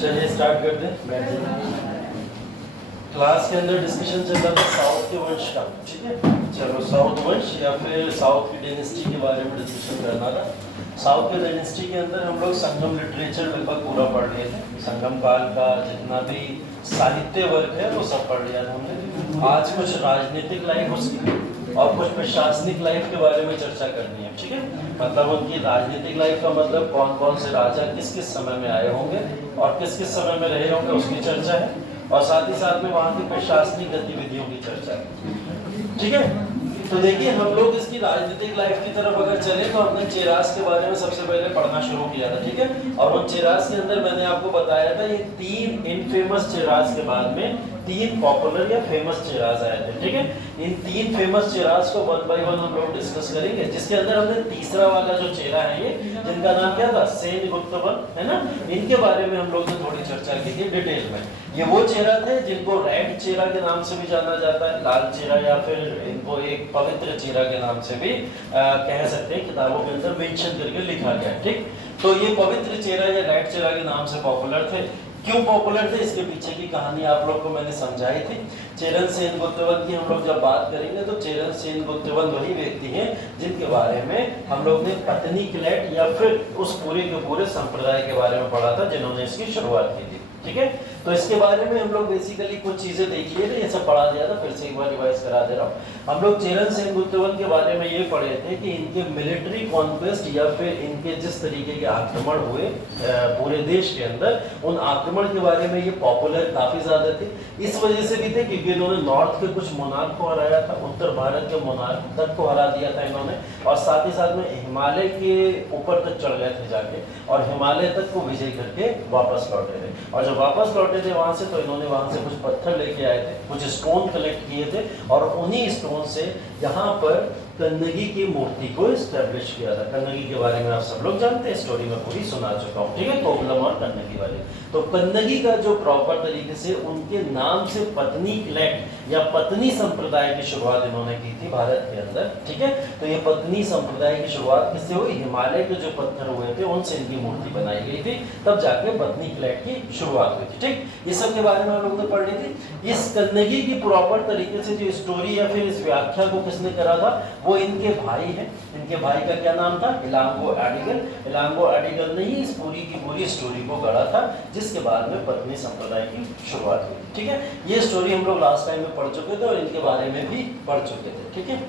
चलिए स्टार्ट करते हैं, बैठ जाइए। क्लास के अंदर डिस्कशन चल रहा था साउथ के वंश का, ठीक है। चलो साउथ वंश या फिर साउथ की डायनेस्टी के बारे में डिस्कशन करना था। साउथ के डायनेस्टी के अंदर हम लोग संगम लिटरेचर लगभग पूरा पढ़ लिए थे। संगम काल का जितना भी साहित्य वर्ग है वो सब पढ़ लिया था हमने। आज कुछ राजनीतिक लाइफ उसकी और कुछ प्रशासनिक लाइफ के बारे में चर्चा करनी है, ठीक है। मतलब उनकी राजनीतिक लाइफ का मतलब कौन कौन से राजा किस किस समय में आए होंगे और किस किस समय में रहे होंगे उसकी चर्चा है, और साथ ही साथ में वहाँ की प्रशासनिक गतिविधियों की चर्चा है, ठीक है। तो देखिए हम लोग इसकी राजनीतिक लाइफ की तरफ अगर चले तो हमने चेरास के बारे में सबसे पहले पढ़ना शुरू किया था, ठीक है। और उन चेरास के अंदर मैंने आपको बताया था ये 3 इनफेमस चेरास के बाद में 3 पॉपुलर या फेमस चेरास आए थे, ठीक है। इन 3 फेमस चेरास को 1 बाय 1 हम लोग डिस्कस करेंगे, जिसके अंदर हमने तीसरा वाला जो चेहरा है ये, जिनका नाम क्या था, सेनगुप्त वन, है ना। इनके बारे में हम लोग ने थोड़ी चर्चा की थी डिटेल में। ये वो चेहरा थे जिनको रेड चेहरा के नाम से भी जाना जाता है, लाल चेहरा, या फिर इनको एक पवित्र चेहरा के नाम से भी कह सकते हैं, किताबों के अंदर मेंशन करके लिखा गया, ठीक। तो ये पवित्र चेहरा या रेड चेहरा के नाम से पॉपुलर थे। क्यों पॉपुलर थे, इसके पीछे की कहानी आप लोग को मैंने समझाई थी। चेरन सेनगुप्तवन की हम लोग जब बात करेंगे तो चेरन सेनगुप्तवन वही व्यक्ति हैं जिनके बारे में हम लोग ने पत्नी क्लेट या फिर उस पूरे के पूरे संप्रदाय के बारे में पढ़ा था जिन्होंने इसकी शुरुआत की थी, ठीक है। तो इसके बारे में हम लोग बेसिकली कुछ चीजें देख लिए थे, ये सब पढ़ा दिया था, फिर से एक बार रिवाइज करा दे रहा हूँ। हम लोग चेरन सेनगुप्तवन के बारे में ये पढ़े थे कि इनके मिलिट्री कॉन्क्वेस्ट या फिर इनके जिस तरीके के आक्रमण हुए पूरे देश के अंदर, उन आक्रमण के बारे में ये पॉपुलर काफी ज्यादा थे। इस वजह से भी थे क्योंकि इन्होंने नॉर्थ के कुछ मोनार्क को हराया था, उत्तर भारत के मोनार्क तक को हरा दिया था इन्होंने, और साथ ही साथ में हिमालय के ऊपर तक चढ़ गए थे जाके, और हिमालय तक को विजय करके वापस लौटे थे। और जब वापस लौटे थे वहां से, तो इन्होंने वहां से कुछ पत्थर लेके आए थे, कुछ स्टोन कलेक्ट किए थे, और उन्हीं स्टोन से यहाँ पर कन्नगी की मूर्ति को एस्टेब्लिश किया था। कन्नगी के बारे में आप सब लोग जानते हैं, स्टोरी में पूरी सुना चुका हूँ, ठीक है, कोवलम और कन्नगी वाले। तो कन्नगी का जो प्रॉपर तरीके से उनके नाम से पत्नी क्लेट या पत्नी संप्रदाय की शुरुआत इन्होंने की थी भारत के अंदर, ठीक है। तो ये पत्नी संप्रदाय की शुरुआत किससे हुई, हिमालय के जो पत्थर हुए थे उनसे इनकी मूर्ति बनाई गई थी, तब जाके पत्नी क्लेट की शुरुआत हुई थी, ठीक। ये सब के बारे में हम लोग ने पढ़ ली थी। इस कन्नगी की प्रॉपर तरीके से जो स्टोरी या फिर इस व्याख्या को किसने करा था, वो इनके भाई हैं। इनके भाई का क्या नाम था, इलांगो एडिगल। इलांगो एडिगल ने ही इस पूरी की पूरी स्टोरी को गढ़ा था, जिसके बाद में पत्नी संप्रदाय की शुरुआत हुई, ठीक है। ये स्टोरी हम लोग लास्ट टाइम में पढ़ चुके थे और इनके बारे में भी पढ़ चुके थे, ठीक है।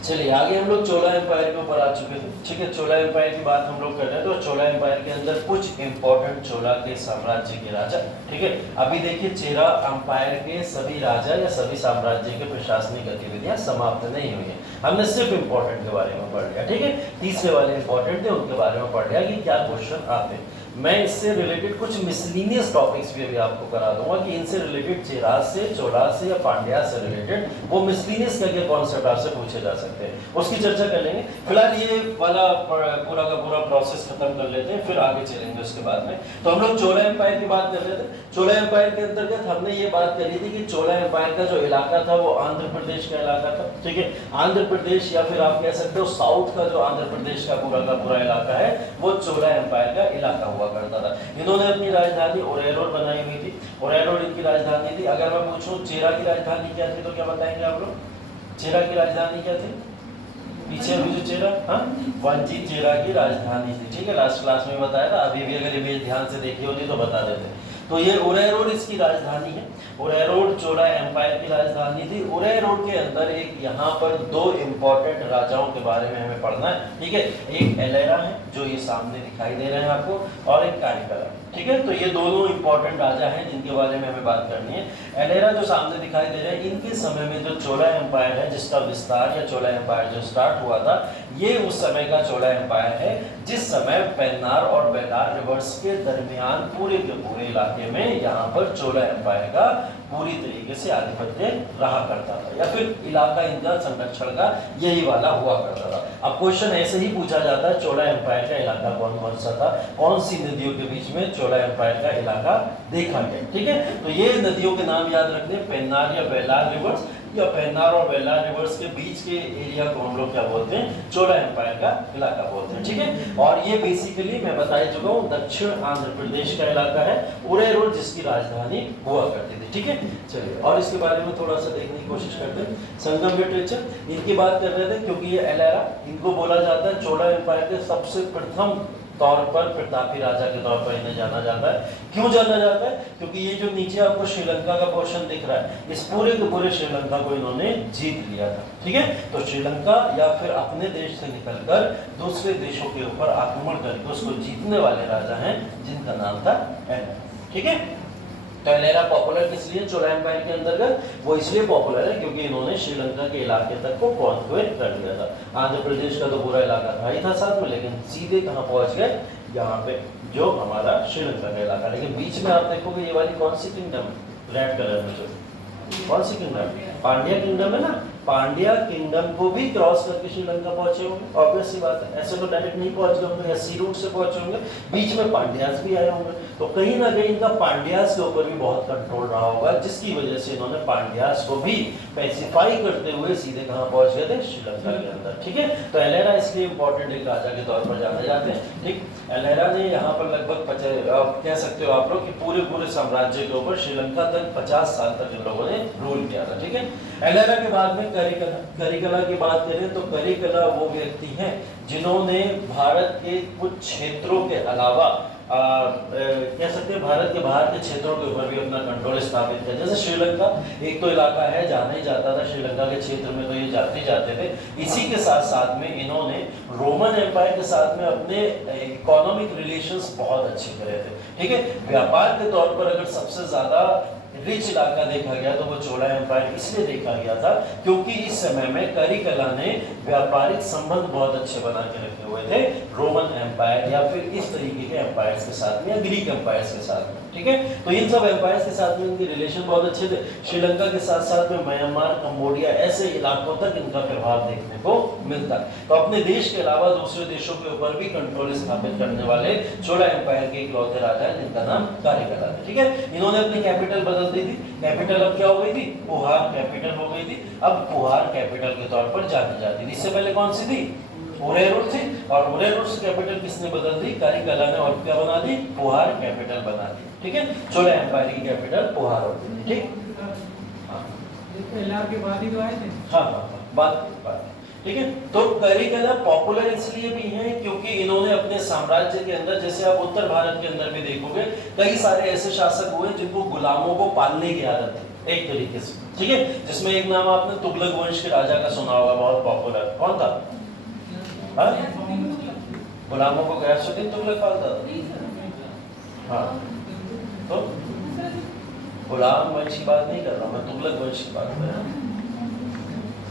चलिए आगे हम लोग चोला एम्पायर के ऊपर आ चुके थे, ठीक है। चोला एम्पायर की बात हम लोग कर रहे हैं, तो चोला एम्पायर के अंदर कुछ इंपॉर्टेंट चोला के साम्राज्य के राजा, ठीक है। अभी देखिए चेरा एम्पायर के सभी राजा या सभी साम्राज्य के प्रशासनिक गतिविधियां समाप्त नहीं हुई हैं। हमने सिर्फ इंपॉर्टेंट के बारे में पढ़ लिया, ठीक है। तीसरे वाले इंपॉर्टेंट थे उनके बारे में पढ़ लिया कि क्या क्वेश्चन आते हैं। मैं इससे रिलेटेड कुछ मिसलिनियस टॉपिक्स भी अभी आपको करा दूंगा कि इनसे रिलेटेड चेरास से, चोलास से या पांड्या से रिलेटेड वो मिसलिनियस क्या क्या कॉन्सेप्ट आपसे पूछे जा सकते हैं, उसकी चर्चा कर लेंगे। फिलहाल ये वाला पूरा का पूरा प्रोसेस खत्म कर लेते हैं, फिर आगे चलेंगे उसके बाद में। तो हम लोग चोला एम्पायर की बात कर रहे थे। चोला एम्पायर के अंतर्गत हमने ये बात करी थी कि चोला एम्पायर का जो इलाका था वो आंध्र प्रदेश का इलाका था, ठीक है। आंध्र प्रदेश या फिर आप कह सकते हो साउथ का जो आंध्र प्रदेश का पूरा इलाका है वो चोला एम्पायर का इलाका हुआ करता था। इन्होंने अपनी राजधानी ओरेरोर बनाई हुई थी, ओरेरोर इनकी राजधानी थी। अगर मैं पूछूं चेरा की राजधानी क्या थी तो क्या बताएंगे आप लोग, चेरा की राजधानी क्या थी, पीछे अभी जो चेरा, हाँ, वंचित चेरा की राजधानी थी, ठीक है। लास्ट क्लास में बताया था, अभी भी अगर इमेज ध्यान से देखी होती तो बता देते। तो ये ओरेरोर इसकी राजधानी है। ओरेरोर चोला एम्पायर की राजधानी थी। ओरेरोर के अंदर एक यहाँ पर 2 इंपॉर्टेंट राजाओं के बारे में हमें पढ़ना है, ठीक है। एक एलेरा है जो ये सामने दिखाई दे रहे हैं आपको, और एक कारिकरा, ठीक है। तो ये दोनों इंपॉर्टेंट राजा हैं जिनके बारे में हमें बात करनी है। एलेरा जो सामने दिखाई दे रहे हैं, इनके समय में जो चोला एम्पायर है जिसका विस्तार या चोला एम्पायर जो स्टार्ट हुआ था, ये उस समय का चोला एम्पायर है जिस समय पेन्नार और बेलार रिवर्स के दरमियान पूरे के पूरे इलाके में यहाँ पर चोला एम्पायर का पूरी तरीके से आधिपत्य रहा करता था, या फिर इलाका इनका संरक्षण का यही वाला हुआ करता था। अब क्वेश्चन ऐसे ही पूछा जाता है, चोला एम्पायर का इलाका कौन सा था, कौन सी नदियों के बीच में चोला एम्पायर का इलाका देखा गया। ठीक है, तो ये नदियों के नाम याद रखने, पेन्नार या बेलार रिवर्स, या पेन्नार और बेलार रिवर्स के बीच के एरिया को हम लोग क्या बोलते हैं, चोला एम्पायर का इलाका बोलते हैं। ठीक है, और ये बेसिकली मैं बता चुका हूँ दक्षिण आंध्र प्रदेश का इलाका है, उरेरूर जिसकी राजधानी हुआ करती थी। ठीक है, चलिए और इसके बारे में थोड़ा सा देखने की कोशिश करते हैं। संगम लिटरेचर, इनकी बात कर रहे थे क्योंकि ये एलेरा, इनको बोला जाता है चोला एम्पायर के सबसे प्रथम तौर पर प्रतापी राजा के तौर पर इन्हें जाना जाता है। क्यों जाना जाता है, क्योंकि ये जो नीचे आपको श्रीलंका का पोर्शन दिख रहा है, इस पूरे के पूरे श्रीलंका को इन्होंने जीत लिया था। ठीक है, तो श्रीलंका या फिर अपने देश से निकलकर दूसरे देशों के ऊपर आक्रमण करके उसको जीतने वाले राजा हैं जिनका नाम था एलेरा। ठीक है, तो एलेरा पॉपुलर किस लिए चोला एम्पायर के अंतर्गत, वो इसलिए पॉपुलर है क्योंकि इन्होंने श्रीलंका के इलाके तक को कॉन्क्वेस्ट कर लिया था। आंध्र प्रदेश का तो पूरा इलाका था ही था साथ में, लेकिन सीधे कहाँ पहुंच गए, यहाँ पे जो हमारा श्रीलंका का इलाका। लेकिन बीच में आप देखोगे ये वाली कौन सी किंगडम, रेड कलर में जो कौन सी किंगडम, पांड्या किंगडम है ना, पांड्या किंगडम को भी क्रॉस करके श्रीलंका पहुंचे होंगे, ऑब्वियस सी बात है। ऐसे तो डायरेक्ट नहीं पहुंच गए होंगे, या सी रूट से पहुंचे होंगे, बीच में पांड्यास भी आए होंगे, तो कहीं ना कहीं इनका पांड्यास के ऊपर भी बहुत कंट्रोल रहा होगा, जिसकी वजह से इन्होंने पांड्यास को भी पैसिफाई करते हुए सीधे कहां पहुंच गए थे, श्रीलंका के अंदर। ठीक है, तो एलेरा इसलिए इंपॉर्टेंट एक राजा के तौर पर जाने जाते हैं। ठीक, एलेरा ने यहाँ पर लगभग कह सकते हो आप लोग कि पूरे साम्राज्य के ऊपर श्रीलंका तक 50 साल तक इन लोगों ने रूल किया था। ठीक है, एलेरा के बाद में करिकला की बात करें तो करिकला वो व्यक्ति हैं जिन्होंने भारत के कुछ क्षेत्रों के अलावा कह सकते हैं भारत के बाहर के क्षेत्रों के ऊपर भी अपना कंट्रोल स्थापित किया। जैसे श्रीलंका एक तो इलाका है, जाना ही जाता था, श्रीलंका के क्षेत्र में तो ये जाते जाते थे। इसी के साथ साथ में इन्होंने रोमन एम्पायर के साथ में अपने इकोनॉमिक रिलेशंस बहुत अच्छे करे थे। ठीक है, व्यापार के तौर पर अगर सबसे ज्यादा रिच इलाका देखा गया तो वो चोला एम्पायर इसलिए देखा गया था क्योंकि इस समय में करिकला ने व्यापारिक संबंध बहुत अच्छे बना के रखे हुए थे रोमन एम्पायर या फिर इस तरीके के एम्पायर्स के साथ में, या ग्रीक एम्पायर्स के साथ में। ठीक है, तो इन सब एम्पायर्स के साथ में इनके रिलेशन बहुत अच्छे थे। श्रीलंका के साथ साथ में म्यांमार, कंबोडिया ऐसे इलाकों तक इनका प्रभाव देखने को मिलता। तो अपने देश के अलावा दूसरे देशों के ऊपर भी कंट्रोल स्थापित करने वाले चोला एम्पायर के इकलौते राजा हैं जिनका नाम करिकला था। ठीक है, इन्होंने अपनी कैपिटल बदल दी थी। कैपिटल अब क्या हो गई थी, पुहार कैपिटल हो गई थी। अब पुहार कैपिटल के तौर पर जानी जाती थी। इससे पहले कौन सी थी, उरेरूर थी, और उरेरूर से कैपिटल किसने बदल दी, करिकला ने, और क्या बना दी, पुहार कैपिटल बना दी। ठीक है, चोला एम्पायर की कैपिटल पुहार होती थी। ठीक, के बाद ही तो आए थे। हाँ, बात। ठीक है, तो करिकला पॉपुलर इसलिए भी हैं क्योंकि इन्होंने अपने साम्राज्य के अंदर, जैसे आप उत्तर भारत के अंदर भी देखोगे, कई सारे ऐसे शासक हुए जिनको गुलामों को पालने की आदत है एक तरीके से। ठीक है, जिसमें एक नाम आपने तुगलक वंश के राजा का सुना होगा, बहुत पॉपुलर, कौन था, गुलामों को गैरसुद्दीन तुगलक पालता था। हाँ, तो गुलाम वंश की बात नहीं कर रहा, मैं तुगलक वंश की बात कर रहा हूँ।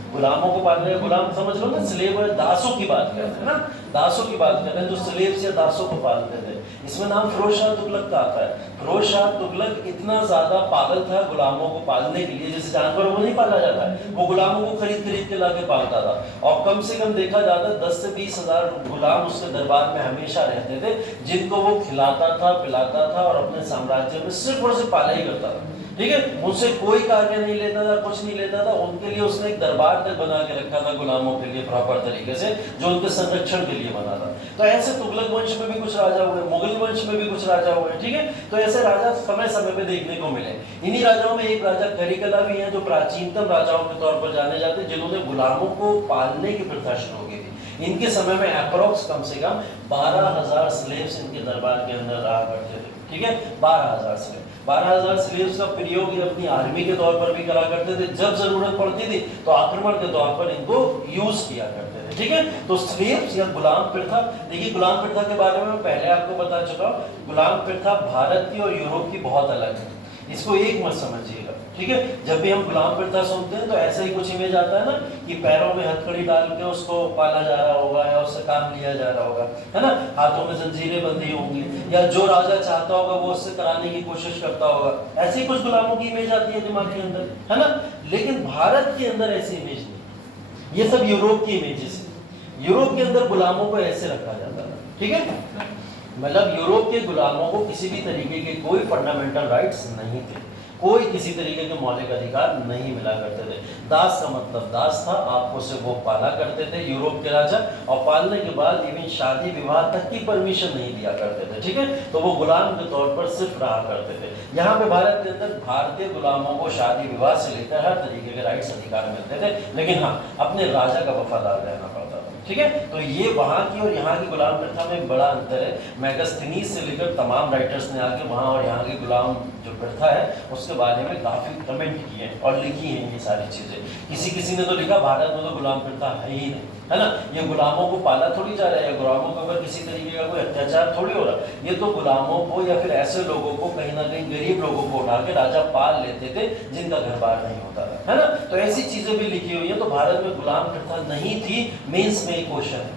गुलामों को पाल रहे, गुलाम समझ लो ना, स्लेव और दासों की बात कर रहे हैं ना, दासों की बात कर रहे हैं, जो स्लेव्स या दासों को पालते थे। इसमें नाम फिरोज शाह तुगलक का आता है। फिरोज शाह तुगलक इतना ज्यादा पागल था गुलामों को पालने के लिए, जैसे जानवरों को नहीं पाला जाता है, वो गुलामों को खरीद के लाके पालता था। और कम से कम देखा जाता 10 से 20 हजार गुलाम उसके दरबार में हमेशा रहते थे, जिनको वो खिलाता था, पिलाता था, और अपने साम्राज्य में सिर्फ और सिर्फ पाला ही करता था। ठीक है, उनसे कोई कार्य नहीं लेता था, कुछ नहीं लेता था, उनके लिए उसने एक दरबार तक बना के रखा था गुलामों के लिए प्रॉपर तरीके से, जो उनके संरक्षण के लिए बना था। तो ऐसे तुगलक वंश में भी कुछ राजा हुए, मुगल वंश में भी कुछ राजा हुए। ठीक है, तो ऐसे राजा समय समय पे देखने को मिले। इन्हीं राजाओं में एक राजा करिकला भी है जो प्राचीनतम राजाओं के तौर पर जाने जाते हैं, जिन्होंने गुलामों को पालने की प्रथा शुरू की थी। इनके समय में अप्रोक्स कम से कम 12,000 स्लेव्स इनके दरबार के अंदर रहा करते थे। ठीक है, 12,000 स्लेव्स का प्रयोग ये अपनी आर्मी के तौर पर भी करा करते थे। जब जरूरत पड़ती थी तो आक्रमण के तौर पर इनको यूज किया करते थे। ठीक है, तो स्लेव्स या गुलाम प्रथा, देखिए गुलाम प्रथा के बारे में पहले आपको बता चुका हूं। गुलाम प्रथा भारत की और यूरोप की बहुत अलग है। इसको एक मत समझिएगा, ठीक है। जब भी हम गुलाम प्रथा सुनते हैं तो ऐसा ही कुछ इमेज आता है ना कि पैरों में हथकड़ी डाल के उसको पाला जा रहा होगा या उससे काम लिया जा रहा होगा, है ना, हाथों में जंजीरें बंधी होंगी, या जो राजा चाहता होगा वो उससे कराने की कोशिश करता होगा। ऐसे ही कुछ गुलामों की इमेज आती है दिमाग के अंदर, है ना। लेकिन भारत के अंदर ऐसी इमेज नहीं, ये सब यूरोप की इमेजेस है। यूरोप के अंदर गुलामों को ऐसे रखा जाता था, ठीक है। मतलब यूरोप के गुलामों को किसी भी तरीके के कोई फंडामेंटल राइट्स नहीं थे, कोई किसी तरीके के मौलिक अधिकार नहीं मिला करते थे। दास का मतलब दास था, आपको से वो पाला करते थे यूरोप के राजा, और पालने के बाद इवन शादी विवाह तक की परमिशन नहीं दिया करते थे, ठीक है। तो वो गुलाम के तौर पर सिर्फ रहा करते थे। यहाँ पे भारत के अंदर भारतीय गुलामों को शादी विवाह से लेकर हर तरीके के राइट्स अधिकार मिलते थे, लेकिन हाँ, अपने राजा का वफादार रहना पड़ता था, ठीक है। तो ये वहाँ की और यहाँ की गुलाम प्रथा में बड़ा अंतर है। मैगस्थनीज से लेकर तमाम राइटर्स ने आके वहाँ और यहाँ की गुलाम जो प्रथा है उसके बारे में काफ़ी कमेंट किए हैं और लिखी हैं ये सारी चीज़ें। किसी ने तो लिखा भारत में तो गुलाम प्रथा है ही नहीं, है ना, ये गुलामों को पाला थोड़ी जा रहा है, या गुलामों के ऊपर किसी तरीके का कोई अत्याचार थोड़ी हो रहा, ये तो गुलामों को या फिर ऐसे लोगों को, कहीं ना कहीं गरीब लोगों को उठा के राजा पाल लेते थे जिनका घर बार नहीं होता था, है ना। तो ऐसी चीज़ें भी लिखी हुई है। तो भारत में गुलाम प्रथा नहीं थी। मेंस में एक क्वेश्चन है,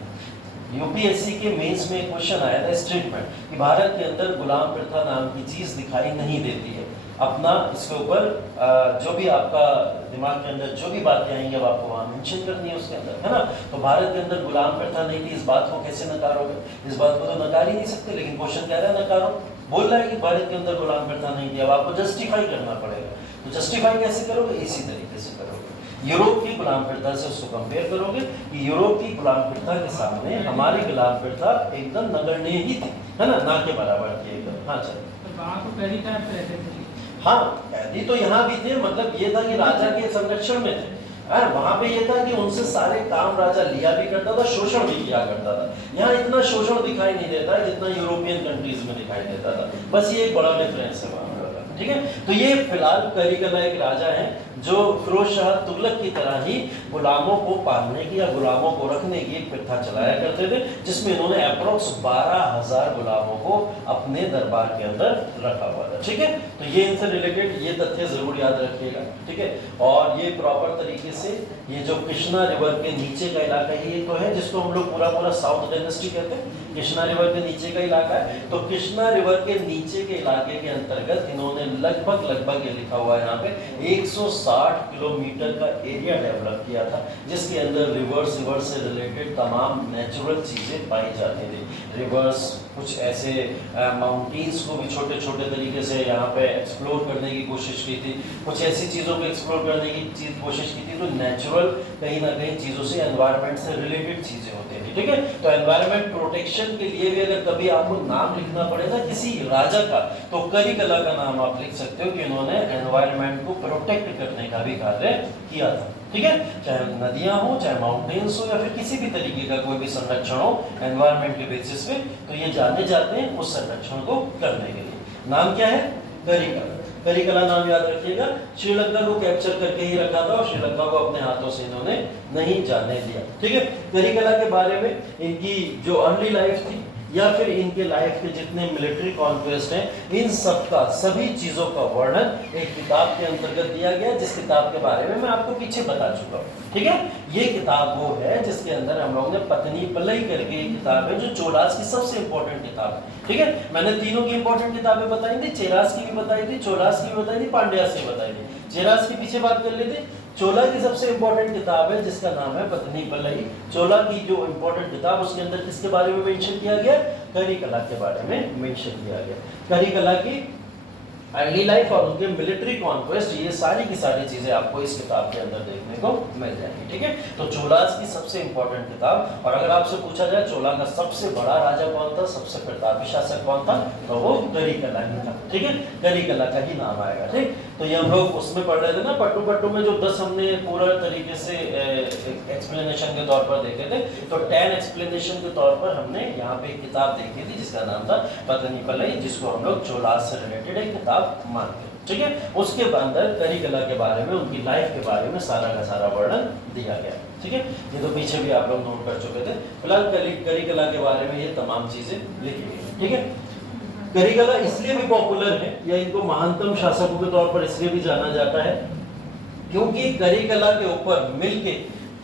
यूपीएससी के मेंस में एक क्वेश्चन आया था स्टेटमेंट कि भारत के अंदर गुलाम प्रथा नाम की चीज़ दिखाई नहीं देती है। अपना इसके ऊपर जो भी आपका दिमाग के अंदर जो भी बातें आएंगी अब आपको वहाँ मेंशन करनी है उसके अंदर, है ना। तो भारत के अंदर गुलाम प्रथा नहीं थी, इस बात को कैसे नकारोगे? इस बात को तो नकार ही नहीं सकते, लेकिन क्वेश्चन कह रहा है नकारो, बोल रहा है कि भारत के अंदर गुलाम प्रथा नहीं थी। अब आपको जस्टिफाई करना पड़ेगा, तो जस्टिफाई कैसे करोगे? इसी तरीके से करोगे, यूरोप की गुलाम प्रथा से उसको कंपेयर करोगे कि यूरोप की गुलाम प्रथा के सामने हमारी गुलाम प्रथा एकदम नगण्य ही थी, है ना के बराबर थी एकदम। हाँ चलो, तो वहाँ तो पहली टाइम पे रहते थे। हाँ, कैदी तो यहाँ भी थे, मतलब ये था कि राजा के संरक्षण में थे। वहाँ पे ये था कि उनसे सारे काम राजा लिया भी करता था, शोषण भी किया करता था। यहाँ इतना शोषण दिखाई नहीं देता है जितना यूरोपियन कंट्रीज में दिखाई देता था, बस ये एक बड़ा डिफरेंस है वहाँ, ठीक है। तो ये फिलहाल करीकला एक राजा है जो फिरोज शाह तुगलक की तरह ही गुलामों को पालने की या गुलामों को रखने की एक प्रथा चलाया करते थे, जिसमें इन्होंने अप्रोक्स 12,000 गुलामों को अपने दरबार के अंदर रखा हुआ था, ठीक है। तो ये इनसे रिलेटेड ये तथ्य जरूर याद रखिएगा, ठीक है। और ये प्रॉपर तरीके से ये जो कृष्णा रिवर के नीचे का इलाका ये तो है जिसको हम लोग पूरा साउथ डायनेस्टी कहते हैं, कृष्णा रिवर के नीचे का इलाका है। तो कृष्णा रिवर के नीचे के इलाके के अंतर्गत इन्होंने लगभग ये लिखा हुआ है यहाँ पे 160 किलोमीटर का एरिया डेवलप किया था, जिसके अंदर रिवर्स से रिलेटेड तमाम नेचुरल चीजें पाई जाती थी। रिवर्स, कुछ ऐसे माउंटेन्स को भी छोटे तरीके से यहाँ पे एक्सप्लोर करने की कोशिश की थी, कुछ ऐसी चीज़ों को एक्सप्लोर करने की कोशिश की थी। तो नेचुरल कहीं ना कहीं चीज़ों से, एनवायरनमेंट से रिलेटेड चीज़ें होती थी, ठीक है। तो एनवायरनमेंट प्रोटेक्शन के लिए भी अगर कभी आपको नाम लिखना पड़ेगा किसी राजा का, तो करीकला का नाम आप लिख सकते हो कि इन्होंने एनवायरनमेंट को प्रोटेक्ट करने का भी कार्य किया था, ठीक है। चाहे नदियां हो, चाहे माउंटेन्स हो, या फिर किसी भी तरीके का कोई भी संरक्षण हो एनवायरनमेंट के बेसिस पे, तो ये जाने जाते हैं उस संरक्षण को करने के लिए। नाम क्या है? करीकला नाम याद रखिएगा। श्रीलंका को कैप्चर करके ही रखा था और श्रीलंका को अपने हाथों से इन्होंने नहीं जाने दिया, ठीक है। करीकला के बारे में इनकी जो अर्ली लाइफ थी या फिर इनके लाइफ के जितने मिलिट्री कॉन्क्वेस्ट हैं, इन सब का, सभी चीज़ों का वर्णन एक किताब के अंतर्गत दिया गया, जिस किताब के बारे में मैं आपको पीछे बता चुका हूँ, ठीक है। ये किताब वो है जिसके अंदर हम लोगों ने पत्नी पलई करके एक किताब है जो चोलास की सबसे इंपॉर्टेंट किताब है, ठीक है। मैंने तीनों की इंपॉर्टेंट किताबें बताई थी, चेरास की भी बताई थी, चोलास की भी बताई थी, पांड्यास की बताई थी। चेरास की पीछे बात कर लेते। चोला की सबसे इंपॉर्टेंट किताब है जिसका नाम है पत्नी पलई। चोला की जो इंपॉर्टेंट किताब, उसके अंदर किसके बारे में मेंशन किया गया? करीकला के बारे में मेंशन किया गया। करीकला की अर्ली लाइफ और उनके मिलिट्री कॉन्क्वेस्ट, ये सारी की सारी चीजें आपको इस किताब के अंदर देखने को मिल जाएंगी, ठीक है। तो चोलास की सबसे इंपॉर्टेंट किताब। और अगर आपसे पूछा जाए चोला का सबसे बड़ा राजा कौन था, सबसे प्रतापी शासक कौन था, तो वो करीकला ही था, ठीक है। करीकला का ही नाम आएगा, ठीक। तो ये हम लोग उसमें पढ़ रहे थे ना, पट्टू में जो 10 हमने पूरा तरीके से एक्सप्लेनेशन के तौर पर देखे थे, तो 10 एक्सप्लेनेशन के तौर पर हमने यहाँ पे एक किताब देखी थी जिसका नाम था पत्नी पलई, जिसको हम लोग चोलास से रिलेटेड एक किताब मानते हैं, ठीक है। उसके अंदर करीकला के बारे में, उनकी लाइफ के बारे में सारा का सारा वर्णन दिया गया, ठीक है। ये तो पीछे भी आप लोग नोट कर चुके थे। फिलहाल करीकला के बारे में ये तमाम चीजें लिखी गई, ठीक है। करिकला इसलिए भी पॉपुलर है या इनको महानतम शासकों के तौर पर इसलिए भी जाना जाता है क्योंकि करिकला के ऊपर मिलके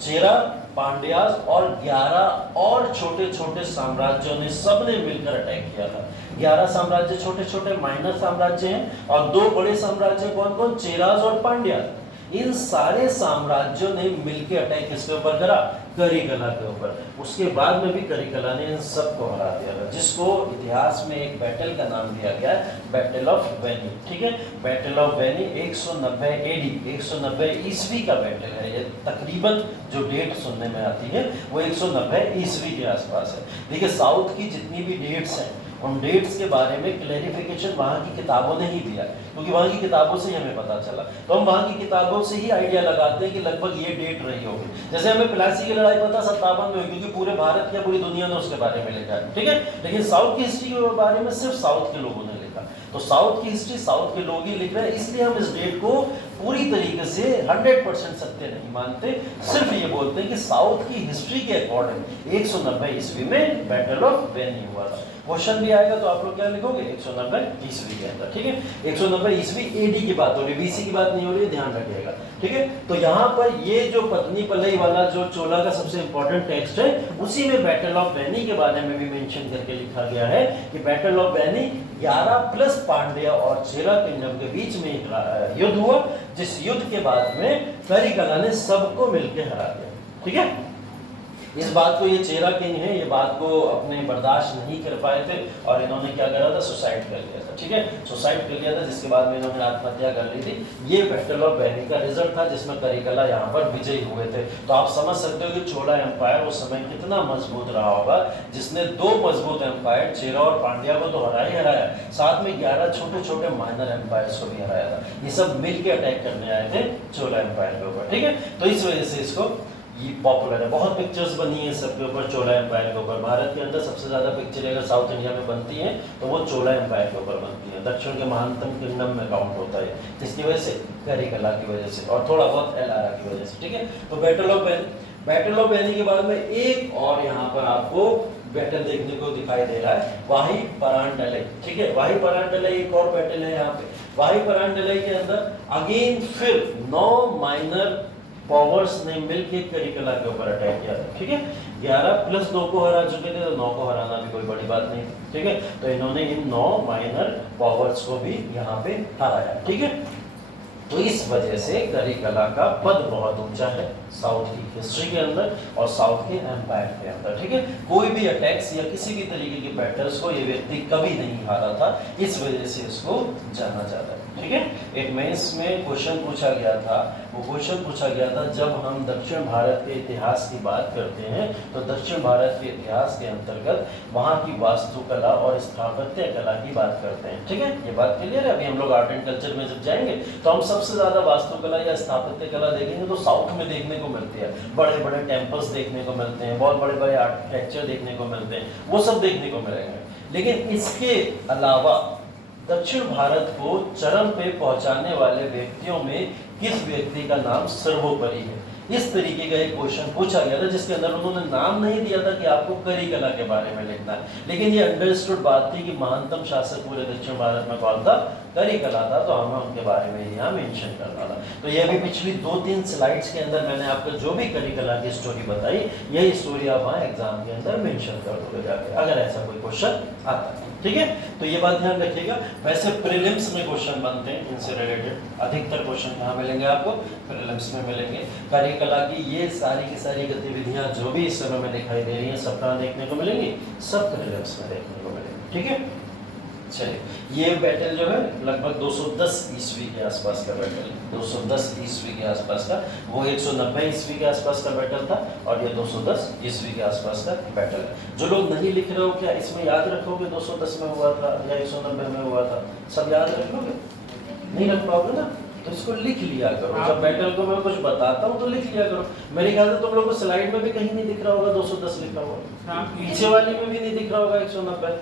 चेरा, पांड्यास और 11 और छोटे छोटे साम्राज्यों ने सबने मिलकर अटैक किया था। 11 साम्राज्य छोटे छोटे माइनर साम्राज्य हैं और 2 बड़े साम्राज्य कौन कौन, चेराज और पांड्यास। इन सारे साम्राज्यों ने मिलकर अटैक किसके ऊपर करा, करिकला के ऊपर। उसके बाद में भी करिकला ने इन सबको हरा दिया था, जिसको इतिहास में एक बैटल का नाम दिया गया है, बैटल ऑफ वेनी। ठीक है, बैटल ऑफ वेनी 190 एडी 190 ईस्वी का बैटल है। ये तकरीबन जो डेट सुनने में आती है वो 190 ईस्वी के आसपास है। देखिए साउथ की जितनी भी डेट्स हैं उन डेट्स के बारे में क्लैरिफिकेशन वहाँ की किताबों ने ही दिया, क्योंकि वहाँ की किताबों से ही हमें पता चला। तो हम वहाँ की किताबों से ही आइडिया लगाते हैं कि लगभग ये डेट रही होगी। जैसे हमें प्लासी की लड़ाई पता 57 में हुई, क्योंकि पूरे भारत या पूरी दुनिया ने उसके बारे में लिखा है। ठीक है, लेकिन साउथ की हिस्ट्री के बारे में सिर्फ साउथ के लोगों ने लिखा। तो साउथ की हिस्ट्री साउथ के लोग ही लिख रहे हैं, इसलिए हम इस डेट को पूरी तरीके से 100% सत्य नहीं मानते, सिर्फ ये बोलते हैं कि साउथ की हिस्ट्री के अकॉर्डिंग 190 ईस्वी में बैटल ऑफ वेनी हुआ था। क्वेश्चन भी आएगा तो आप लोग क्या लिखोगे, 190 ईस्वी के अंदर। ठीक है, 190 ईस्वी एडी की बात हो रही है, बीसी की बात नहीं हो रही है, ध्यान रखिएगा। ठीक है, तो यहाँ पर ये जो पत्नी पलई वाला जो चोला का सबसे इंपॉर्टेंट टेक्स्ट है, उसी में बैटल ऑफ वेनी के बारे में भी मेंशन करके लिखा गया है कि battle of Veni 11 plus Pandya और चेरा किंगडम के बीच में एक युद्ध हुआ, जिस युद्ध के बाद में करिकला ने सबको मिलकर हरा दिया। ठीक है, इस बात को ये चेरा किंग है, ये बात को अपने बर्दाश्त नहीं कर पाए थे और इन्होंने क्या करा था, सुसाइड कर लिया था। ठीक है, सुसाइड कर लिया था, जिसके बाद में इन्होंने आत्महत्या कर ली थी। ये बैटल ऑफ वेनी का रिजल्ट था, जिसमें करिकला यहाँ पर विजयी हुए थे। तो आप समझ सकते हो कि चोला एम्पायर उस समय कितना मजबूत रहा होगा, जिसने 2 मजबूत एम्पायर चेरा और पांड्या को तो हराया, साथ में 11 छोटे छोटे माइनर एम्पायर्स को भी हराया था। ये सब मिलकर अटैक करने आए थे चोला एम्पायर के ऊपर। ठीक है, तो इस वजह से इसको ये पॉपुलर है। बहुत पिक्चर्स बनी है सबके ऊपर, चोला एम्पायर के ऊपर। भारत के अंदर सबसे ज़्यादा पिक्चर अगर साउथ इंडिया में बनती हैं तो वो चोला एम्पायर के ऊपर बनती है। दक्षिण के महानतम किंगडम में काउंट होता है, किसकी वजह से, करिकला की वजह से और थोड़ा बहुत एलारा की वजह से। ठीक है, तो बैटल ऑफ वेनी के बाद में एक और यहाँ पर आपको बैटल देखने को दिखाई दे रहा है, वाही परांडले। ठीक है, वाही परांडले एक और बैटल है यहाँ पे। वाही परांडले के अंदर अगेन फिर 9 माइनर पावर्स ने मिलकर करिकला के ऊपर अटैक किया था। ठीक है, 11 प्लस 2 को हरा चुके थे, तो 9 को हराना भी कोई बड़ी बात नहीं। ठीक है, तो इन्होंने इन 9 माइनर पावर्स को भी यहाँ पे हराया। ठीक है, तो इस वजह से करिकला का पद बहुत ऊंचा है साउथ की हिस्ट्री के अंदर और साउथ के एम्पायर के अंदर। ठीक है, कोई भी अटैक्स या किसी भी तरीके की बैटल्स को ये व्यक्ति कभी नहीं हारा था, इस वजह से इसको जाना जाता है। ठीक है, एक मेंस में क्वेश्चन पूछा गया था, वो क्वेश्चन पूछा गया था जब हम दक्षिण भारत के इतिहास की बात करते हैं तो दक्षिण भारत के इतिहास के अंतर्गत वहाँ की वास्तुकला और स्थापत्य कला की बात करते हैं। ठीक है, ये बात क्लियर है। अभी हम लोग आर्ट एंड कल्चर में जब जाएंगे तो हम सबसे ज़्यादा वास्तुकला या स्थापत्य कला देखेंगे तो साउथ में देखने को मिलती है। बड़े बड़े टेम्पल्स देखने को मिलते हैं, बहुत बड़े बड़े आर्किटेक्चर देखने को मिलते हैं, वो सब देखने को मिलेंगे। लेकिन इसके अलावा दक्षिण भारत को चरम पे पहुंचाने वाले व्यक्तियों में किस व्यक्ति का नाम सर्वोपरि है, इस तरीके का एक क्वेश्चन पूछा गया था, जिसके अंदर उन्होंने नाम नहीं दिया था कि आपको करिकला के बारे में लिखना है, लेकिन ये अंडरस्टूड बात थी कि महानतम शासक पूरे दक्षिण भारत में कौन था, करिकला था, तो हमें उनके बारे में यहाँ मेंशन करना था। तो ये अभी पिछली 2-3 स्लाइड्स के अंदर मैंने आपको जो भी करिकला की स्टोरी बताई, यही स्टोरी आप वहाँ एग्जाम के अंदर मेंशन कर दोगे जाके, अगर ऐसा कोई क्वेश्चन आता है। ठीक है, तो ये बात ध्यान रखिएगा। वैसे प्रीलिम्स में क्वेश्चन बनते हैं इनसे रिलेटेड, अधिकतर क्वेश्चन कहाँ मिलेंगे आपको, प्रीलिम्स में मिलेंगे। करिकला की ये सारी की सारी गतिविधियाँ जो भी इस समय में दिखाई दे रही हैं, सब कहाँ देखने को मिलेंगी, सब प्रीलिम्स में देखने को मिलेंगी। ठीक है, चलिए, ये बैटल जो है लगभग 210 ईस्वी के आसपास का बैटल, 210 ईस्वी के आसपास का, वो 190 ईस्वी के आसपास का बैटल था और ये 210 ईस्वी के आसपास का बैटल है। जो लोग नहीं लिख रहे हो, क्या इसमें याद रखोगे 210 में हुआ था या 190 में हुआ था, सब याद रखोगे? नहीं रख पाओगे ना, तो इसको लिख लिया करो। जब बैटल को मैं कुछ बताता हूँ तो लिख लिया करो। मेरे ख्याल से तुम लोग को स्लाइड में भी कहीं नहीं दिख रहा होगा 210 लिखा हुआ, पीछे वाले में भी नहीं दिख रहा होगा 190।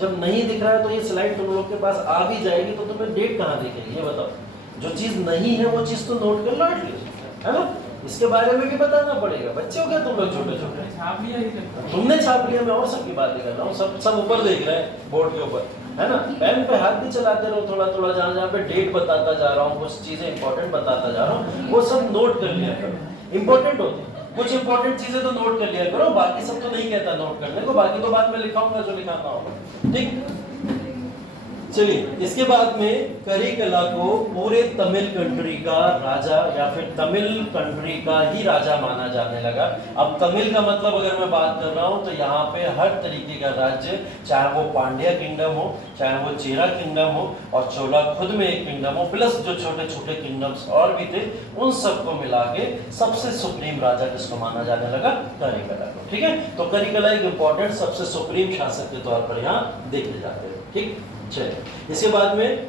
जब नहीं दिख रहा है तो ये स्लाइड तुम लोग के पास आ भी जाएगी, तो तुम्हें डेट कहाँ दिखेगी ये बताओ। जो चीज़ नहीं है वो चीज़ तो नोट कर लो एटलीस्ट, है ना, इसके बारे में भी बताना पड़ेगा। बच्चे हो क्या तुम लोग, छोटे छोटे, छाप लिया ही तुमने छाप लिया, मैं और सबकी बातें कर रहा हूँ, सब ऊपर देख रहे हैं बोर्ड के ऊपर। है ना। पेन पे हाथ भी चलाते रहो थोड़ा थोड़ा, जहाँ जहाँ पे डेट बताता जा रहा हूँ, कुछ चीजें इंपॉर्टेंट बताता जा रहा हूँ, वो सब नोट कर लिया करो, इंपॉर्टेंट होते हैं। कुछ इंपॉर्टेंट चीजें तो नोट कर लिया करो, बाकी सब तो नहीं कहता नोट करने को, बाकी तो बाद में लिखाऊंगा जो लिखाना होगा, ठीक। चलिए, इसके बाद में करिकला को पूरे तमिल कंट्री का राजा या फिर तमिल कंट्री का ही राजा माना जाने लगा। अब तमिल का मतलब अगर मैं बात कर रहा हूं तो यहाँ पे हर तरीके का राज्य, चाहे वो पांड्या किंगडम हो, चाहे वो चेरा किंगडम हो, और चोला खुद में एक किंगडम हो, प्लस जो छोटे छोटे किंगडम्स और भी थे, उन सबको मिला के सबसे सुप्रीम राजा किसको माना जाने लगा? करिकला को, ठीक है। तो करिकला एक इंपॉर्टेंट सबसे सुप्रीम शासक के तौर पर यहाँ देखे जाते हैं, ठीक। चलिए, इसके बाद में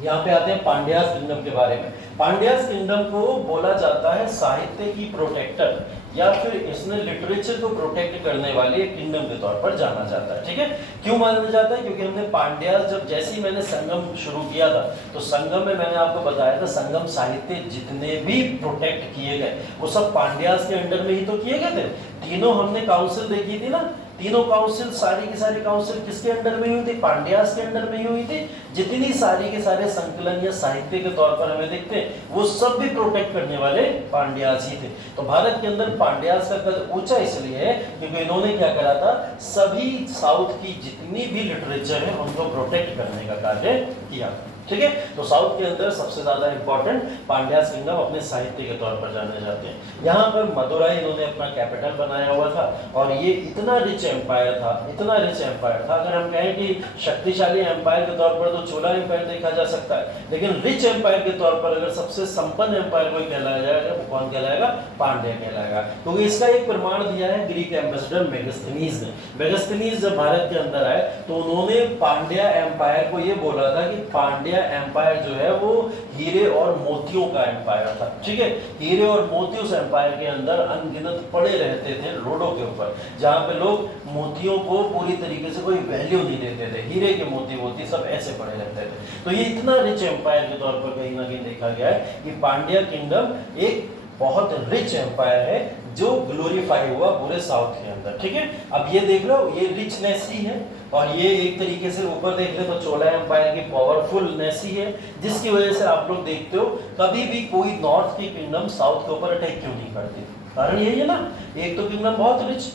यहाँ पे आते हैं पांड्यास किंगडम के बारे में। पांड्यास किंगडम को बोला जाता है साहित्य की प्रोटेक्टर, या फिर इसने लिटरेचर को प्रोटेक्ट करने वाले एक किंगडम के तौर पर जाना जाता है, ठीक है। क्यों माना जाता है? क्योंकि हमने पांड्यास, जब जैसे ही मैंने संगम शुरू किया था, तो संगम में मैंने आपको बताया था संगम साहित्य जितने भी प्रोटेक्ट किए गए वो सब पांड्यास के अंडर में ही तो किए गए थे। तीनों हमने काउंसिल देखी थी ना, तीनों काउंसिल, सारी की सारी काउंसिल किसके अंडर में हुई थी? पांड्यास के अंडर में ही हुई थी। जितनी सारी के सारे संकलन या साहित्य के तौर पर हमें देखते हैं, वो सब भी प्रोटेक्ट करने वाले पांड्यास ही थे। तो भारत के अंदर पांड्यास का कद ऊंचा इसलिए है क्योंकि इन्होंने क्या करा था, सभी साउथ की जितनी भी लिटरेचर है उनको प्रोटेक्ट करने का कार्य किया, ठीक है। तो साउथ के अंदर सबसे ज्यादा इंपॉर्टेंट पांड्यास किंगडम अपने साहित्य के तौर पर जाने जाते हैं। यहाँ पर मदुराई इन्होंने अपना कैपिटल बनाया हुआ था, और ये इतना रिच एम्पायर था, इतना रिच एम्पायर था। अगर हम कहें कि शक्तिशाली एम्पायर के तौर पर तो चोला एम्पायर देखा जा सकता है, लेकिन रिच एम्पायर के तौर पर अगर सबसे संपन्न एम्पायर कोई कहलाया जाएगा, वो कौन कहलाएगा? पांड्या कहलाएगा। क्योंकि इसका एक प्रमाण दिया है ग्रीक एम्बेसडर मेगास्थनीज ने। मेगास्थनीज जब भारत के अंदर आए तो उन्होंने पांड्या एम्पायर को ये बोला था कि पांड्या एम्पायर जो है वो हीरे और मोतियों का एम्पायर था, ठीक है। हीरे और मोती उस एम्पायर के अंदर अनगिनत पड़े रहते थे रोडों के ऊपर, जहां पे लोग मोतियों को पूरी तरीके से कोई वैल्यू नहीं देते थे, हीरे के मोती सब ऐसे पड़े रहते थे। तो ये इतना रिच एम्पायर के तौर पर कहीं ना कहीं देखा गया है कि पांड्या किंगडम एक बहुत रिच एम्पायर है जो ग्लोरीफाई हुआ पूरे साउथ के अंदर, ठीक है। अब ये देख लो, ये रिचनेस ही है, और ये एक तरीके से ऊपर देख ले तो चोला एम्पायर की पावरफुलनेस ही है, जिसकी वजह से आप लोग देखते हो कभी भी कोई नॉर्थ की किंगडम साउथ के ऊपर अटैक क्यों नहीं करती। कारण यही है ना, एक तो किंगडम बहुत रिच,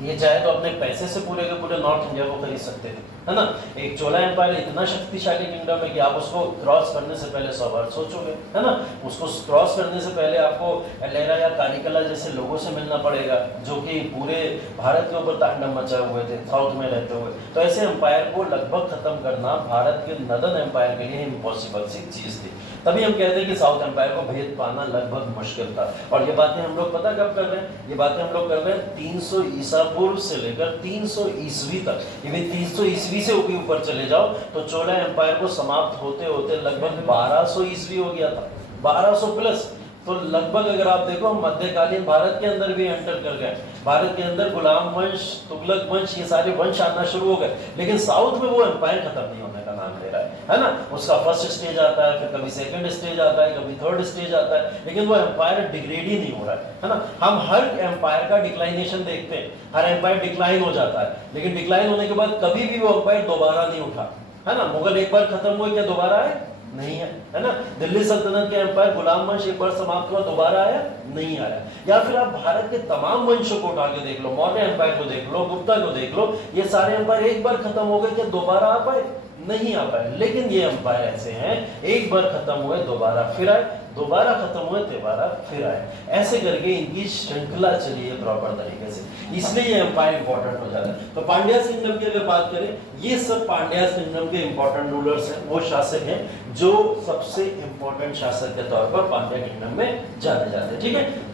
ये चाहे तो अपने पैसे से पूरे के पूरे नॉर्थ इंडिया को खरीद सकते थे, है ना। एक चोला एम्पायर इतना शक्तिशाली किंगडम है कि आप उसको क्रॉस करने से पहले 100 बार सोचोगे, है ना। उसको क्रॉस करने से पहले आपको एलेरा या कारिकला जैसे लोगों से मिलना पड़ेगा, जो कि पूरे भारत के ऊपर तांडव मचाए हुए थे साउथ में रहते हुए। तो ऐसे एम्पायर को लगभग खत्म करना भारत के नदर्न एम्पायर के लिए इम्पॉसिबल सी चीज थी। तभी हम कहते हैं कि साउथ एम्पायर को भेद पाना लगभग मुश्किल था। और ये बातें हम लोग पता कब कर रहे हैं? ये बातें हम लोग कर रहे हैं 300 ईसा पूर्व से लेकर 300 ईस्वी तक। इवन 300 ईस्वी से ऊपर चले जाओ तो चोला एम्पायर को समाप्त होते होते लगभग 1200 ईस्वी हो गया था, 1200 प्लस। तो लगभग अगर आप देखो मध्यकालीन भारत के अंदर भी एंटर कर गए। भारत के अंदर गुलाम वंश, तुगलक वंश, ये सारे वंश आना शुरू हो गए, लेकिन साउथ में वो एम्पायर खत्म नहीं होने का नाम ले रहा है ना। उसका फर्स्ट स्टेज आता है, फिर कभी सेकंड स्टेज आता है, कभी थर्ड स्टेज आता है, लेकिन वो एम्पायर डिग्रेड ही नहीं हो रहा है ना। हम हर एम्पायर का डिक्लाइनेशन देखते हैं, हर एम्पायर डिक्लाइन हो जाता है, लेकिन डिक्लाइन होने के बाद कभी भी वो एम्पायर दोबारा नहीं उठा, है ना। मुगल एक बार खत्म हुए, क्या दोबारा आए? नहीं है ना। दिल्ली सल्तनत के एम्पायर गुलाम वंश एक बार समाप्त हुआ, दोबारा आया? नहीं आया। या फिर आप भारत के तमाम वंशों को उठा के देख लो, मौर्य एम्पायर को देख लो, गुप्ता को देख लो, ये सारे एम्पायर एक बार खत्म हो गए, क्या दोबारा आ पाए? नहीं आ पाए। लेकिन ये एम्पायर ऐसे हैं, एक बार खत्म हुए दोबारा फिर आए, दोबारा खत्म हुए दोबारा फिर आए, ऐसे करके इनकी श्रृंखला चली है प्रॉपर तरीके से, इसलिए ये एम्पायर इंपॉर्टेंट हो जाता है। तो पांड्या किंगडम की अगर बात करें, ये सब पांड्या किंगडम के इंपॉर्टेंट रूलर्स हैं, वो शासक हैं जो सबसे इंपॉर्टेंट शासक के तौर पर पांड्या किंगडम में जाने जाते हैं, ठीक है।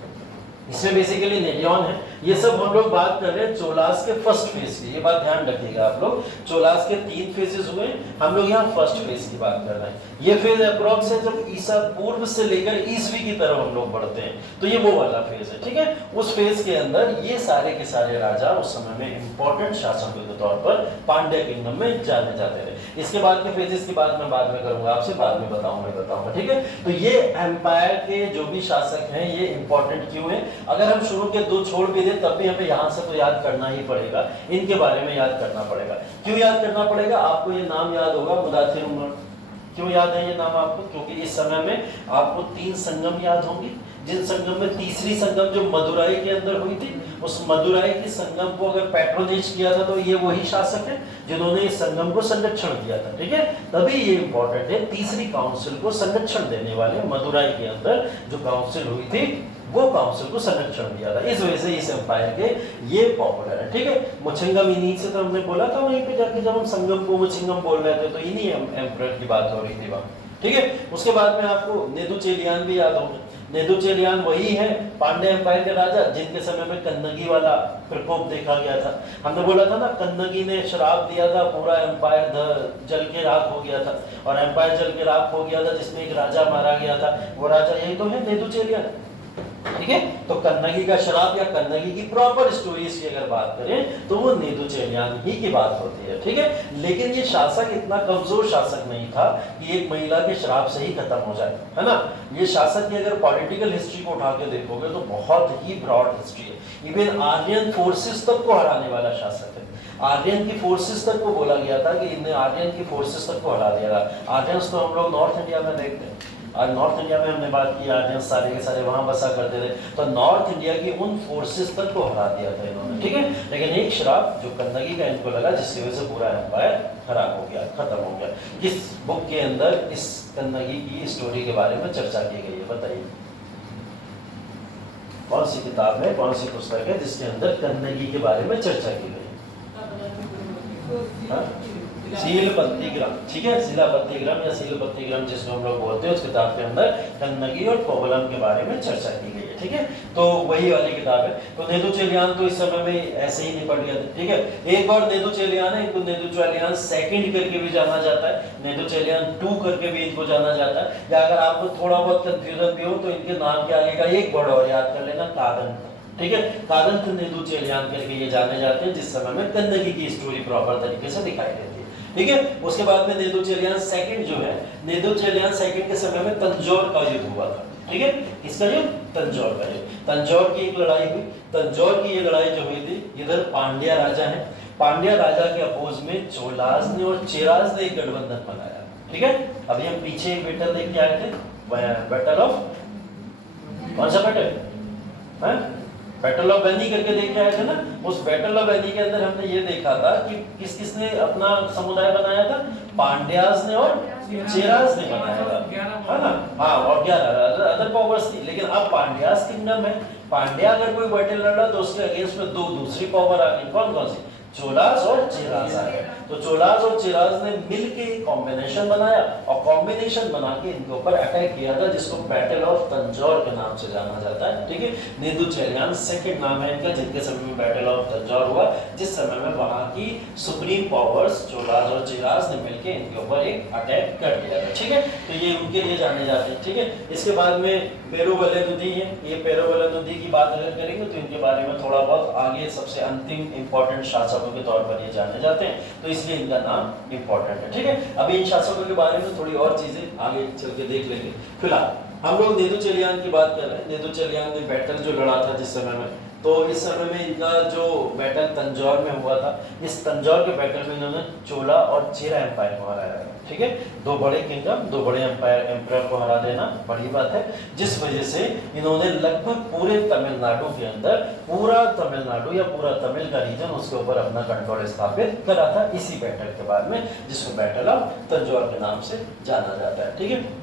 इसमें बेसिकली नेडियन है। ये सब हम लोग बात कर रहे हैं चोलास के फर्स्ट फेज की, ये बात ध्यान रखिएगा आप लोग। चोलास के 3 फेजेस हुए, हम लोग यहाँ फर्स्ट फेज की बात कर रहे हैं। ये फेज अप्रॉक्स है जब ईसा पूर्व से लेकर ईसवी की तरफ हम लोग बढ़ते हैं, तो ये वो वाला फेज है, ठीक है। उस फेज के अंदर ये सारे के सारे राजा उस समय में इंपॉर्टेंट शासकों के तौर पर पांड्या किंगडम में जाने जाते थे। इसके बाद के फेजेस की बात मैं बाद में करूंगा, आपसे बाद में बताऊंगा, ठीक है। तो ये एम्पायर के जो भी शासक हैं ये इंपॉर्टेंट क्यों है? अगर हम शुरू के 2 छोड़ भी दें तब भी हमें यहाँ से तो याद करना ही पड़ेगा, इनके बारे में याद करना पड़ेगा। क्यों याद करना पड़ेगा? आपको ये नाम याद होगा, मुदाथिर उमर। क्यों याद है ये नाम आपको? क्योंकि इस समय में आपको 3 संगम याद होंगे, जिन संगम में तीसरी संगम जो मदुराई के अंदर हुई थी, उस मदुराई की संगम को अगर पैट्रोनेज किया था तो ये वही शासक है जिन्होंने इस संगम को संरक्षण दिया था, ठीक है। तभी ये इंपॉर्टेंट है, तीसरी काउंसिल को संरक्षण देने वाले मदुराई के अंदर जो काउंसिल हुई थी वो काउंसिल को संरक्षण दिया था। इस वजह से इस एम्पायर के ये पॉपुलर है, ठीक है। मुचिंगम इन्हीं से तो हमने बोला था वहीं पे जाके, जब हम संगम को मुचिंगम बोल रहे थे तो इन्हीं एम्परर की बात हो रही थी वहाँ, ठीक है। उसके बाद में आपको नेदुचेलियान भी याद होगा। नेदुचेलियान वही है पांड्या एम्पायर के राजा जिनके समय में कन्नगी वाला प्रकोप देखा गया था। हमने बोला था ना, कन्नगी ने श्राप दिया था, पूरा एम्पायर जल के राख हो गया था, और एम्पायर जल के राख हो गया था जिसमें एक राजा मारा गया था। वो राजा यही तो है, नेदुचेलियान, ठीक है। तो कन्नगी का श्राप या कन्नगी की प्रॉपर स्टोरीज की अगर बात करें तो वो नेदुचेलियान ही की बात होती है, ठीक है। लेकिन ये शासक इतना कमजोर शासक नहीं था कि एक महिला के श्राप से ही खत्म हो जाए, है ना। ये शासक की अगर पॉलिटिकल हिस्ट्री को उठा के देखोगे तो बहुत ही ब्रॉड हिस्ट्री है। इवन आर्यन फोर्सेस तक को हराने वाला शासक है। आर्यन की फोर्सेस तक को बोला गया था कि इन्हें आर्यन की फोर्सेस तक को हरा दिया था। आर्यंस तो हम लोग नॉर्थ इंडिया में देखते हैं, आज नॉर्थ इंडिया में हमने बात की, आर्यंस सारे के सारे वहां बसा करते थे, तो नॉर्थ इंडिया की उन फोर्सेस तक को हरा दिया था इन्होंने, ठीक है। लेकिन एक श्राप जो कन्नगी का इनको लगा जिसकी वजह से पूरा एम्पायर खराब हो गया, खत्म हो गया। किस बुक के अंदर इस कन्नगी की स्टोरी के बारे में चर्चा की गई है बताइए? कौन सी किताब है, कौन सी पुस्तक है जिसके अंदर कन्नगी के बारे में चर्चा की गई? शीलपत्तिग्रम, ठीक है। शीलापत्तिग्रम या शीलपत्तिग्रम जिसको हम लोग बोलते हैं, उस किताब के अंदर कन्नगी और कोवलम के बारे में चर्चा की गई है, ठीक है। तो वही वाली किताब है। तो नेदुचेलियान तो इस समय में ऐसे ही निपट गया था, ठीक है। एक और नेदुचेलियान है, इनको नेदुचेलियान सेकंड करके भी जाना जाता है, नेदुचेलियान 2 करके भी इनको जाना जाता है। या अगर आपको थोड़ा बहुत कंफ्यूजन भी हो तो इनके नाम के आगे का एक वर्ड और याद कर लेना, कादन, ठीक है। कादंत नेदुचेलियान करके ये जाने जाते हैं, जिस समय में कन्नगी की स्टोरी प्रॉपर तरीके से दिखाई देती है, ठीक है। उसके बाद में नेदुचेलियान सेकंड जो है, नेदुचेलियान सेकंड के समय में तंजौर का युद्ध हुआ था, ठीक है। किसका युद्ध? तंजौर का युद्ध। तंजौर की एक लड़ाई हुई। तंजौर की ये लड़ाई जो हुई थी, इधर पांड्या राजा है, पांड्या राजा के अपोज में चोलाज ने और चेराज ने एक गठबंधन बनाया, ठीक है। अभी हम पीछे एक बैटल देख के आए थे, बैटल ऑफ, कौन सा बैटल है? बैटल ऑफ बेनी करके देख के आए थे ना। उस बैटल ऑफ बेनी के अंदर हमने ये देखा था कि किस किसने अपना समुदाय बनाया था? पांड्याज ने और चेराज ने बनाया था, है ना। हाँ, और 11 अदर पावर्स थी, लेकिन अब पांड्याज किंगडम है। पांड्या अगर कोई बैटल लड़ा तो उसके अगेंस्ट में 2 दूसरी पावर आ गई। कौन कौन सी? चोलास और चेराज आ गए। तो चोलास और चेराज ने मिलके कॉम्बिनेशन बनाया और कॉम्बिनेशन बना के इनके ऊपर अटैक किया था, जिसको बैटल ऑफ तंजौर के नाम से जाना जाता है, ठीक है। नेदुचेलियान सेकंड नाम है इनका, जिनके समय में बैटल ऑफ तंजौर हुआ, जिस समय में वहां की सुप्रीम पावर्स चोलास और चेराज ने मिलके इनके ऊपर एक अटैक कर दिया था, ठीक है। तो ये उनके लिए जाने जाते हैं, ठीक है। इसके बाद में पेरुवलनुदी है। ये पेरुवलनुदी की बात अगर करेंगे तो इनके बारे में थोड़ा बहुत आगे सबसे अंतिम इंपॉर्टेंट शासकों के तौर पर ये जाने जाते हैं, तो इसलिए इनका नाम इंपॉर्टेंट है, ठीक है। अभी इन शासकों के बारे में थोड़ी और चीजें आगे चल के देख लेंगे। फिलहाल हम लोग नेदुचेलियान की बात कर रहे हैं। नेदुचेलियान ने बैटल जो लड़ा था जिस समय में, तो इस समय में इनका जो बैटल तंजौर में हुआ था, इस तंजौर के बैटल में इन्होंने चोला और चेरा एम्पायर को हराया, ठीक है। 2 बड़े किंगडम, 2 बड़े एम्पायर को हरा देना बड़ी बात है, जिस वजह से इन्होंने लगभग पूरे तमिलनाडु के अंदर, पूरा तमिलनाडु या पूरा तमिल का रीजन, उसके ऊपर अपना कंट्रोल स्थापित करा था इसी बैटल के बाद में, जिसको बैटल ऑफ तंजौर के नाम से जाना जाता है, ठीक है।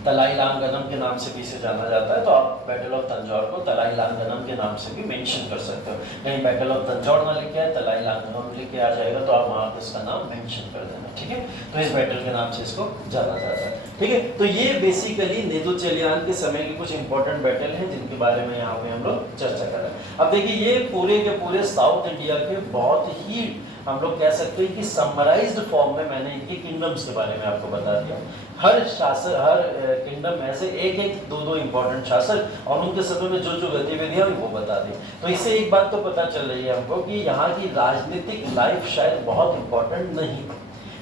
तलाई लांगनम के नाम से भी इसे जाना जाता है, तो आप बैटल ऑफ तंजौर को तलाई लांगनम के नाम से भी मेंशन कर सकते हो। कहीं बैटल ऑफ तंजौर ना लिखे आए, तलाई लांगनम लिखे आ जाएगा, तो आप वहाँ पर इसका नाम मेंशन कर देना, ठीक है। तो इस बैटल के नाम से इसको जाना जाता है, ठीक है। तो ये बेसिकली नेदुचेलियान के समय के कुछ इंपॉर्टेंट बैटल हैं जिनके बारे में यहाँ पे हम लोग चर्चा कर रहे हैं। अब देखिए, ये पूरे के पूरे साउथ इंडिया के बहुत ही, हम लोग कह सकते हैं कि समराइज्ड फॉर्म में मैंने इनके किंगडम्स के बारे में आपको बता दिया। हर शासक, हर किंगडम में से एक एक 2 इंपॉर्टेंट शासक और उनके समय में जो जो गतिविधियां हुई वो बता दी। तो इससे एक बात तो पता चल रही है हमको कि यहाँ की राजनीतिक लाइफ शायद बहुत इंपॉर्टेंट नहीं थी।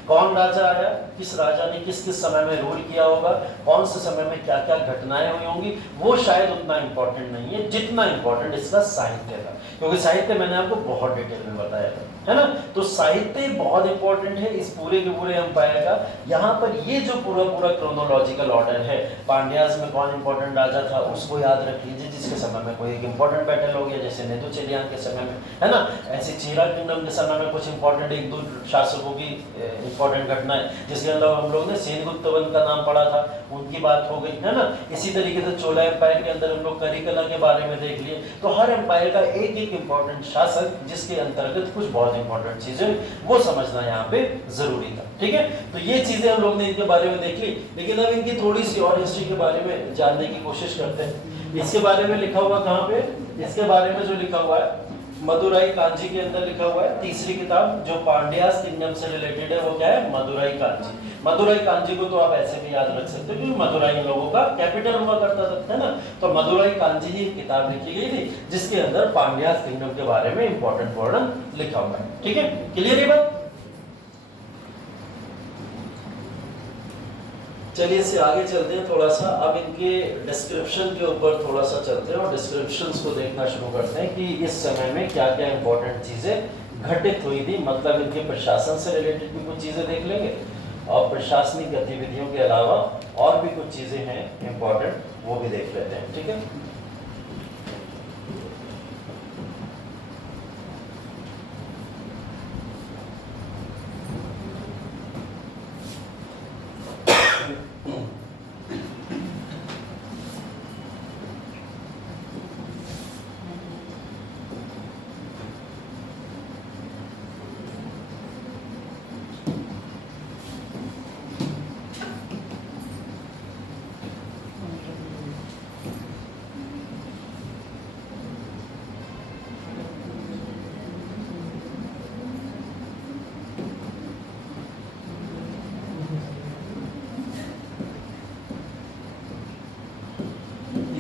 कौन राजा आया, किस राजा ने किस किस समय में रूल किया होगा, कौन से समय में क्या क्या घटनाएं हुई होंगी, वो शायद उतना इंपॉर्टेंट नहीं है जितना इंपॉर्टेंट इसका साहित्य था, क्योंकि साहित्य मैंने आपको बहुत डिटेल में बताया था, है ना। तो साहित्य बहुत इंपॉर्टेंट है इस पूरे के पूरे एम्पायर का। यहाँ पर ये जो पूरा पूरा क्रोनोलॉजिकल ऑर्डर है, पांड्यास में कौन इंपॉर्टेंट राजा था उसको याद रख लीजिए, जिसके समय में कोई एक इंपॉर्टेंट बैटल हो गया, जैसे नेदुचेलियान के समय में, है ना। ऐसे चेरा किंगडम के समय में कुछ इंपॉर्टेंट एक दो शासकों की इंपॉर्टेंट घटनाएं, जिसके अंदर हम लोग ने सेनगुप्त वन का नाम पढ़ा था, उनकी बात हो गई, है ना। इसी तरीके से चोला एम्पायर के अंदर हम लोग करिकला के बारे में देख लिए। तो हर एम्पायर का एक एक इंपॉर्टेंट शासक जिसके अंतर्गत कुछ बहुत इंपॉर्टेंट चीजें, वो समझना यहाँ पे जरूरी था, ठीक है। तो ये चीजें हम लोग ने इनके बारे में देख ली, लेकिन अब इनकी थोड़ी सी और हिस्ट्री के बारे में जानने की कोशिश करते हैं। इसके बारे में लिखा हुआ कहाँ पे, इसके बारे में जो लिखा हुआ है मदुराई कांची के अंदर लिखा हुआ है, तीसरी किताब जो पांड्यास किंगडम से रिलेटेड है, वो क्या है, मदुराई कांची। मदुराई कांची को तो आप ऐसे भी याद रख सकते हो क्योंकि मदुराई लोगों का कैपिटल हुआ करता था, है ना। तो मदुराई कांची की किताब लिखी गई थी जिसके अंदर पांड्यास किंगडम के बारे में इंपॉर्टेंट वर्णन लिखा हुआ है, ठीक है। क्लियर है बात। चलिए इससे आगे चलते हैं थोड़ा सा, अब इनके डिस्क्रिप्शन के ऊपर थोड़ा सा चलते हैं और डिस्क्रिप्शंस को देखना शुरू करते हैं कि इस समय में क्या क्या इंपॉर्टेंट चीजें घटित हुई थी। मतलब इनके प्रशासन से रिलेटेड भी कुछ चीजें देख लेंगे और प्रशासनिक गतिविधियों के अलावा और भी कुछ चीजें हैं इंपॉर्टेंट, वो भी देख लेते हैं, ठीक है।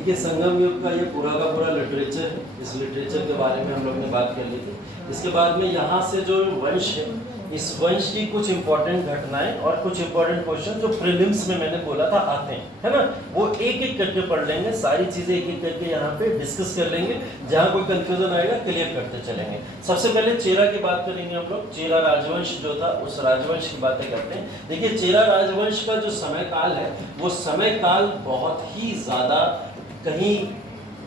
ये संगम युग का ये पूरा का पूरा लिटरेचर है, इस लिटरेचर के बारे में हम लोग ने बात कर ली थी। इसके बाद में यहाँ से जो वंश है, इस वंश की कुछ इंपॉर्टेंट घटनाएं और कुछ इंपॉर्टेंट क्वेश्चन जो प्रीलिम्स में मैंने बोला था आते हैं, है ना, वो एक एक करके पढ़ लेंगे, सारी चीजें एक एक करके यहाँ पे डिस्कस कर लेंगे, जहाँ कोई कंफ्यूजन आएगा क्लियर करते चलेंगे। सबसे पहले चेरा की बात करेंगे हम लोग। चेरा राजवंश जो था उस राजवंश की बातें करते हैं। देखिए चेरा राजवंश का जो समय काल है, वो समय काल बहुत ही ज्यादा, कहीं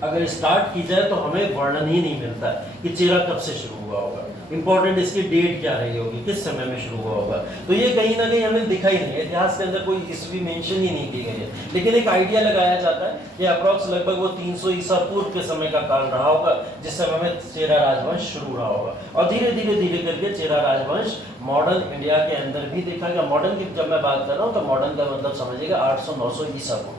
अगर स्टार्ट की जाए तो हमें वर्णन ही नहीं मिलता कि चेरा कब से शुरू हुआ होगा, इंपॉर्टेंट इसकी डेट क्या रही होगी, किस समय में शुरू हुआ होगा, तो ये कहीं ना कहीं हमें दिखा ही नहीं है, इतिहास के अंदर कोई ईस्वी मेंशन ही नहीं की गई है। लेकिन एक आइडिया लगाया जाता है कि अप्रॉक्स लगभग वो 300 ईसा पूर्व के समय का काल रहा होगा जिस समय में चेरा राजवंश शुरू रहा होगा। और धीरे धीरे धीरे करके चेरा राजवंश मॉडर्न इंडिया के अंदर भी देखा गया। मॉडर्न की जब मैं बात कर रहा हूँ तो मॉडर्न का मतलब समझिएगा 800-900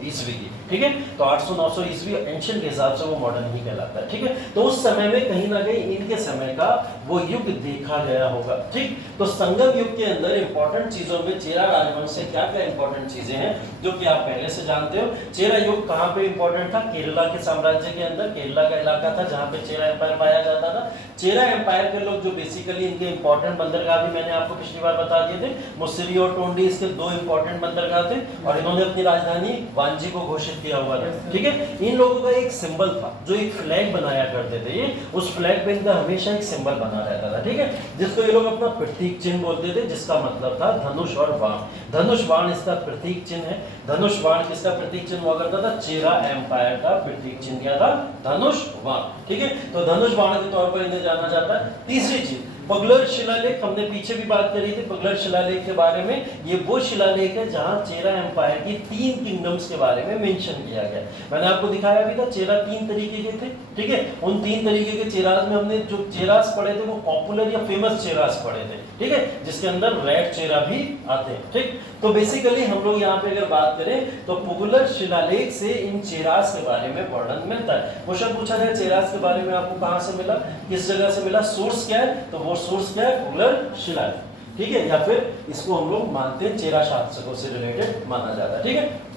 ईस्वी की, ठीक है। तो 800-900 ईस्वी एंशिएंट के हिसाब से वो मॉडर्न ही कहलाता है, ठीक है। तो उस समय में कहीं ना कहीं इनके समय का वो युग देखा गया होगा, ठीक। तो संगम युग के अंदर इंपॉर्टेंट चीजों में चेरा राजवंश से क्या क्या इंपॉर्टेंट चीजें हैं जो कि आप पहले से जानते हो। चेरा युग कहाँ पे इंपॉर्टेंट था, केरला के साम्राज्य के अंदर, केरला का इलाका था जहाँ पे चेरा एम्पायर पाया जाता था। चेरा एम्पायर के लोग जो बेसिकली इनके इंपॉर्टेंट बंदरगाह भी मैंने आपको पिछली बार बता दिए थे, मुसिरी और टोंडी इसके दो इंपॉर्टेंट बंदरगाह थे और इन्होंने अपनी राजधानी वांजी को घोषित किया हुआ था, ठीक है। इन लोगों का एक सिंबल था जो एक फ्लैग बनाया करते थे, ये उस फ्लैग पे इनका हमेशा एक सिंबल बना रहता था, ठीक है, जिसको ये लोग अपना प्रतीक चिन्ह बोलते थे, जिसका मतलब था धनुष और बाण। धनुष बाण इसका प्रतीक चिन्ह है। धनुष बाण किसका प्रतीक चिन्ह हुआ करता था, चेरा एम्पायर का प्रतीक चिन्ह क्या था, धनुष बाण, ठीक है। तो धनुष बाण के तौर पर इन्हें जाना जाता है। तीसरी चीज पगलर शिलालेख, हमने पीछे भी बात करी थी पगलर शिलालेख के बारे में। ये वो शिलालेख है जहां चेरा एम्पायर की 3 किंगडम्स के बारे में मेंशन किया गया। मैंने आपको दिखाया भी था चेरा 3 तरीके के थे, ठीक है। उन 3 तरीके के चेरास में हमने जो चेरास पढ़े थे वो पॉपुलर या फेमस चेरास पढ़े थे, ठीक है, जिसके अंदर रेड चेरा भी आते हैं, ठीक। तो बेसिकली हम लोग यहाँ पे अगर बात करें तो पगलर शिलालेख से इन चेरास के बारे में वर्णन मिलता है। क्वेश्चन पूछा जाए चेरास के बारे में आपको कहाँ से मिला, किस जगह से मिला, सोर्स क्या है, तो वो सोर्स क्या है, पगलर शिलालेख, ठीक है, या फिर इसको हम लोग मानते हैं चेरा शासकों से रिलेटेड माना जाता है, ठीक है।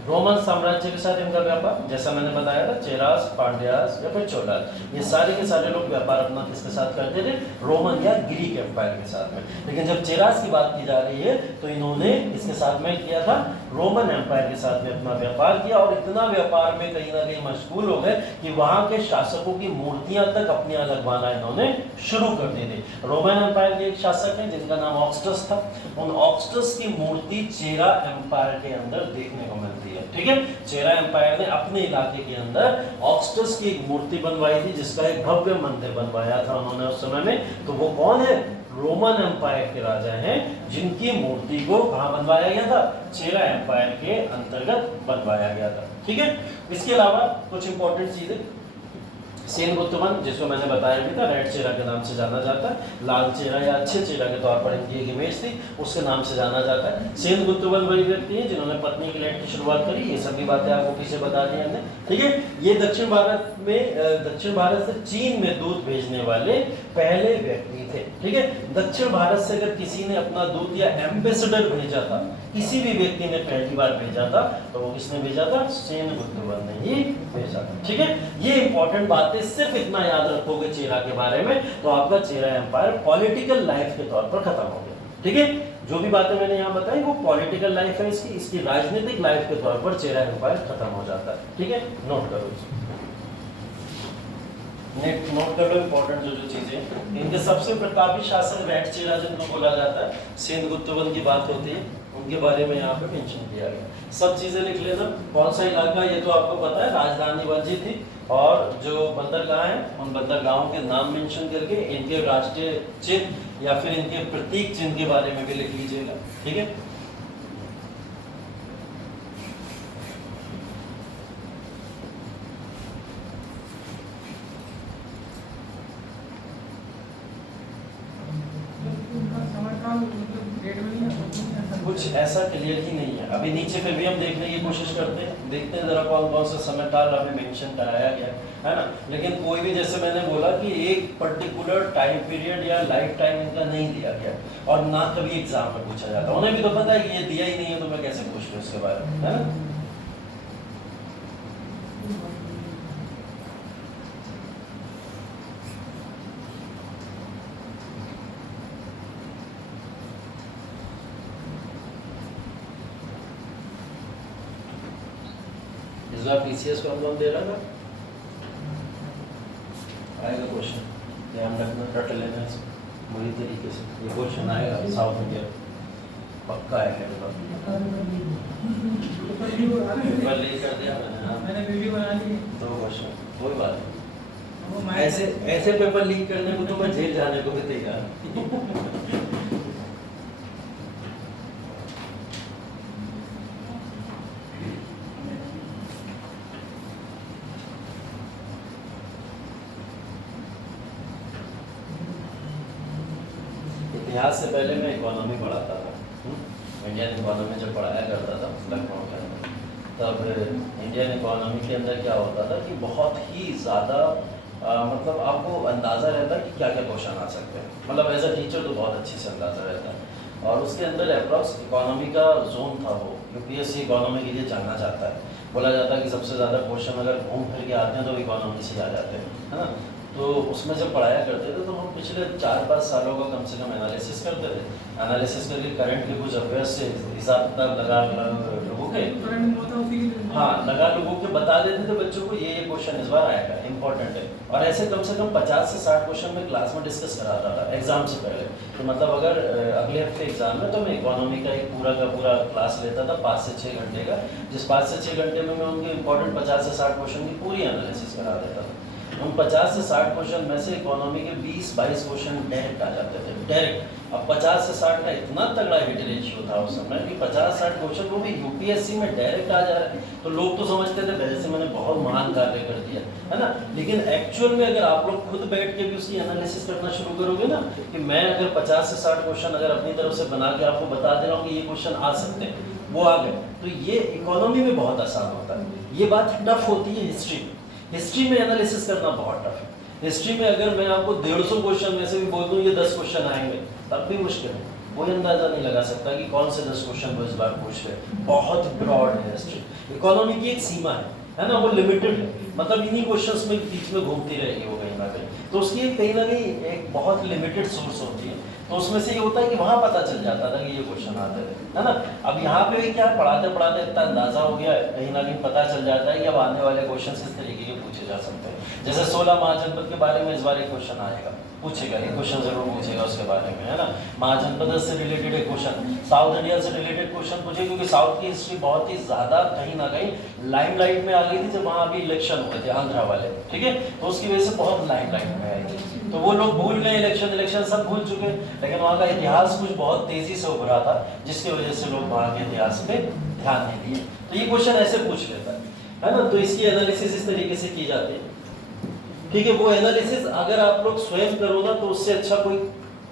रोमन साम्राज्य के साथ इनका व्यापार, जैसा मैंने बताया था, चेरास, पांड्यास या फिर चोलास, ये सारे के सारे लोग व्यापार अपना किसके साथ करते थे? रोमन या ग्रीक एम्पायर के साथ में। लेकिन जब चेरास की बात की जा रही है तो इन्होंने इसके साथ में किया था, रोमन एम्पायर के साथ में अपना व्यापार किया, और इतना व्यापार में कहीं ना कहीं मशगूल हो गए कि वहां के शासकों की मूर्तियां तक अपनी लगवाना इन्होंने शुरू कर दी थी। रोमन एम्पायर के एक शासक हैं जिनका नाम ऑगस्टस था, उन ऑगस्टस की मूर्ति चेरा एम्पायर के अंदर देखने को मिलती है। ठीक है, चेरा एम्पायर ने अपने इलाके के अंदर ऑगस्टस की एक मूर्ति बनवाई थी, जिसका एक भव्य मंदिर बनवाया था उन्होंने उस समय में। तो वो कौन है? रोमन एम्पायर के राजा हैं, जिनकी मूर्ति को कहां बनवाया गया था? चेरा एम्पायर के अंतर्गत बनवाया गया था। ठीक है, इसके अलावा कुछ इंपॉर्टेंट चीजें, सेनगुप्तवन जिसको मैंने बताया भी था, रेड चेरा के नाम से जाना जाता है, लाल चेरा या अच्छे चेरा के तौर पर इनकी एक इमेज थी, उसके नाम से जाना जाता है। सेनगुप्तवन वही व्यक्ति हैं जिन्होंने पत्नी की लैंड की शुरुआत करी, ये सभी बातें आपको पीछे बता दी हमने। ठीक है, ये दक्षिण भारत से चीन में दूध भेजने वाले पहले व्यक्ति थे। ठीक है, दक्षिण भारत से अगर किसी ने अपना दूध या एम्बेसडर भेजा था, किसी भी व्यक्ति ने पहली बार भेजा था, तो वो किसने भेजा था? सेनगुप्तवन ने ही भेजा था। ठीक है, ये इंपॉर्टेंट बातें सिर्फ इतना याद रखोगे चेरा के बारे में, तो आपका चेरा एम्पायर पॉलिटिकल लाइफ के तौर पर खत्म हो गया। ठीक है, जो भी बातें मैंने यहाँ बताई वो पॉलिटिकल लाइफ है इसकी राजनीतिक लाइफ के तौर पर चेरा एम्पायर खत्म हो जाता है। ठीक है, नोट करो, नोट कर लो इंपॉर्टेंट जो चीजें। इनके सबसे प्रतापी शासक रेड चेरा जिनको बोला जाता है, सेनगुप्तवन की बात होती है, उनके बारे में यहाँ पे मेंशन किया गया। सब चीजें लिख लेना। कौन सा इलाका, ये तो आपको पता है, राजधानी वंजी थी, और जो बंदरगाह हैं उन बंदरगाहों के नाम मेंशन करके इनके राष्ट्रीय चिन्ह या फिर इनके प्रतीक चिन्ह के बारे में भी लिख लीजिएगा। ठीक है, कुछ ऐसा क्लियर ही नहीं है। अभी नीचे पे भी हम देखने की कोशिश करते हैं, देखते हैं जरा कौन कौन सा समय काल हमें मेंशन कराया गया है ना। लेकिन कोई भी, जैसे मैंने बोला कि एक पर्टिकुलर टाइम पीरियड या लाइफ टाइम इनका नहीं दिया गया, और ना कभी एग्जाम में पूछा जाता। उन्हें भी तो पता है कि ये दिया ही नहीं है, तो मैं कैसे पूछ लूँ इसके बारे में, है ना। इस बार पीसीएस कौन दे रहा है? आएगा क्वेश्चन, ध्यान रखना, रट लेना बुरी तरीके से। ये क्वेश्चन आएगा साउथ इंडिया पक्का है। पेपर लीक कर दिया मैंने वीडियो बना ली। दो क्वेश्चन, कोई बात नहीं। ऐसे पेपर लीक करने को तो मैं जेल जाने को भी तैयार। इतिहास से पहले मैं इकोनॉमी पढ़ाता था, इंडियन इकोनॉमी जब पढ़ाया करता था लखनऊ के अंदर, तब इंडियन इकोनॉमी के अंदर क्या होता था कि बहुत ही ज़्यादा मतलब आपको अंदाज़ा रहता है कि क्या क्या क्वेश्चन आ सकते हैं। मतलब एज अ टीचर तो बहुत अच्छे से अंदाज़ा रहता है। और उसके अंदर अप्रॉक्स इकोनॉमी का जोन था, वो यूपीएससी इकोनॉमी के लिए जानना चाहता है। बोला जाता है कि सबसे ज़्यादा क्वेश्चन अगर घूम फिर के आते हैं तो इकोनॉमी से आ जाते हैं, है ना। तो उसमें जब पढ़ाया करते थे तो हम पिछले 4-5 सालों का कम से कम एनालिसिस करते थे। एनालिसिस करके करंट के कुछ अफेयर्स से हिसाब किताब लगा लोगों के, हाँ लगा लोगों के बता देते थे बच्चों को ये क्वेश्चन इस बार आएगा, इंपॉर्टेंट है। और ऐसे कम से कम 50 से 60 क्वेश्चन में क्लास में डिस्कस कराता था एग्जाम से पहले। तो मतलब अगर अगले हफ्ते एग्जाम में तो मैं इकोनॉमी का एक पूरा का पूरा क्लास लेता था 5 से 6 घंटे का, जिस 5 से 6 घंटे में मैं उनके इंपॉर्टेंट 50 से 60 क्वेश्चन की पूरी एनालिसिस करा देता था। उन 50 से 60 क्वेश्चन में से इकोनॉमी के 20-22 क्वेश्चन डायरेक्ट आ जाते थे, डायरेक्ट। अब 50 से 60 का इतना तगड़ा हिट रेशियो था उस समय कि 50-60 क्वेश्चन वो भी यूपीएससी में डायरेक्ट आ जा रहे हैं। तो लोग तो समझते थे वैसे मैंने बहुत महान कार्य कर दिया, है ना। लेकिन एक्चुअल में अगर आप लोग खुद बैठ के भी उसकी एनालिसिस करना शुरू करोगे ना, कि मैं अगर 50 से 60 क्वेश्चन अगर अपनी तरफ से बना के आपको बता दे रहा हूँ कि ये क्वेश्चन आ सकते हैं, वो आ गए, तो ये इकोनॉमी में बहुत आसान होता है। ये बात टफ होती है हिस्ट्री में एनालिसिस करना बहुत टफ है। हिस्ट्री में अगर मैं आपको 150 क्वेश्चन में से भी बोल दूं ये 10 क्वेश्चन आएंगे तब भी मुश्किल है, कोई अंदाजा नहीं लगा सकता कि कौन से 10 क्वेश्चन वो इस बार पूछ रहे। बहुत ब्रॉड है हिस्ट्री। इकोनॉमी की एक सीमा है ना, वो लिमिटेड है, मतलब इन्हीं क्वेश्चंस में बीच में घूमती रहेगी वो कहीं ना कहीं, तो उसकी कहीं ना कहीं एक बहुत लिमिटेड सोर्स होती है। तो उसमें से ये होता है कि वहाँ पता चल जाता था कि ये क्वेश्चन आते थे, है ना। अब यहाँ पे भी क्या पढ़ाते पढ़ाते इतना अंदाजा हो गया है, कहीं ना कहीं पता चल जाता है कि अब आने वाले क्वेश्चन इस तरीके के पूछे जा सकते हैं। जैसे 16 महाजनपद के बारे में इस बार एक क्वेश्चन आएगा, पूछेगा, एक क्वेश्चन जरूर पूछेगा उसके बारे में, है ना। महाजनपद से रिलेटेड एक क्वेश्चन, साउथ इंडिया से रिलेटेड क्वेश्चन पूछे, क्योंकि साउथ की हिस्ट्री बहुत ही ज़्यादा कहीं ना कहीं लाइमलाइट में आ गई थी जब वहाँ अभी इलेक्शन हुए थे आंध्रा वाले, ठीक है, तो उसकी वजह से बहुत लाइमलाइट में आई थी। तो वो लोग भूल गए, इलेक्शन सब भूल चुके, लेकिन वहाँ का इतिहास कुछ बहुत तेजी से उभरा था, जिसकी वजह से लोग वहाँ के इतिहास पे ध्यान नहीं दिए। तो ये क्वेश्चन ऐसे पूछ लेता है ना। तो इसकी एनालिसिस इस तरीके से की जाती है, ठीक है। वो एनालिसिस अगर आप लोग स्वयं करो ना, तो उससे अच्छा कोई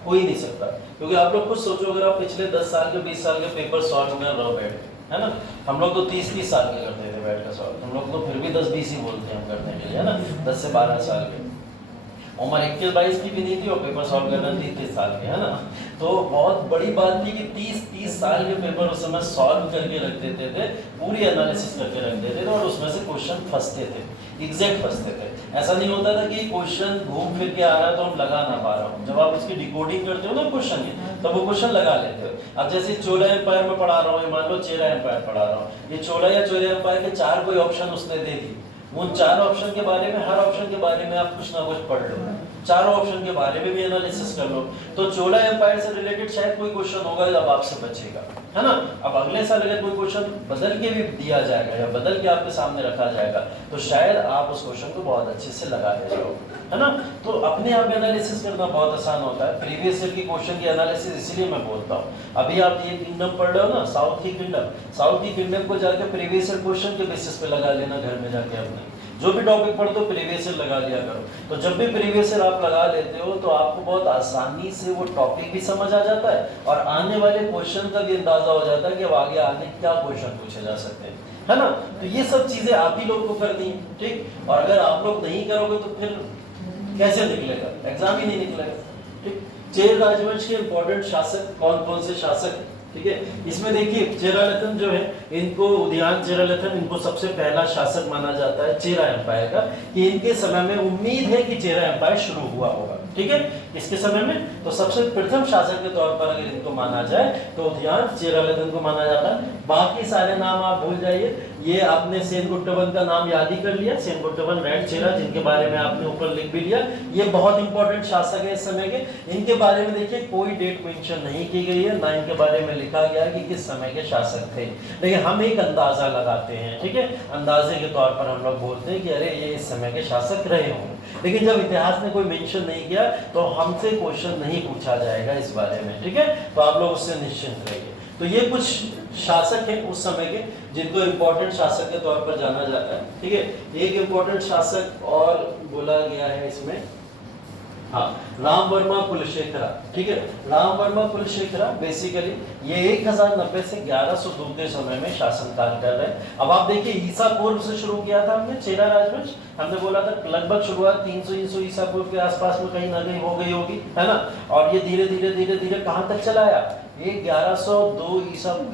हो ही नहीं सकता, क्योंकि आप लोग खुद सोचो, अगर आप पिछले 10 साल के 20 साल के पेपर सॉल्व में रहो बैठ, है ना। हम लोग तो 30-30 साल के करते थे बैठ का सॉल्व, हम लोग तो फिर भी 10-20 ही बोलते हैं हम करने के लिए, है ना। 10 से 12 साल के, उम्र 21-22 की भी नहीं थी और पेपर सॉल्व करना 30-30 साल के, है ना। तो बहुत बड़ी बात थी कि 30-30 साल के पेपर उस समय सॉल्व करके रख देते थे, पूरी एनालिसिस करके रख देते थे, और उसमें से क्वेश्चन फंसते थे, एग्जैक्ट फंसते थे। ऐसा नहीं होता था कि क्वेश्चन घूम फिर के आ रहा है तो हम लगा ना पा रहा हूँ। जब आप उसकी डिकोडिंग करते हो ना क्वेश्चन की, तब वो क्वेश्चन लगा लेते हो। अब जैसे चोला एम्पायर में पढ़ा रहा हूँ, मान लो चेरा एम्पायर पढ़ा रहा हूँ, ये चोला या चोला एम्पायर के 4 कोई ऑप्शन उसने दे दी, उन 4 ऑप्शन के बारे में, हर ऑप्शन के बारे में आप कुछ ना कुछ पढ़ लो, चारों ऑप्शन के बारे में भी एनालिसिस कर लो, तो चोला एम्पायर से रिलेटेड शायद कोई क्वेश्चन होगा जब आपसे बचेगा, है ना। अब अगले साल अगर कोई क्वेश्चन बदल के भी दिया जाएगा या बदल के आपके सामने रखा जाएगा, तो शायद आप उस क्वेश्चन को बहुत अच्छे से लगा ले जाओ, है ना। तो अपने आप एनालिसिस करना बहुत आसान होता है। प्रीवियस ईयर की क्वेश्चन की एनालिसिस इसीलिए मैं बोलता हूँ, अभी आप ये किंगडम पढ़ रहे हो ना, साउथ की किंगडम को जाकर प्रीवियस ईयर क्वेश्चन के बेसिस पे लगा लेना, घर में जाके अपने जो भी टॉपिक पढ़ते हो प्रीवियस ईयर लगा लिया करो। तो जब भी प्रीवियस ईयर आप लगा लेते हो तो आपको बहुत आसानी से वो टॉपिक भी समझ आ जाता है, और आने वाले क्वेश्चन का भी अंदाजा हो जाता है कि अब आगे आने क्या क्वेश्चन पूछे जा सकते हैं, है ना। तो ये सब चीजें आप ही लोग को करनी है, ठीक। और अगर आप लोग नहीं करोगे तो फिर कैसे निकलेगा, एग्जाम ही नहीं निकलेगा, ठीक। चेर राजवंश के इंपॉर्टेंट शासक कौन कौन से शासक, ठीक है। इसमें देखिए चेरालथन जो है, इनको उदयन चेरालथन, इनको सबसे पहला शासक माना जाता है चेरा एम्पायर का, कि इनके समय में उम्मीद है कि चेरा एम्पायर शुरू हुआ होगा, ठीक है, इसके समय में। तो सबसे प्रथम शासक के तौर पर अगर इनको माना जाए तो उदयन चेरालथन को माना जाता है। बाकी सारे नाम आप भूल जाइए, ये आपने सेनगुट्टवन का नाम याद ही कर लिया, सेनगुट्टवन रेड चेरा, जिनके बारे में आपने ऊपर लिख भी लिया, ये बहुत इंपॉर्टेंट शासक है इस समय के। इनके बारे में देखिए कोई डेट मेंशन नहीं की गई है, ना इनके बारे में लिखा गया है कि किस समय के शासक थे, लेकिन हम एक अंदाजा लगाते हैं, ठीक है। अंदाजे के तौर पर हम लोग बोलते हैं कि अरे ये इस समय के शासक रहे होंगे, लेकिन जब इतिहास ने कोई मेंशन नहीं किया तो हमसे क्वेश्चन नहीं पूछा जाएगा इस बारे में, ठीक है। तो आप लोग उससे निश्चिंत रहिए। तो ये कुछ शासक हैं उस समय के जिनको इम्पोर्टेंट शासक के तौर पर जाना जाता है, ठीक है। एक इम्पोर्टेंट शासक और बोला गया है इसमें, हाँ, राम वर्मा कुलशेखरा, ठीक है। राम वर्मा कुलशेखरा बेसिकली ये 1090 से 1102 के समय में शासनकाल कर रहे हैं। अब आप देखिए ईसा पूर्व से शुरू किया था हमने चेरा राजवंश, हमने बोला था लगभग शुरुआत 300 ईसा पूर्व के आसपास में कहीं ना कहीं हो गई होगी, है ना। और ये धीरे धीरे कहाँ तक चला आया, ये 1102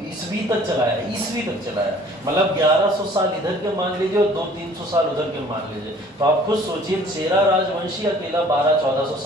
ईस्वी तक चलाया, मतलब 1100 साल इधर के मान लीजिए और 200-300 साल उधर के मान लीजिए। तो आप खुद सोचिए चेरा राजवंशी अकेला 1200-1400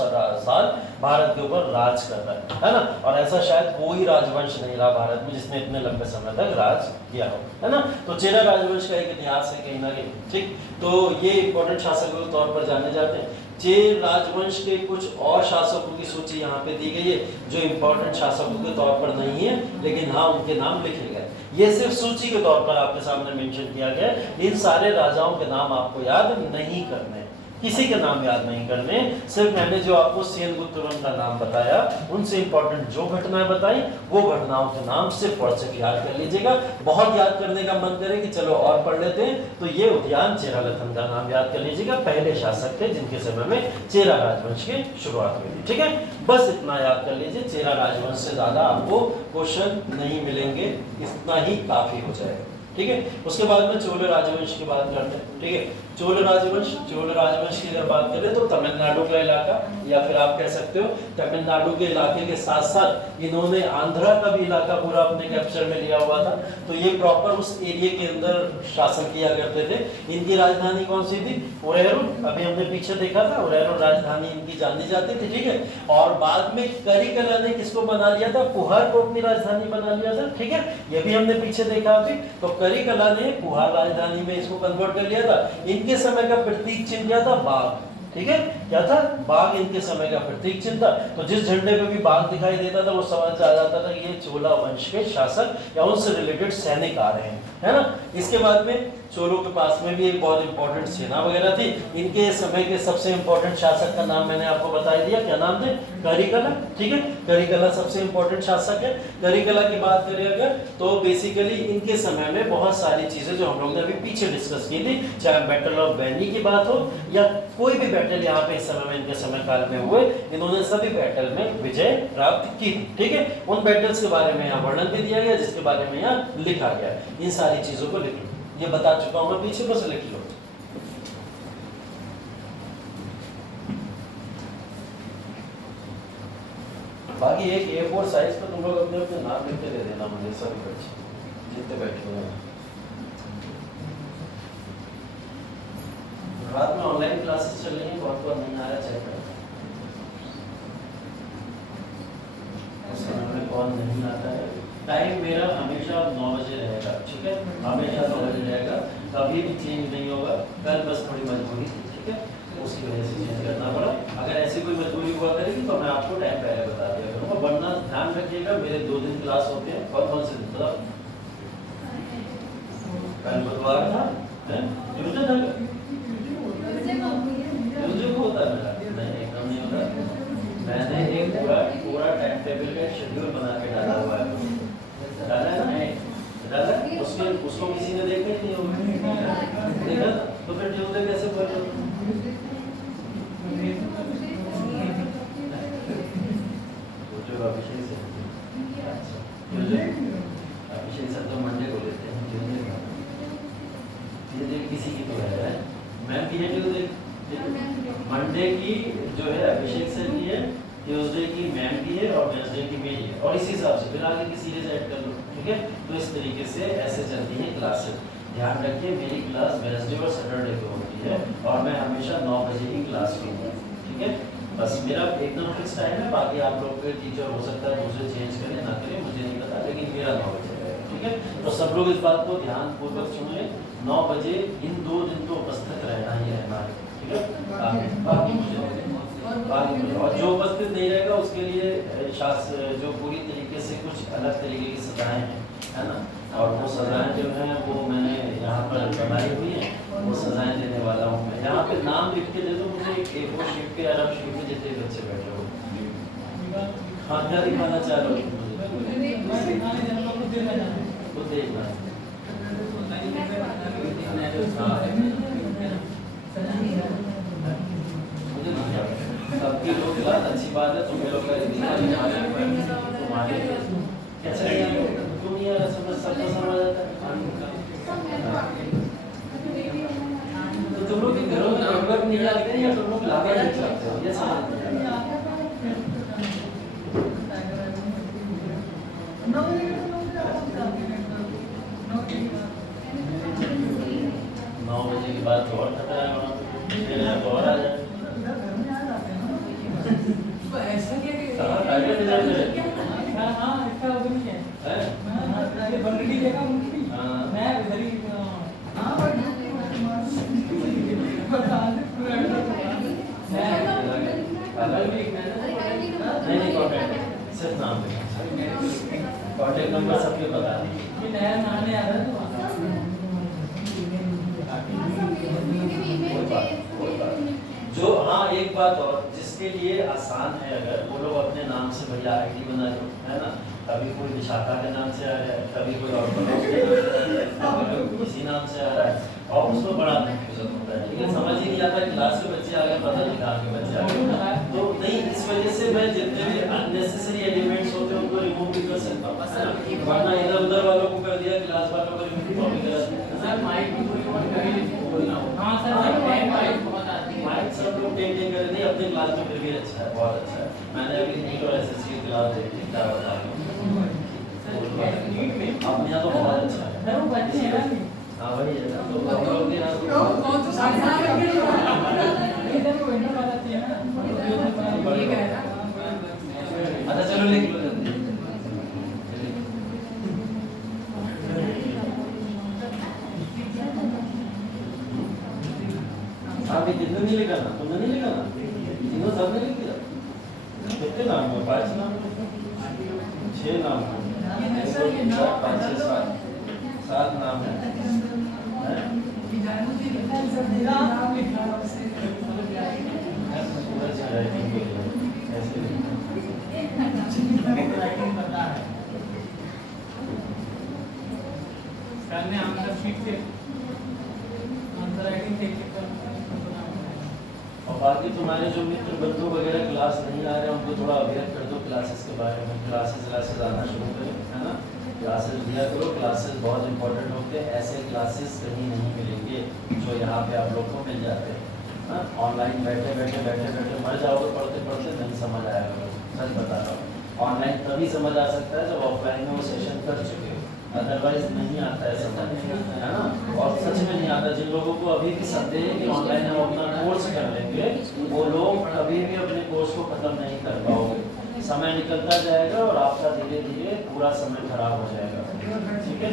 साल भारत के ऊपर राज कर रहा है ना। और ऐसा शायद कोई राजवंश नहीं रहा भारत में जिसने इतने लंबे समय तक राज किया हो, है ना। तो चेरा राजवंश का एक इतिहास है कहीं ना कहीं, ठीक। तो ये इंपॉर्टेंट शासकों के तौर पर जाने जाते हैं। चेर राजवंश के कुछ और शासकों की सूची यहाँ पे दी गई है जो इंपॉर्टेंट शासकों के तौर पर नहीं है, लेकिन हाँ उनके नाम लिखे गए। ये सिर्फ सूची के तौर पर आपके सामने मेंशन किया गया है। इन सारे राजाओं के नाम आपको याद नहीं करने, किसी के नाम याद नहीं करने, सिर्फ मैंने जो आपको सेनगुट्टवन का नाम बताया उनसे इंपॉर्टेंट जो घटनाएं बताई वो घटनाओं के नाम सिर्फ पढ़ से याद कर लीजिएगा। बहुत याद करने का मन करे कि चलो और पढ़ लेते हैं तो ये उदयन चेरालथन का नाम याद कर लीजिएगा, पहले शासक थे जिनके समय में चेरा राजवंश की शुरुआत हुई थी, ठीक है। बस इतना याद कर लीजिए, चेरा राजवंश से ज्यादा आपको क्वेश्चन नहीं मिलेंगे, इतना ही काफी हो जाएगा, ठीक है। उसके बाद में चोल राजवंश की बात करते हैं, ठीक है। चोल राजवंश की अगर बात करें तो तमिलनाडु का इलाका, या फिर आप कह सकते हो तमिलनाडु के इलाके के साथ साथ इन्होंने आंध्रा का भी इलाका पूरा अपने कैप्चर में लिया हुआ था। तो ये प्रॉपर उस एरिया के अंदर शासन किया करते थे। इनकी राजधानी कौन सी थी? ओरेरो। अभी हमने पीछे देखा था, ओरेरो राजधानी इनकी जानी जाती थी, ठीक है। और बाद में करिकला ने किसको बना लिया था? पुहार को अपनी राजधानी बना लिया था, ठीक है। ये भी हमने पीछे देखा अभी। तो करिकला ने पुहार राजधानी में इसको कन्वर्ट कर लिया था। इनके समय का प्रतीक चिन्ह क्या था? बाघ, ठीक है। क्या था? बाघ इनके समय का प्रतीक चिन्ह था। तो जिस झंडे पे भी बाघ दिखाई देता था वो समझ आ जाता था कि ये चोला वंश के शासक या उनसे रिलेटेड सैनिक आ रहे हैं, है ना। इसके बाद में चोलों के पास में भी एक बहुत इंपॉर्टेंट सेना वगैरह थी। इनके समय के सबसे इंपॉर्टेंट शासक का नाम मैंने आपको बता दिया, क्या नाम थे? करिकला, ठीक है। करिकला सबसे इंपॉर्टेंट शासक है। करिकला की बात करें अगर तो बेसिकली इनके समय में बहुत सारी चीजें जो हम लोग ने अभी पीछे डिस्कस की थी, चाहे बैटल ऑफ बैनी की बात हो या कोई भी बैटल यहाँ पे इस समय में इनके समय काल में हुए, इन्होंने सभी बैटल में विजय प्राप्त की, ठीक है। उन बैटल्स के बारे में यहाँ वर्णन भी दिया गया, जिसके बारे में यहाँ लिखा गया। इन सारी चीजों को लिख लो, ये बता चुका हूं मैं पीछे, बस लिख लो। बाकी एक A4 साइज पर तुम लोग अपने अपने नाम लिख के दे देना मुझे, सभी बच्चे जितने बैठे हुए हैं। रात में ऑनलाइन क्लासेस चल रही हैं, बहुत बहुत नहीं आ रहा, चेक करो कौन नहीं आता है। टाइम मेरा हमेशा 9 बजे रहेगा, ठीक है। हमेशा 9 बजे रहेगा, कभी भी चेंज नहीं होगा। कल बस थोड़ी मजबूरी थी, ठीक है, उसकी वजह से चेंज करना पड़ा। अगर ऐसी कोई मजबूरी हुआ करेगी तो मैं आपको टाइम पहले बता दिया करूँगा, वरना ध्यान रखिएगा मेरे 2 दिन क्लास होते हैं। कौन से दिन? बताओ। कल बुधवार था, ट्यूजडे था, ट्यूजडे को होता है मेरा? नहीं, एकदम नहीं होता। मैंने एक पूरा टाइम टेबल का शेड्यूल बना के डाला हुआ है। डाला है ना? डाला उसको किसी ने देखा ही नहीं होगा, देखा? तो फिर ट्यूजडे कैसे बोल रहे हो? अभिषेक से अभिषेक सर तो मंडे को लेते हैं, ट्यूजडे किसी की तो है। मैम की है ट्यूजडे, मंडे की जो है अभिषेक सर की है, ट्यूसडे की मैम की है और वेडनेसडे की मेरी है। और इसी हिसाब से फिर आगे की सीरीज ऐड कर लो, ठीक है। तो इस तरीके से ऐसे चलती है क्लासेस। ध्यान रखिए मेरी क्लास वेडनेसडे और सैटरडे को होती है और मैं हमेशा 9 बजे की क्लास लूँगा, ठीक है। बस मेरा एकदम फिक्स टाइम है। बाकी आप लोग के टीचर हो सकता है दूसरे चेंज करें ना करें मुझे नहीं पता, लेकिन मेरा 9 बजे रहेगा, ठीक है। तो सब लोग इस बात को ध्यान पूर्वक सुन लें, 9 बजे इन 2 दिन तो उपस्थित रहना ही रहना है, ठीक है। बाकी और जो उपस्थित नहीं रहेगा उसके लिए शास्त्र जो पूरी तरीके से कुछ अलग तरीके की सजाएं हैं, है ना। और वो सजाएं जो हैं वो मैंने यहाँ पर बनाई हुई हैं, वो सजाएं देने वाला हूँ मैं। यहाँ पे नाम लिख के दे दो मुझे, A4 शीट के अरब शीट में जितने बच्चे बैठे हो। हाँ, क्या दिखाना चाह रहे हो? खुद देखना है। सबकी लोग क्लास अच्छी बात है, तुम लोग का तुम्हारे कैसे तुम यार समझ सबको समझ आता है। तो तुम लोग के घरों में नंबर नहीं आते हैं या तुम लोग लाभा नहीं चाहते हो, ये समझ नहीं आ रहा। 9 बजे के बाद तो और खतरा है वहाँ पे, तो और आ जाए। सिर्फ नाम कॉन्टेक्ट नंबर सबके बता जो। हाँ, एक बात और जिसके लिए आसान है, अगर वो लोग अपने नाम से भैया आईडी बना लो, है ना। कभी कोई विशाखा के नाम से आ रहा है, कभी कोई और किसी नाम से आ रहा है और उसमें बड़ा कंफ्यूजन होता है, ठीक है। समझ ही नहीं आता क्लास के बच्चे आ गए, पता नहीं कहाँ के बच्चे आ गए। तो नहीं, इस वजह से मैं जितने भी अननेसेसरी एलिमेंट्स होते हैं उनको रिमूव भी कर सकता हूँ, वरना इधर उधर वालों को कर कर दिया, क्लास वालों को लिमिट कॉपी करा दिया। सर माइक भी पूरी बात कर ही बोलना हो। हाँ सर जब टाइम माइक बहुत आती है। माइक सब लोग टेक टेक कर दिए अपने क्लास में, फिर भी अच्छा है, बहुत अच्छा है। मैंने अभी नीट और एसएससी की क्लास देखी, क्या बता रहा हूँ नीट में अपने यहाँ तो बहुत अच्छा है। सर वो बच्चे हैं ना हाँ वही है ना, तो हम लोग के यहाँ इधर विंडो बताती है ना ये कह रहा अच्छा चलो लिख लो जल्दी। आप कितने नहीं लिखा ना, तुमने नहीं लिखा ना, तीनों सबने लिख दिया। कितने नाम है? 5 नाम, 6 नाम है, 5 6 7 नाम है। सर ने आंसर शीट से आंसर राइटिंग देख के और बाकी तुम्हारे जो मित्र बंधु वगैरह क्लास नहीं आ रहे हैं उनको थोड़ा अवेयर कर दो क्लासेस के बारे में। क्लासेस आना शुरू करें, है ना। क्लासेस दिया करो, क्लासेस बहुत इंपॉर्टेंट होते हैं। ऐसे क्लासेस कहीं नहीं मिलेंगे जो यहाँ पे आप लोग को मिल जाते हैं। ऑनलाइन बैठे बैठे मर जाओगे पढ़ते पढ़ते, नहीं समझ आएगा। सच बता रहा हूँ, ऑनलाइन तभी समझ आ सकता है जब ऑफलाइन में वो सेशन कर चुके हो, अदरवाइज नहीं आता है समझ, है ना। और सच में नहीं आता। जिन लोगों को अभी भी संदेह है कि ऑनलाइन हम अपना कोर्स कर लेंगे, वो लोग कभी भी अपने कोर्स को खत्म नहीं कर पाओगे। समय निकलता जाएगा और आपका धीरे धीरे पूरा समय खराब हो जाएगा, ठीक है।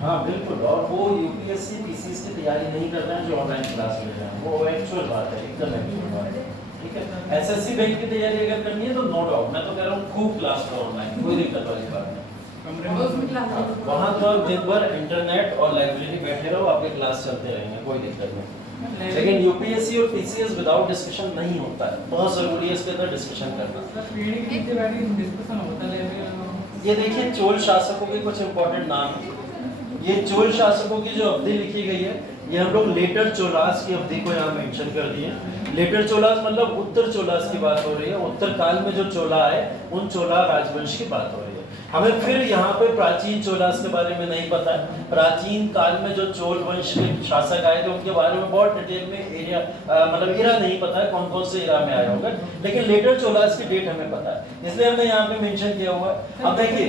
हाँ बिल्कुल। और वो यूपीएससी पीसीएस की तैयारी नहीं कर रहे हैं जो ऑनलाइन क्लास ले रहे हैं, वो एक्चुअल बात है, एकदम एक्चुअल बात है, ठीक है। एसएससी बैंक की तैयारी अगर करनी है तो नो डाउट, मैं तो कह रहा हूँ खूब क्लास करो ऑनलाइन, कोई दिक्कत वाली बात नहीं। वहाँ तो आप दिन भर इंटरनेट और लाइब्रेरी बैठे रहो, आपके क्लास चलते रहेंगे, कोई दिक्कत नहीं। लेकिन यूपीएससी और पीसीएस विदाउट डिस्कशन नहीं होता है, बहुत जरूरी है इसके अंदर डिस्कशन करना। ये देखिए चोल शासकों के कुछ इंपॉर्टेंट नाम है। ये चोल शासकों की जो अवधि लिखी गई है, ये हम लोग लेटर चोलास की अवधि को यहाँ मेंशन कर दिए। लेटर चोलास मतलब उत्तर चोलास की बात हो रही है। उत्तर काल में जो चोला है उन चोला राजवंश की बात हो रही है। हमें फिर यहाँ पे प्राचीन चोलास के बारे में नहीं पता है। प्राचीन काल में जो चोल वंश के शासक आए थे उनके बारे में बहुत डिटेल में एरिया मतलब इरा नहीं पता है, कौन कौन से इरा में आए होंगे, लेकिन लेटर चोलास की डेट हमें पता है, इसलिए हमने यहाँ पे मेंशन किया हुआ है। अब देखिए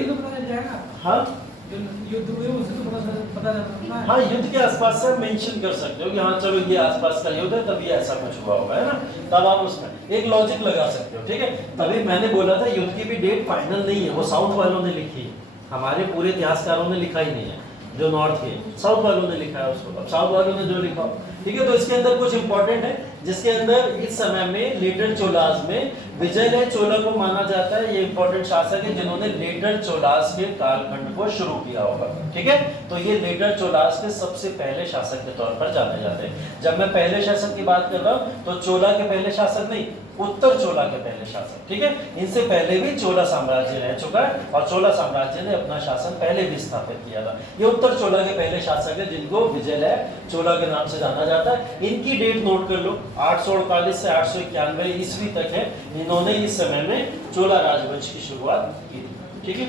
हाँ युद्ध हुए उससे तो पता चलता है। हाँ युद्ध के आसपास से मेंशन कर सकते हो कि हाँ चलो ये आसपास का युद्ध है तभी ऐसा कुछ हुआ होगा, है ना। तब आप उसमें एक लॉजिक लगा सकते हो, ठीक है। तभी मैंने बोला था युद्ध की भी डेट फाइनल नहीं है, वो साउथ वालों ने लिखी है, हमारे पूरे इतिहासकारों ने लिखा ही नहीं है। जो नॉर्थ के साउथ वालों ने लिखा है उसको, अब साउथ वालों ने जो लिखा, ठीक है। तो इसके अंदर कुछ इंपॉर्टेंट है, जिसके अंदर इस समय में लेटर चोलास में विजयलय चोला को माना जाता है। ये इंपॉर्टेंट शासक है जिन्होंने लेटर चोलास के कालखंड को शुरू किया होगा, ठीक है। तो ये लेटर चोलास के सबसे पहले शासक के तौर पर जाने जाते हैं। जब मैं पहले शासक की बात कर रहा हूँ तो चोला के पहले शासक नहीं, उत्तर चोला के पहले शासक, ठीक है। इनसे पहले भी चोला साम्राज्य रह चुका है और चोला साम्राज्य ने अपना शासन पहले भी स्थापित किया था। ये उत्तर चोला के पहले शासक है जिनको विजयलय चोला के नाम से जाना जाता है। इनकी डेट नोट कर लो, 848 से 891 ईस्वी तक है। इन्होंने इस समय में चोला राजवंश की शुरुआत की थी, ठीक है।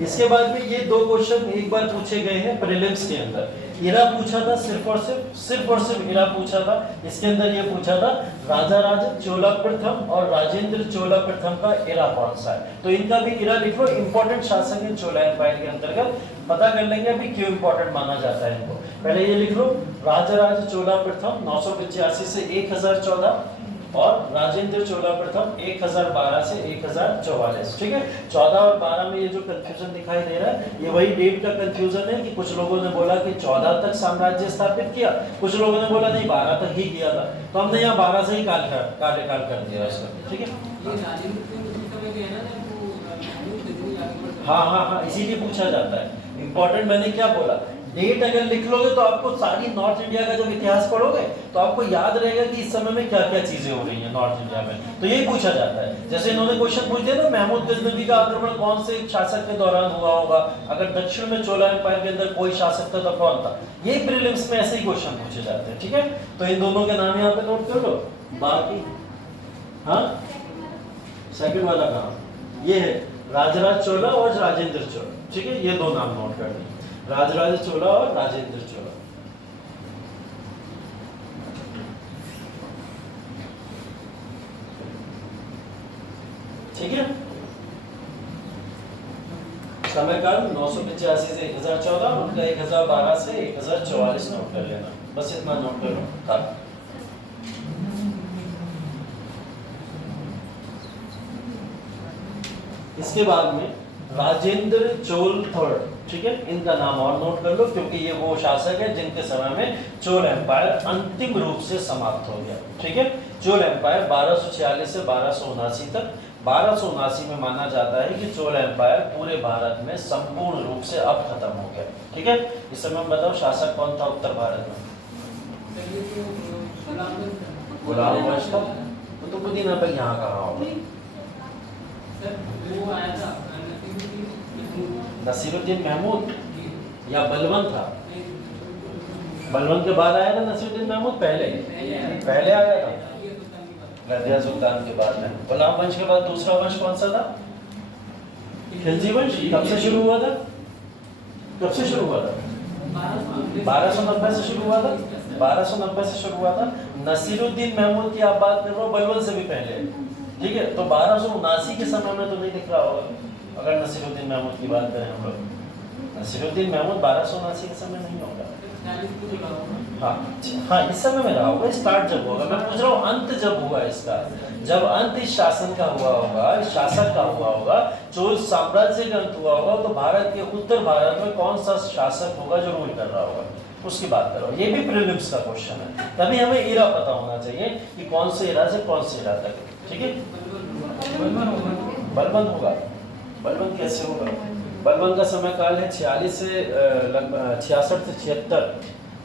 इसके बाद में ये दो क्वेश्चन एक बार पूछे गए हैं प्रीलिम्स के अंदर। इरा पूछा था सिर्फ और सिर्फ इरा पूछा था। इसके अंदर ये पूछा था राजा चोला प्रथम और राजेंद्र चोला प्रथम का इरा कौन सा है, तो इनका भी इरा लिखो। इंपॉर्टेंट शासक है चोला एम्पायर के अंतर्गत, पता कर लेंगे अभी क्यों इंपॉर्टेंट माना जाता है इनको। पहले ये लिख लो राजा चोला प्रथम 985 से 1014 और राजेंद्र चोला प्रथम 1012 से 1044, ठीक है। 14 और 12 में ये जो कंफ्यूजन दिखाई दे रहा है ये वही डेट का कंफ्यूजन है कि कुछ लोगों ने बोला कि 14 तक साम्राज्य स्थापित किया, कुछ लोगों ने बोला नहीं 12 तक ही किया था, तो हमने यहाँ 12 से ही कार्यकाल कर दिया इसका, ठीक है। हाँ इसीलिए पूछा जाता है। इंपॉर्टेंट मैंने क्या बोला, डेट अगर लिख लोगे तो आपको सारी नॉर्थ इंडिया का जब इतिहास पढ़ोगे तो आपको याद रहेगा कि इस समय में क्या क्या चीजें हो रही हैं नॉर्थ इंडिया में, तो यही पूछा जाता है। जैसे इन्होंने क्वेश्चन पूछ दिया ना महमूद गजनवी का आक्रमण कौन से शासक के दौरान हुआ होगा, अगर दक्षिण में चोला एम्पायर के अंदर कोई शासक था तो कौन था, ये प्रीलिम्स में ऐसे ही क्वेश्चन पूछे जाते हैं, ठीक है। तो इन दोनों के नाम यहाँ पे नोट कर लो। बाकी हाँ सेकंड वाला कहाँ, ये है राजराज चोला और राजेंद्र चोला, ठीक है, ये दो नाम नोट कर लें, राजराज चोला और राजेंद्र चोला। ठीक है, समयकाल 985 से 1014, उनका 1012 से 1044 नोट कर लेना, बस इतना नोट कर लो था। इसके बाद में राजेंद्र चोल थर्ड, ठीक है, इनका नाम और नोट कर लो क्योंकि ये वो शासक है जिनके समय में चोल एम्पायर अंतिम रूप से समाप्त हो गया। ठीक है, चोल एम्पायर 1246 से 1279 तक, 1279 में माना जाता है कि चोल एम्पायर पूरे भारत में संपूर्ण रूप से अब खत्म हो गया। ठीक है, इस समय बताओ शासक कौन था उत्तर भारत में? गुलाम वंश का, तो पुदीना पर यहाँ कहा होगा, नसीरुद्दीन महमूद या बलवंत था? बलवंत के बाद आया था नसीरुद्दीन महमूद, पहले आया था गद्या सुल्तान के बाद में। गुलाम वंश के बाद दूसरा वंश कौन सा था? खिलजी वंश। कब से शुरू हुआ था? 1290 से शुरू हुआ था। 1290 से शुरू हुआ था। नसीरुद्दीन महमूद की आप बात कर रहे हो, बलवंत से भी पहले। ठीक है, तो 1279 के समय में तो नहीं दिख रहा होगा अगर नसीरुद्दीन महमूद की बात करें हम लोग। नसीरुद्दीन महमूद 1279 के समय नहीं होगा। हाँ, इस समय में रहा होगा, स्टार्ट जब होगा। मैं पूछ रहा हूँ अंत जब हुआ इसका, जब अंत इस शासन का हुआ होगा, इस शासक का हुआ होगा, चोल साम्राज्य का अंत हुआ होगा, तो भारत के उत्तर भारत में कौन सा शासक होगा जो रूल कर रहा होगा, उसकी बात करो। ये भी प्रीलिम्स का क्वेश्चन है, तभी हमें इरा पता होना चाहिए कि कौन से इरा से कौन से इरा तक। ठीक है, बलवंत होगा। बलवंत कैसे होगा? बलवंत का समय काल है 46 से 66 से 76।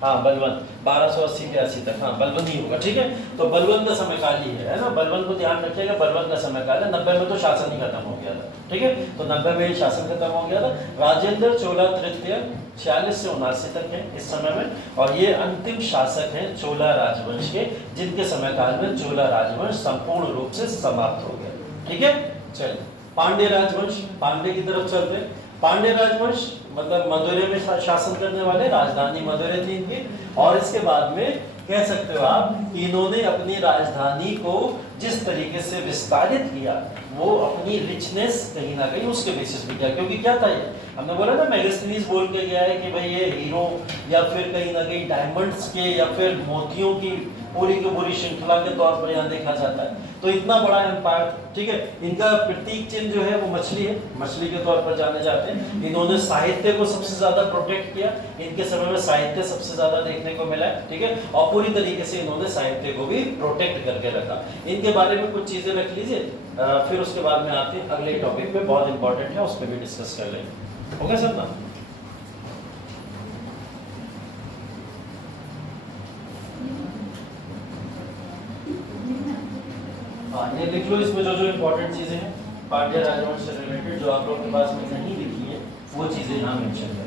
हाँ, बलवंत 1280 के 80 तक, हाँ बलवंत ही होगा। ठीक है, तो बलवंत का समय काल ही है ना, बलवंत को ध्यान रखिएगा। बलवंत का समय काल है, 90 में तो शासन ही खत्म हो गया था। ठीक है, तो 90 में ही शासन खत्म हो गया था। राजेंद्र चोला तृतीय 46 से 79 तक है इस समय में, और ये अंतिम शासक हैं चोला राजवंश के, जिनके समय काल में चोला राजवंश संपूर्ण रूप से समाप्त हो गया। ठीक है, चलिए पांड्य राजवंश, पांड्य की तरफ चलते हैं। पांड्य राजवंश मतलब मदुरै में शासन करने वाले, राजधानी मदुरै थी इनकी, और इसके बाद में कह सकते हो आप इन्होंने अपनी राजधानी को जिस तरीके से विस्तारित किया, वो अपनी रिचनेस कहीं ना कहीं उसके बेसिस पे किया। क्योंकि क्या था ये, हमने बोला ना मेगास्थनीज बोल के गया है कि भाई ये हीरो या फिर कहीं ना कहीं डायमंड्स के या फिर मोतियों की पूरी की पूरी श्रृंखला के तौर पर यहाँ देखा जाता है। तो इतना बड़ा एम्पायर, ठीक है, इनका प्रतीक चिन्ह जो है वो मछली है, मछली के तौर पर जाने जाते हैं। इन्होंने साहित्य को सबसे ज्यादा प्रोटेक्ट किया, इनके समय में साहित्य सबसे ज्यादा देखने को मिला है। ठीक है, और पूरी तरीके से इन्होंने साहित्य को भी प्रोटेक्ट करके रखा। इनके बारे में कुछ चीजें रख लीजिए, फिर उसके बाद में आते हैं अगले टॉपिक पे, बहुत इंपॉर्टेंट है, उस पर भी डिस्कस कर लेंगे। हो गया सर ना? ये लिख लो, इसमें जो जो इम्पोर्टेंट चीजें हैं पांड्य राजवंश से रिलेटेड, जो आप लोग के पास में नहीं लिखी है, वो चीजें यहाँ मेंशन करें।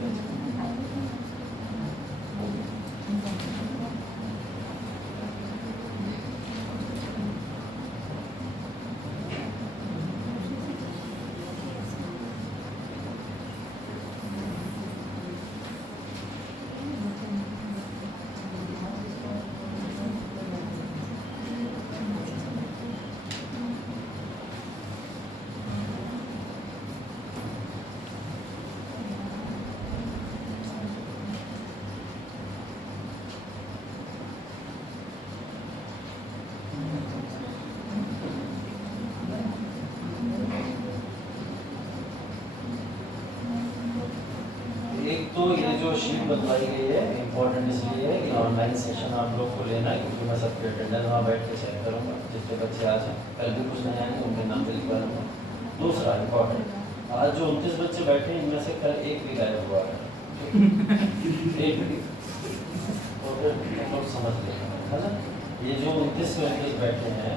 तो ये जो शीट बनवाई गई है इम्पोर्टेंट इसलिए है कि ऑनलाइन सेशन आप लोग को लेना है, क्योंकि मैं सबके अटेंडेंस वहाँ बैठ के चेक करूँगा। जितने बच्चे आज हैं, कल भी कुछ नहीं आएंगे, उनके नाम पे लिखवा दूँगा। दूसरा इम्पोर्टेंट, आज जो 29 बच्चे बैठे हैं, इनमें से कल एक भी गायब हुआ है। एक भी, तो फिर लोग समझ लेना है ना। ये जो 29 बैठे हैं,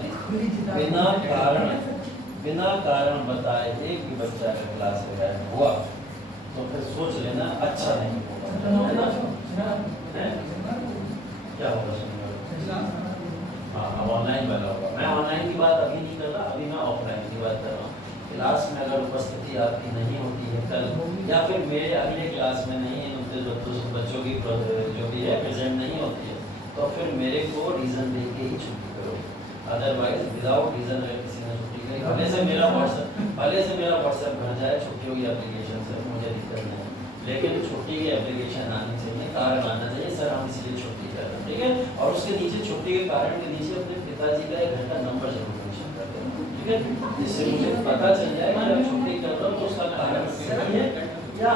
बिना कारण बताए एक भी बच्चा अगर क्लास में गायब हुआ तो फिर सोच लेना अच्छा नहीं होगा, है ना? क्या होगा? हाँ, अब ऑनलाइन वाला होगा। मैं ऑनलाइन की बात अभी नहीं कर रहा, अभी मैं ऑफलाइन की बात कर रहा हूँ। क्लास में अगर उपस्थिति आपकी नहीं होती है कल, या फिर मेरे अगले क्लास में नहीं है बच्चों की जो भी है प्रेजेंट नहीं होती है, तो फिर मेरे को रीज़न दे के ही छुट्टी करो। अदरवाइज विदाउट रीज़न अगर किसी ने छुट्टी करी, भले से मेरा व्हाट्सएप भर जाए छुट्टियों की एप्लीकेशन से, मुझे दिक्कत नहीं, लेकिन छुट्टी की एप्लीकेशन आनी चाहिए, कारण आना चाहिए, सर हम इसलिए छुट्टी कर रहे हैं, ठीक है। और उसके नीचे छुट्टी के कारण के नीचे अपने पिताजी का एक घंटा नंबर जरूर मेंशन कर देना, ठीक है, जिससे मुझे पता चल जाए कि मैं छुट्टी कर रहा हूँ तो उसका कारण सही है या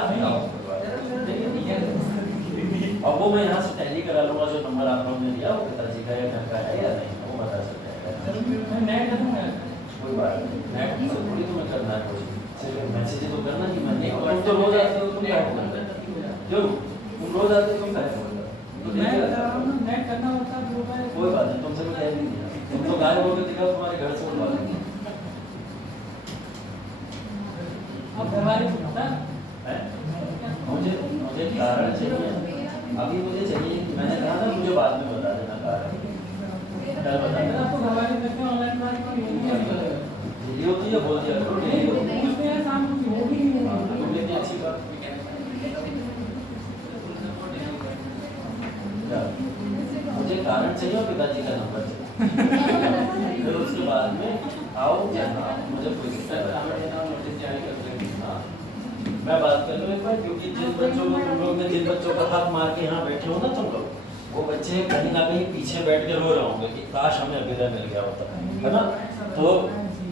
और वो मैं यहाँ से टैली करा लूँगा, जो नंबर आप लोगों ने दिया वो पिताजी का या घर का है या नहीं, वो बता सकते हैं। कोई बात नहीं, नेट से थोड़ी तुम्हें करना है, कुछ सिर्फ मैसेज तो करना कि मैं नहीं, तुम तो रोज आते हो, तुम क्या करते हो, क्यों तुम रोज आते हो, तुम क्या करना होता है, कोई बात नहीं, तुमसे मैं नहीं दिया, तुम तो गायब होकर दिखा, तुम्हारे घर से उठवा लेंगे। मुझे कारण चाहिए, अभी मुझे चाहिए, मैंने कहा था मुझे बाद में बता देना कारण, कल बता देना। डेली होती है, बोल दिया करो डेली होती है, अच्छी बात। मुझे कारण चाहिए और पिताजी का नंबर चाहिए, फिर उसके बाद में आओ या ना, मुझे कोई दिक्कत नहीं। हाँ मैं बात कर लूँ एक बार, क्योंकि जिन बच्चों को तुम लोग ने जिन बच्चों का हाथ मार के यहाँ बैठे हो ना तुम लोग, वो बच्चे कहीं ना कहीं पीछे बैठ के रो रहे होंगे कि काश हमें अभ्युदय मिल गया होता, है ना। तो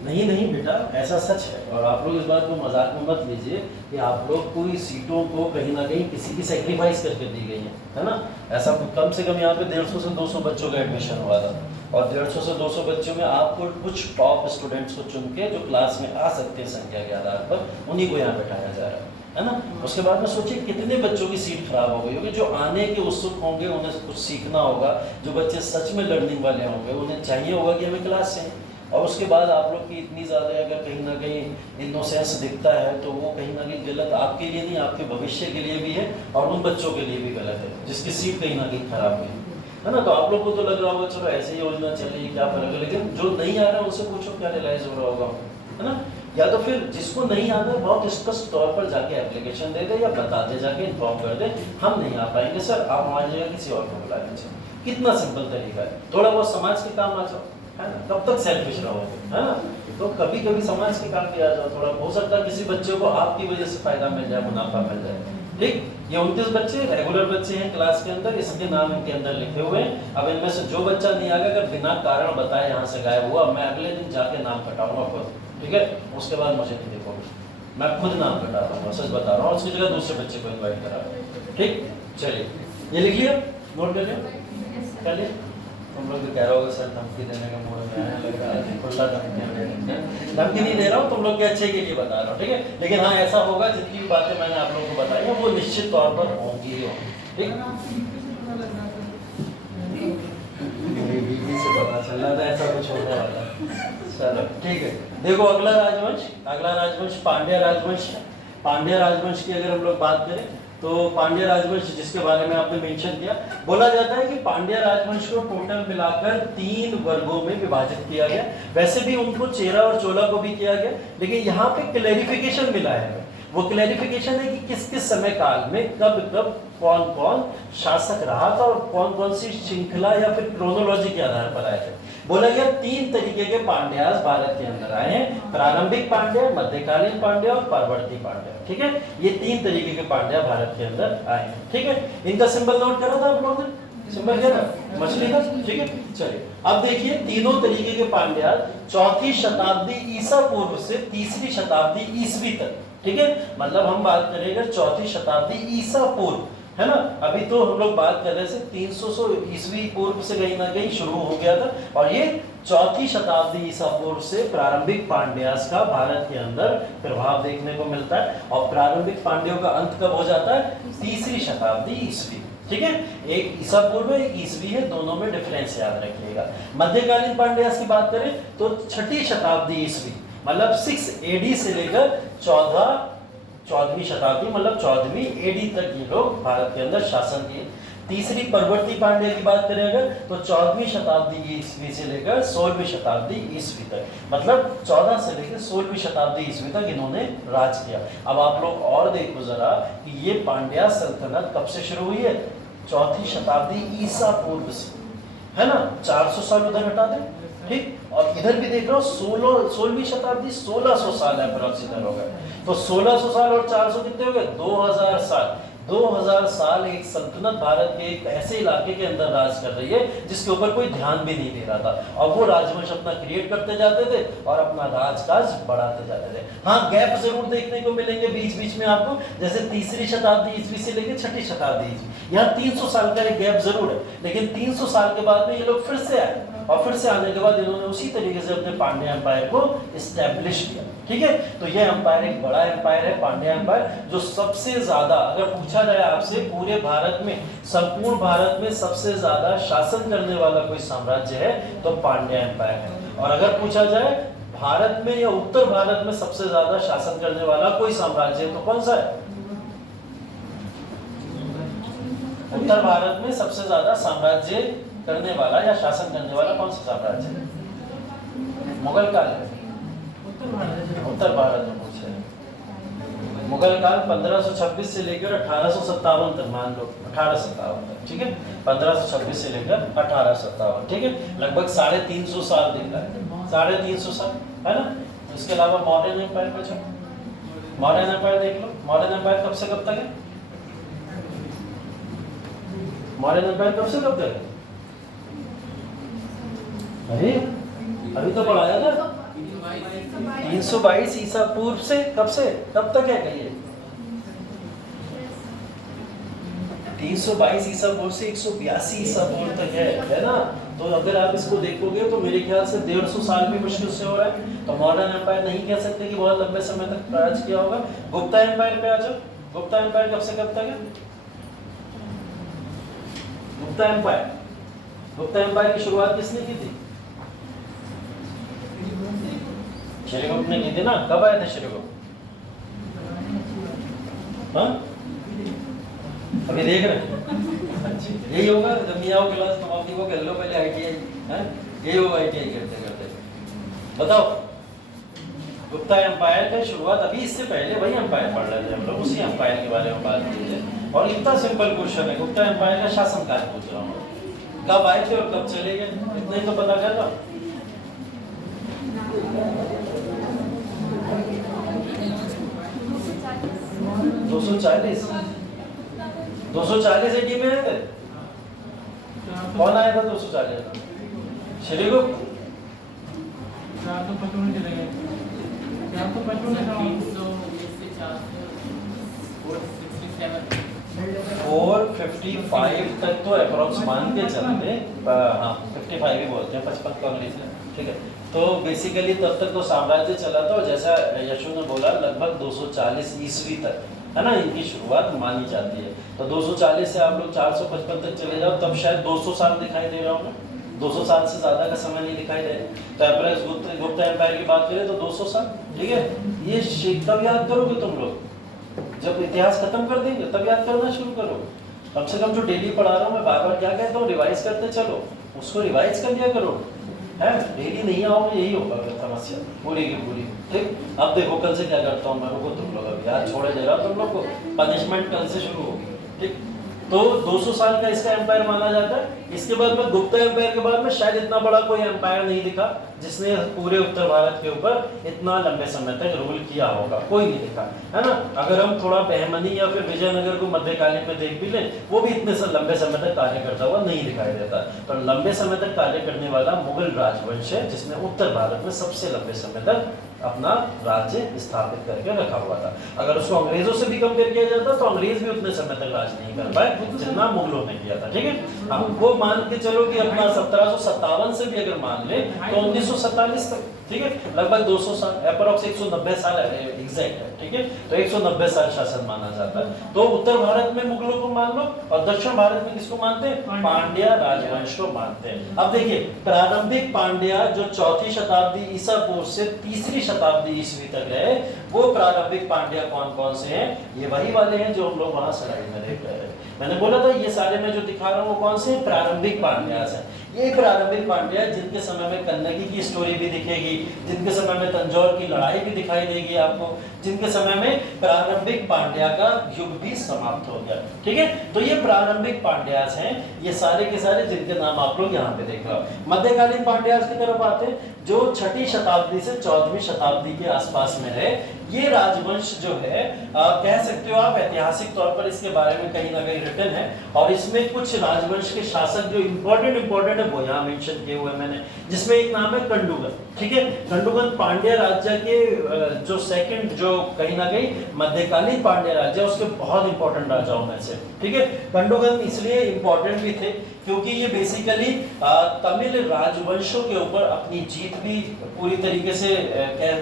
नहीं बेटा, ऐसा सच है, और आप लोग इस बात को मजाक में मत लीजिए कि आप लोग कोई सीटों को कहीं ना कहीं किसी की सेक्रीफाइस करके दी गई है ना। ऐसा कम से कम यहाँ पे 150 से 200 बच्चों का एडमिशन हुआ था, और 150 से 200 बच्चों में आपको कुछ टॉप स्टूडेंट्स को चुन के जो क्लास में आ सकते हैं संख्या के आधार पर, उन्हीं को यहाँ बैठाया जा रहा है ना। उसके बाद में सोचिए कितने बच्चों की सीट खराब हो गई होगी, जो आने के उत्सुक होंगे, उन्हें कुछ सीखना होगा, जो बच्चे सच में लर्निंग वाले होंगे, उन्हें चाहिए होगा कि हमें क्लास से, और उसके बाद आप लोग की इतनी ज़्यादा अगर कहीं ना कहीं इनोसेंस दिखता है तो वो कहीं ना कहीं गलत आपके लिए नहीं, आपके भविष्य के लिए भी है, और उन बच्चों के लिए भी गलत है जिसकी सीट कहीं ना कहीं खराब हुई, है ना। तो आप लोग को तो लग रहा होगा चलो ऐसे ही योजना चल रही है, क्या फर्क है, लेकिन जो नहीं आ रहा है उनसे पूछो क्या रियलाइज हो रहा होगा, है ना। या तो फिर जिसको नहीं आता है बहुत स्पष्ट तौर पर जाके एप्लीकेशन दे दे, या बता दे, जाके इन्फॉर्म कर दे हम नहीं आ पाएंगे सर, आप हमारी जगह किसी और को बुला लीजिए। कितना सिंपल तरीका है, थोड़ा बहुत समाज के काम आ जाओ, है ना, कब तक सेल्फिश रहोगे, है ना। तो कभी कभी समाज के काम भी आ जाओ, थोड़ा हो सकता है किसी बच्चे को आपकी वजह से फायदा मिल जाए, मुनाफा मिल जाए, ठीक। ये 29 बच्चे रेगुलर बच्चे हैं क्लास के अंदर, इसके नाम इनके अंदर लिखे हुए हैं। अब इनमें से जो बच्चा नहीं आएगा, अगर बिना कारण बताए यहाँ से गायब हुआ, मैं अगले दिन जाके नाम कटाऊंगा खुद, ठीक है। उसके बाद मुझे नहीं देखोगे, मैं खुद नाम कटा दूंगा, सच बता रहा हूँ, उसकी जगह दूसरे बच्चे को इन्वाइट करा, ठीक। चलिए ये लिख लिया, नोट कर लिया, क्या लिया। तुम लोग भी कह रहे हो सर धमकी देने का मूड में है, लग रहा है खुला धमकी नहीं दे रहा हूँ, तुम लोग के अच्छे के लिए बता रहा हूँ, ठीक है। लेकिन हाँ ऐसा होगा, जितनी भी बातें मैंने आप लोगों को बताई है वो निश्चित तौर पर होंगी ही होंगी, ठीक। मेरी बीवी से पता चल रहा था ऐसा कुछ होने वाला, चलो ठीक है। देखो अगला राजवंश पांड्या राजवंश। पांड्या राजवंश की अगर हम लोग बात करें तो पांड्या राजवंश, जिसके बारे में आपने मेंशन किया, बोला जाता है कि पांड्या राजवंश को टोटल मिलाकर 3 वर्गों में विभाजित किया गया। वैसे भी उनको चेरा और चोला को भी किया गया, लेकिन यहाँ पे क्लैरिफिकेशन मिला है। वो क्लैरिफिकेशन है कि किस किस समय काल में कब कब कौन कौन शासक रहा था और कौन कौन सी श्रृंखला या फिर क्रोनोलॉजी के आधार पर आए थे। बोला गया 3 तरीके के पांड्यास भारत के अंदर आए हैं, प्रारंभिक पांड्या, मध्यकालीन पांड्या और परवर्ती पांड्या, ठीक है। ये 3 तरीके के पांड्या भारत के अंदर आए हैं, ठीक है। इनका सिंबल नोट करा था आप लोगों ने, सिंबल क्या था, मछली का, ठीक है। चलिए अब देखिए तीनों तरीके के पांड्या 4वीं शताब्दी ईसा पूर्व से 3री शताब्दी ईसवी तक, ठीक है। मतलब हम बात करेंगे 4वीं शताब्दी ईसा पूर्व, है ना। अभी तो हम लोग बात कर रहे थे 300 ईस्वी पूर्व से कहीं ना कहीं शुरू हो गया था, और ये 4वीं शताब्दी ईसा पूर्व से प्रारंभिक पांड्यास का भारत के अंदर प्रभाव देखने को मिलता है। और प्रारंभिक पांड्यों का अंत कब हो जाता है, 3री शताब्दी ईस्वी, ठीक है। एक ईसा पूर्व है, एक ईस्वी है, दोनों में डिफरेंस याद रखिएगा। मध्यकालीन पांड्यास की बात करें तो 6ठी शताब्दी ईस्वी, मतलब 6 AD से लेकर 14वीं शताब्दी, मतलब 14वीं AD तक ये लोग भारत के अंदर शासन किए। तीसरी परवर्ती पांड्या की बात करें अगर तो 14वीं शताब्दी ईस्वी से लेकर 16वीं शताब्दी ईस्वी तक, मतलब 14 से लेकर 16वीं शताब्दी ईस्वी तक इन्होंने राज किया। अब आप लोग और देखो जरा कि ये पांड्या सल्तनत कब से शुरू हुई है, चौथी शताब्दी ईसा पूर्व से, है ना, 400 साल उधर हटा दें, ठीक, और इधर भी देख रहे हो 16वीं शताब्दी 1600 साल अप्रॉक्स इधर हो गए, तो 1600 साल और 400 कितने हो गए, 2000 साल। 2000 साल एक सल्तनत भारत के एक ऐसे इलाके के अंदर राज कर रही है जिसके ऊपर कोई ध्यान भी नहीं दे रहा था, और वो राजवंश अपना क्रिएट करते जाते थे और अपना राजकाज बढ़ाते जाते थे। हाँ, गैप जरूर देखने को मिलेंगे बीच बीच में आपको, जैसे तीसरी शताब्दी ईस्वी से लेकर छठी शताब्दी ईस्वी, यहाँ 300 साल का एक गैप जरूर है, लेकिन 300 साल के बाद में ये लोग फिर से आए, और फिर से आने के बाद इन्होंने उसी तरीके से अपने पांड्या एम्पायर को इस्टेब्लिश किया। ठीक है, तो ये एम्पायर एक बड़ा एम्पायर है, पांड्या एम्पायर, जो सबसे ज्यादा, अगर पूछा जाए आपसे पूरे भारत में, संपूर्ण भारत में सबसे ज्यादा शासन करने वाला कोई साम्राज्य है तो पांड्या एम्पायर है। और अगर पूछा जाए भारत में या उत्तर भारत में सबसे ज्यादा शासन करने वाला कोई साम्राज्य है तो कौन सा है? उत्तर भारत में सबसे ज्यादा साम्राज्य करने वाला या शासन करने वाला कौन सा साम्राज्य है? मुगल काल है, उत्तर भारत में पूछे। मुगल काल 1526 से लेकर 1857 तक, मान लो 1857 तक, ठीक है, 1526 से लेकर 1857, ठीक है, लगभग 350 साल देखा है, 350 साल, है ना। इसके अलावा मॉडर्न एम्पायर पे चलो, मॉडर्न एम्पायर देख लो, मॉडर्न एम्पायर कब से कब तक है? मॉडर्न एम्पायर कब से कब तक है? अरे अभी तो पढ़ाया था, 322 ईसा पूर्व से कब से कब तक है? कहिए, 322 ईसा पूर्व से 182 ईसा पूर्व तक है ना। तो अगर आप इसको देखोगे तो मेरे ख्याल से 150 साल भी मुश्किल से हो रहा है। तो मॉडर्न एम्पायर नहीं कह सकते कि बहुत लंबे समय तक राज किया होगा। गुप्ता एम्पायर पे आ जाओ, गुप्ता एम्पायर कब से कब तक है? गुप्ता एम्पायर, गुप्ता एम्पायर की शुरुआत किसने की थी? श्रीगुप्त ने की थी ना। कब आए थे श्रीगुप्त? हाँ, अभी देख रहे हैं, अच्छा यही होगा जब नहीं आओ क्लास तो आप वो कर लो पहले ITI, है यही होगा ITI करते करते। बताओ, गुप्ता एम्पायर की शुरुआत, अभी इससे पहले वही एम्पायर पढ़ रहे थे हम लोग, उसी एम्पायर के बारे में बात की है। और इतना सिंपल क्वेश्चन है, गुप्ता एम्पायर का शासनकाल पूछ रहा हूँ, कब आए थे और कब चले गए, इतना ही तो पता कर रहा। 240 AD में आए थे। कौन आया था 240? श्रीगुप्त। 455 चले गए, 455 तक तो अप्रोक्स मान के चलते, हाँ 55 ही बोलते हैं, 55 कर लीजिए, ठीक है। तो बेसिकली तब तक तो साम्राज्य चला था, और जैसा यशु ने बोला लगभग 240 ईस्वी तक, है ना, इनकी शुरुआत मानी जाती है। तो 240 से आप लोग 455 तक चले जाओ, तब शायद 200 साल दिखाई दे रहा होगा, 200 साल से ज़्यादा का समय नहीं दिखाई दे रहा। तो अप्रोक्स गुप्ता एम्पायर की बात करें तो 200 साल, ठीक है। ये कब याद करोगे तुम लोग? जब इतिहास खत्म कर देंगे तब याद करना शुरू करो। कम से कम जो डेली पढ़ा रहा हूँ मैं, बार बार क्या कहता हूँ, रिवाइज करते चलो, उसको रिवाइज कर लिया करो, है। डेली नहीं आओगे यही होगा समस्या पूरी की पूरी, ठीक। अब देखो कल से क्या करता हूँ मैं, रुको तुम लोग, अभी आज छोड़े दे रहा तुम लोग को, पनिशमेंट कल से शुरू होगी, ठीक। तो 200 साल का इसका एम्पायर माना जाता है। इसके बाद में गुप्ता एम्पायर के बाद में शायद इतना बड़ा कोई एम्पायर नहीं दिखा जिसने पूरे उत्तर भारत के ऊपर इतना लंबे समय तक रूल किया होगा, कोई नहीं दिखा, है ना। अगर हम थोड़ा बहमनी या फिर विजयनगर को मध्यकालीन में देख भी लें, वो भी इतने लंबे समय तक कार्य करता हुआ नहीं दिखाई देता। पर लंबे समय तक कार्य करने वाला मुगल राजवंश है, जिसने उत्तर भारत में सबसे लंबे समय तक अपना राज्य स्थापित करके रखा हुआ था। अगर उसको अंग्रेजों से भी कंपेयर किया जाता तो अंग्रेज भी उतने समय तक राज नहीं कर पाए जितना मुगलों ने किया था, ठीक है। अब वो मान के चलो कि अपना 1757 से भी अगर मान ले तो 1947 तक, ठीक है, लगभग 200 साल, अप्रोक्स 190 साल एग्जैक्ट है, ठीक है। तो 190 साल शासन माना जाता है। तो उत्तर भारत में मुगलों को मान लो, और दक्षिण भारत में किसको मानते हैं? पांड्या राजवंश को मानते हैं। अब देखिए, प्रारंभिक पांड्या जो 4वीं शताब्दी ईसा पूर्व से 3री शताब्दी ईस्वी तक रहे, वो प्रारंभिक पांड्या कौन कौन से हैं? ये वही वाले हैं जो हम लोग वहां सराय में देख रहे हैं। मैंने बोला था ये सारे मैं जो दिखा रहा हूँ वो कौन से प्रारंभिक पांड्यास हैं। ये प्रारंभिक पांड्या जिनके समय में कन्नगी की स्टोरी भी दिखेगी, जिनके समय में तंजौर की लड़ाई भी दिखाई देगी आपको, जिनके समय में प्रारंभिक पांड्या का युग भी समाप्त हो गया। ठीक है, तो ये प्रारंभिक पांड्यास हैं, ये सारे के सारे जिनके नाम आप लोग यहाँ पे देख रहे हो। मध्यकालीन पांड्यास की तरफ आते हैं जो 6ठी शताब्दी से 14वीं शताब्दी के आसपास में रहे। ये राजवंश जो है कह सकते हो आप ऐतिहासिक तौर पर इसके बारे में कहीं ना कहीं रिटन है, और इसमें कुछ राजवंश के शासक जो इंपॉर्टेंट है वो यहाँ मेंशन किए हुए मैंने, जिसमें एक नाम है कंडुगन। ठीक है, कंडुगन पांड्य राज्य के जो सेकंड जो कहीं ना कहीं मध्यकालीन पांड्य राज्य उसके बहुत इंपॉर्टेंट राजाओं में से। ठीक है, कंडुगन इसलिए इंपॉर्टेंट भी थे क्योंकि ये बेसिकली तमिल राजवंशों के ऊपर अपनी जीत भी पूरी तरीके से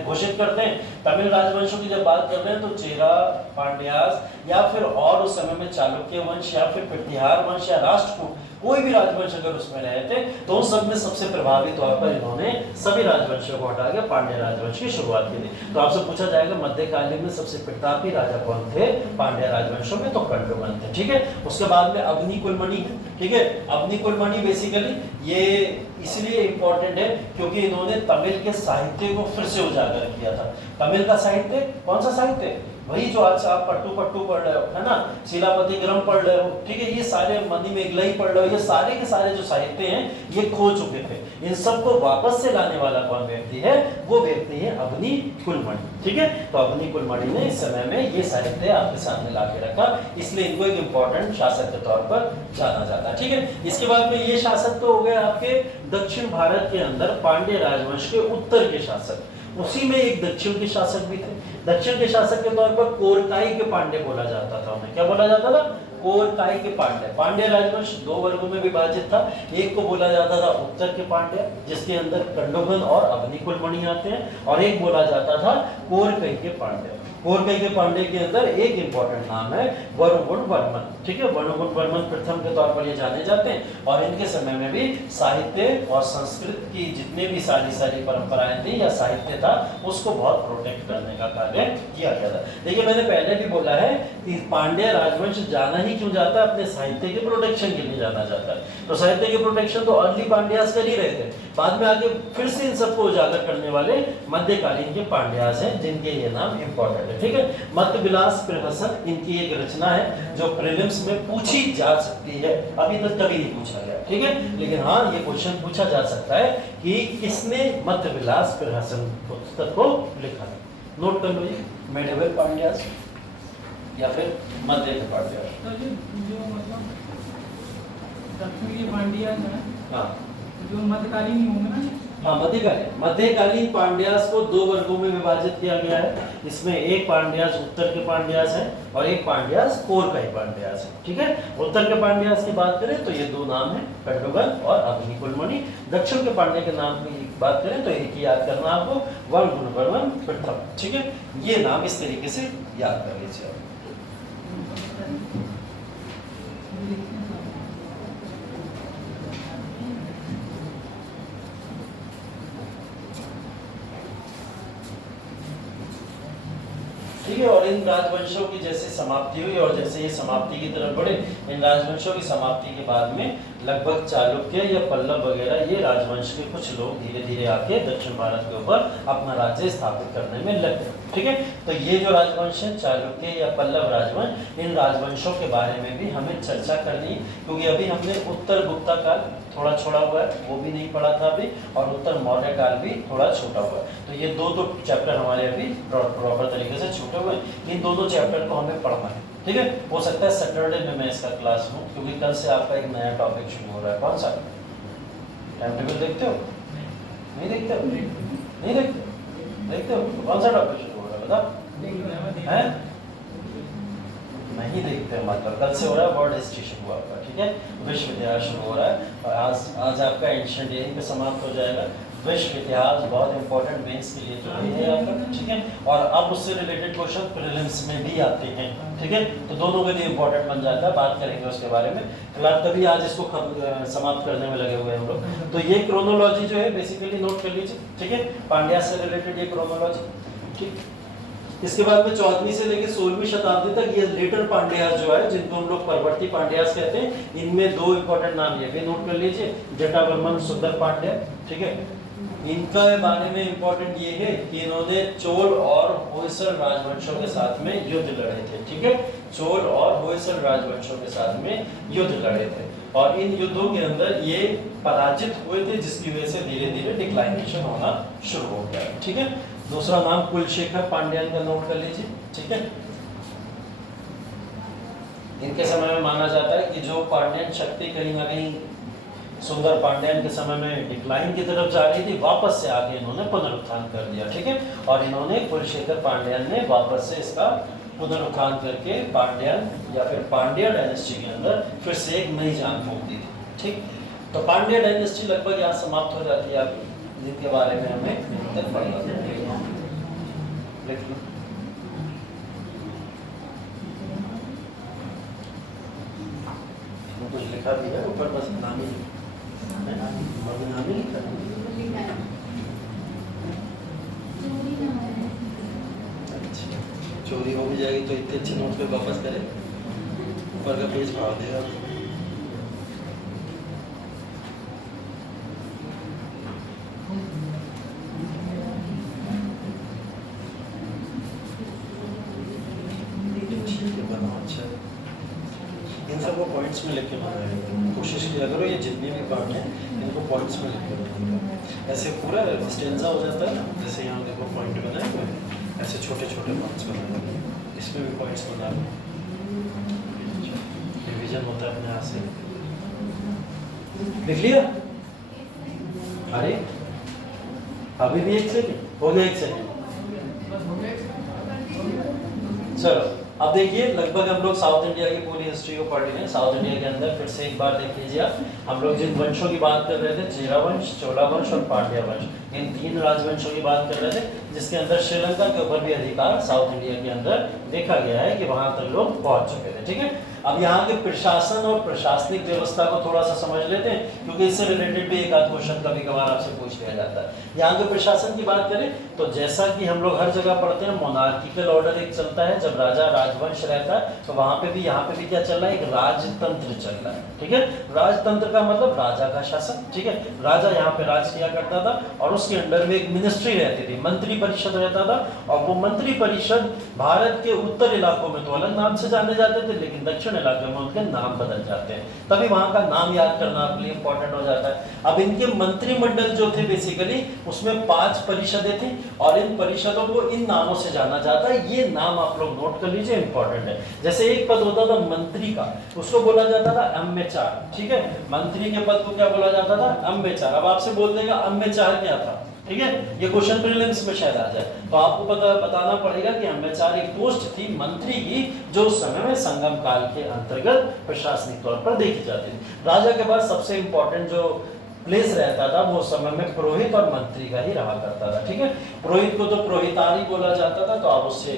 घोषित करते हैं। तमिल राजवंशों की जब बात कर रहे हैं तो चेरा, पांड्यास या फिर और उस समय में चालुक्य वंश या फिर प्रतिहार वंश या राष्ट्रकूट, कोई भी राजवंश अगर उसमें रहे थे तो उन सब में सबसे प्रभावी तौर पर इन्होंने सभी राजवंशों को हटा के पांड्य राजवंश की शुरुआत की थी। तो आपसे पूछा जाएगा मध्यकालीन में सबसे प्रतापी राजा कौन थे पांड्य राजवंशों में, तो कंडुगन थे। ठीक है, उसके बाद में अग्निकुलमणि। ठीक है, अग्निकुलमणि बेसिकली ये इसलिए इंपॉर्टेंट है क्योंकि इन्होंने तमिल के साहित्य को फिर से उजागर किया था। तमिल का साहित्य कौन सा साहित्य? वही जो आज आप पट्टू पढ़ रहे हो, है ना, शिलापति ग्रम पढ़ रहे हो। ठीक है, ये सारे मणिमेगलाई पढ़ रहे हो, ये सारे के सारे जो साहित्य हैं ये खो चुके थे। इन सबको वापस से लाने वाला कौन व्यक्ति है? वो व्यक्ति है अग्निकुलमणि। ठीक है, तो अग्निकुलमणि ने इस समय में ये साहित्य आपके सामने ला के रखा, इसलिए इनको एक इंपॉर्टेंट शासक के तौर पर जाना जाता है। ठीक है, इसके बाद में ये शासक तो हो गए आपके दक्षिण भारत के अंदर पांड्य राजवंश के उत्तर के शासक। उसी में एक दक्षिण के शासक भी थे। दक्षिण के शासक के तौर पर कोरकाई के पांड्य बोला जाता था। उन्हें क्या बोला जाता था? कोरकाई के पांड्य। पांड्य राजवंश दो वर्गों में विभाजित था। एक को बोला जाता था उत्तर के पांड्य, जिसके अंदर कंडुगन और अग्निकुलमणि आते हैं, और एक बोला जाता था कोरकाई के पांड्य। कोरकाई के पांड्य के अंदर एक इंपॉर्टेंट नाम है वरुगुण वर्मन। ठीक है, वरुगुण वर्मन प्रथम के तौर पर ये जाने जाते हैं, और इनके समय में भी साहित्य और संस्कृत की जितने भी सारी परंपराएं थी या साहित्य था उसको बहुत प्रोटेक्ट करने का कार्य किया गया था। देखिए, मैंने पहले भी बोला है कि पांड्य राजवंश जाना ही क्यों जाता है? अपने साहित्य के प्रोटेक्शन के लिए जाना जाता है। तो साहित्य के प्रोटेक्शन तो अर्ली पांड्यास कर ही रहे थे, बाद में आगे फिर से इन सबको उजागर करने वाले मध्यकालीन के पांड्यास हैं, जिनके ये नाम इंपॉर्टेंट है। ठीक है, मध्यविलास प्रहसन इनकी एक रचना है जो प्रीलिम्स में पूछी जा सकती है। अभी तक कभी नहीं पूछा गया। ठीक है, लेकिन हाँ ये क्वेश्चन पूछा जा सकता है कि किसने मध्यविलास प्रहसन पुस्तक को लिखा है। नोट कर लो, ये मेडिवल पांड्यास या फिर मध्य के पांड्यास। तो जो मतलब दक्षिण के पांड्यास है, हाँ, जो मध्यकालीन ही होंगे ना। हाँ, मध्यकालीन पांड्यास को दो वर्गों में विभाजित किया गया है। इसमें एक पांड्यास उत्तर के पांड्यास है और एक पांड्यास कोरकाई पांड्यास है। ठीक है, उत्तर के पांड्यास की बात करें तो ये दो नाम है, कंडुगन और अग्निकुलमणि। दक्षिण के पांड्य के नाम की बात करें तो एक ही याद करना आपको, वरुगुण वर्मन प्रथम। ठीक है, ये नाम इस तरीके से याद कर लीजिए। ठीक है, और इन राजवंशों की जैसे समाप्ति हुई और जैसे ये समाप्ति की तरफ बढ़े, इन राजवंशों की समाप्ति के बाद में लगभग चालुक्य या पल्लव वगैरह ये राजवंश के कुछ लोग धीरे धीरे आके दक्षिण भारत के ऊपर अपना राज्य स्थापित करने में लग गए। ठीक है, तो ये जो राजवंश है चालुक्य या पल्लव राजवंश, इन राजवंशों के बारे में भी हमें चर्चा करनी है, क्योंकि अभी हमने उत्तर गुप्ता काल थोड़ा छोड़ा हुआ है, वो भी नहीं पढ़ा था अभी, और उत्तर मौर्य काल भी थोड़ा छोटा हुआ है। तो ये दो चैप्टर हमारे अभी प्रॉपर तरीके से छूटे हुए हैं। इन दोनों चैप्टर को हमें पढ़ना है। ठीक है, हो सकता है सैटरडे में मैं इसका क्लास लूँ, क्योंकि कल से आपका एक नया टॉपिक शुरू हो रहा है। कौन सा? टाइम टेबल देखते हो? नहीं देखते हो? नहीं देखते हो? कौन सा टॉपिक शुरू हो रहा है बता? हैं? नहीं देखते मतलब कल से हो रहा है वर्ल्ड हिस्ट्री शुरू आपका। ठीक है, विश्व इतिहास शुरू हो रहा है, और आज आपका एंशिएंट यहीं पे समाप्त हो जाएगा। विश्व इतिहास बहुत इंपॉर्टेंट मेंस के लिए जो है आपका। ठीक है, और अब उससे रिलेटेड क्वेश्चन प्रीलिम्स में भी आते हैं। ठीक है, तो दोनों के लिए इंपॉर्टेंट बन जाता है, बात करेंगे उसके बारे में। फिलहाल तभी आज इसको समाप्त करने में लगे हुए हैं हम लोग। तो ये क्रोनोलॉजी जो है बेसिकली नोट कर लीजिए। ठीक है, पांड्या से रिलेटेड ये क्रोनोलॉजी। ठीक, इसके बाद में 14वीं से लेकर 16वीं शताब्दी तक ये लेटर पांड्यास जो है, जिनको हम लोग परवर्ती पांड्यास कहते हैं, इनमें दो इंपॉर्टेंट नाम ये भी नोट कर लीजिए, जटावर्मन सुंदर पांड्या। ठीक है, इनका बारे में इंपॉर्टेंट ये है कि इन्होंने चोल और होयसल राजवंशों के साथ में युद्ध लड़े थे। ठीक है, चोल और होयसल राजवंशों के साथ में युद्ध लड़े थे और इन युद्धों के अंदर ये पराजित हुए थे, जिसकी वजह से धीरे धीरे डिक्लाइनेशन होना शुरू हो गया। ठीक है, दूसरा नाम कुलशेखर पांड्यान का नोट कर लीजिए। ठीक है, इनके समय में माना जाता है कि जो पांड्यन शक्ति कहीं ना कहीं सुंदर पांड्यन के समय में डिक्लाइन की तरफ जा रही थी, वापस से आके इन्होंने पुनरुत्थान कर दिया। ठीक है, और इन्होंने कुलशेखर पांड्यन ने वापस से इसका पुनरुत्थान करके पांड्यन या फिर पांड्या डायनेस्टी के अंदर फिर से एक नई जान फूंक दी थी। ठीक, तो पांड्या डायनेस्टी लगभग यहाँ समाप्त हो जाती है, आप जिनके बारे में हमें तक पढ़ना है। कुछ लिखा भी है ऊपर, बस नाम ही नाम ही लिखा है। अच्छा, चोरी हो भी जाएगी तो इतने अच्छे नोट पे वापस करें, ऊपर का पेज फाड़ देगा। अच्छा, इन सबको पॉइंट्स में लिख के बनाएंगे, कोशिश किया करो ये जितने भी पार्ट हैं इनको पॉइंट्स में लिख के बनाएंगे। ऐसे पूरा स्टेंजा हो जाता है ना, जैसे यहाँ देखो पॉइंट बनाए हुए, ऐसे छोटे छोटे पॉइंट्स बनाएंगे, इसमें भी पॉइंट्स बना लो, डिवीजन होता है अपने हाथ से। लिख लिया? अरे अभी भी एक सेकंड हो गया, एक सेकंड। चलो अब देखिए, लगभग हम लोग साउथ इंडिया की पूरी हिस्ट्री को पढ़ रहे हैं। साउथ इंडिया के अंदर फिर से एक बार देख लीजिए आप, हम लोग जिन वंशों की बात कर रहे थे, चेरा वंश, चोला वंश और पांड्या वंश, इन तीन राजवंशों की बात कर रहे थे, जिसके अंदर श्रीलंका के ऊपर भी अधिकार साउथ इंडिया के अंदर देखा गया है कि वहां तक लोग पहुंच चुके थे। ठीक है, अब यहाँ के प्रशासन और प्रशासनिक व्यवस्था को थोड़ा सा समझ लेते हैं, क्योंकि इससे रिलेटेड भी एक आध क्वेश्चन कभी कभार आपसे पूछ लिया जाता है। यहाँ के प्रशासन की बात करें तो जैसा कि हम लोग हर जगह पढ़ते हैं, मोनार्किकल ऑर्डर एक चलता है, जब राजा राजवंश रहता है तो वहां पे भी, यहाँ पे भी क्या चल रहा है, एक राजतंत्र चल रहा है। ठीक है, राजतंत्र का मतलब राजा का शासन। ठीक है, राजा यहाँ पे राज किया करता था और उसके अंडर में एक मिनिस्ट्री रहती थी, मंत्री परिषद रहता था, और वो मंत्री परिषद भारत के उत्तर इलाकों में तो अलग नाम से जाने जाते थे, लेकिन दक्षिण इलाके में उनके नाम बदल जाते हैं, तभी वहां का नाम याद करना आपके लिए इंपॉर्टेंट हो जाता है। अब इनके मंत्रिमंडल जो थे बेसिकली, उसमें 5 परिषदें थी और इन परिषदों को इन नामों से जाना जाता है। ये नाम आप लोग नोट कर लीजिए, इंपॉर्टेंट है। जैसे एक पद होता था मंत्री का, उसको बोला जाता था अम्मेचार। ठीक है, मंत्री के पद को क्या बोला जाता था, अम्मेचार। अब आपसे बोल देगा अम्मेचार क्या था, ठीक है, ये क्वेश्चन प्रीलिम्स में शायद आ जाए, तो आपको बताना पड़ेगा कि अम्मेचार एक पोस्ट थी मंत्री की, जो उस समय में संगम काल के अंतर्गत प्रशासनिक तौर पर देखी जाती थी। राजा के बाद सबसे इंपॉर्टेंट जो प्लेस रहता था वो समय में पुरोहित और मंत्री का ही रहा करता था। ठीक है, पुरोहित को तो पुरोहितार ही बोला जाता था, तो आप उससे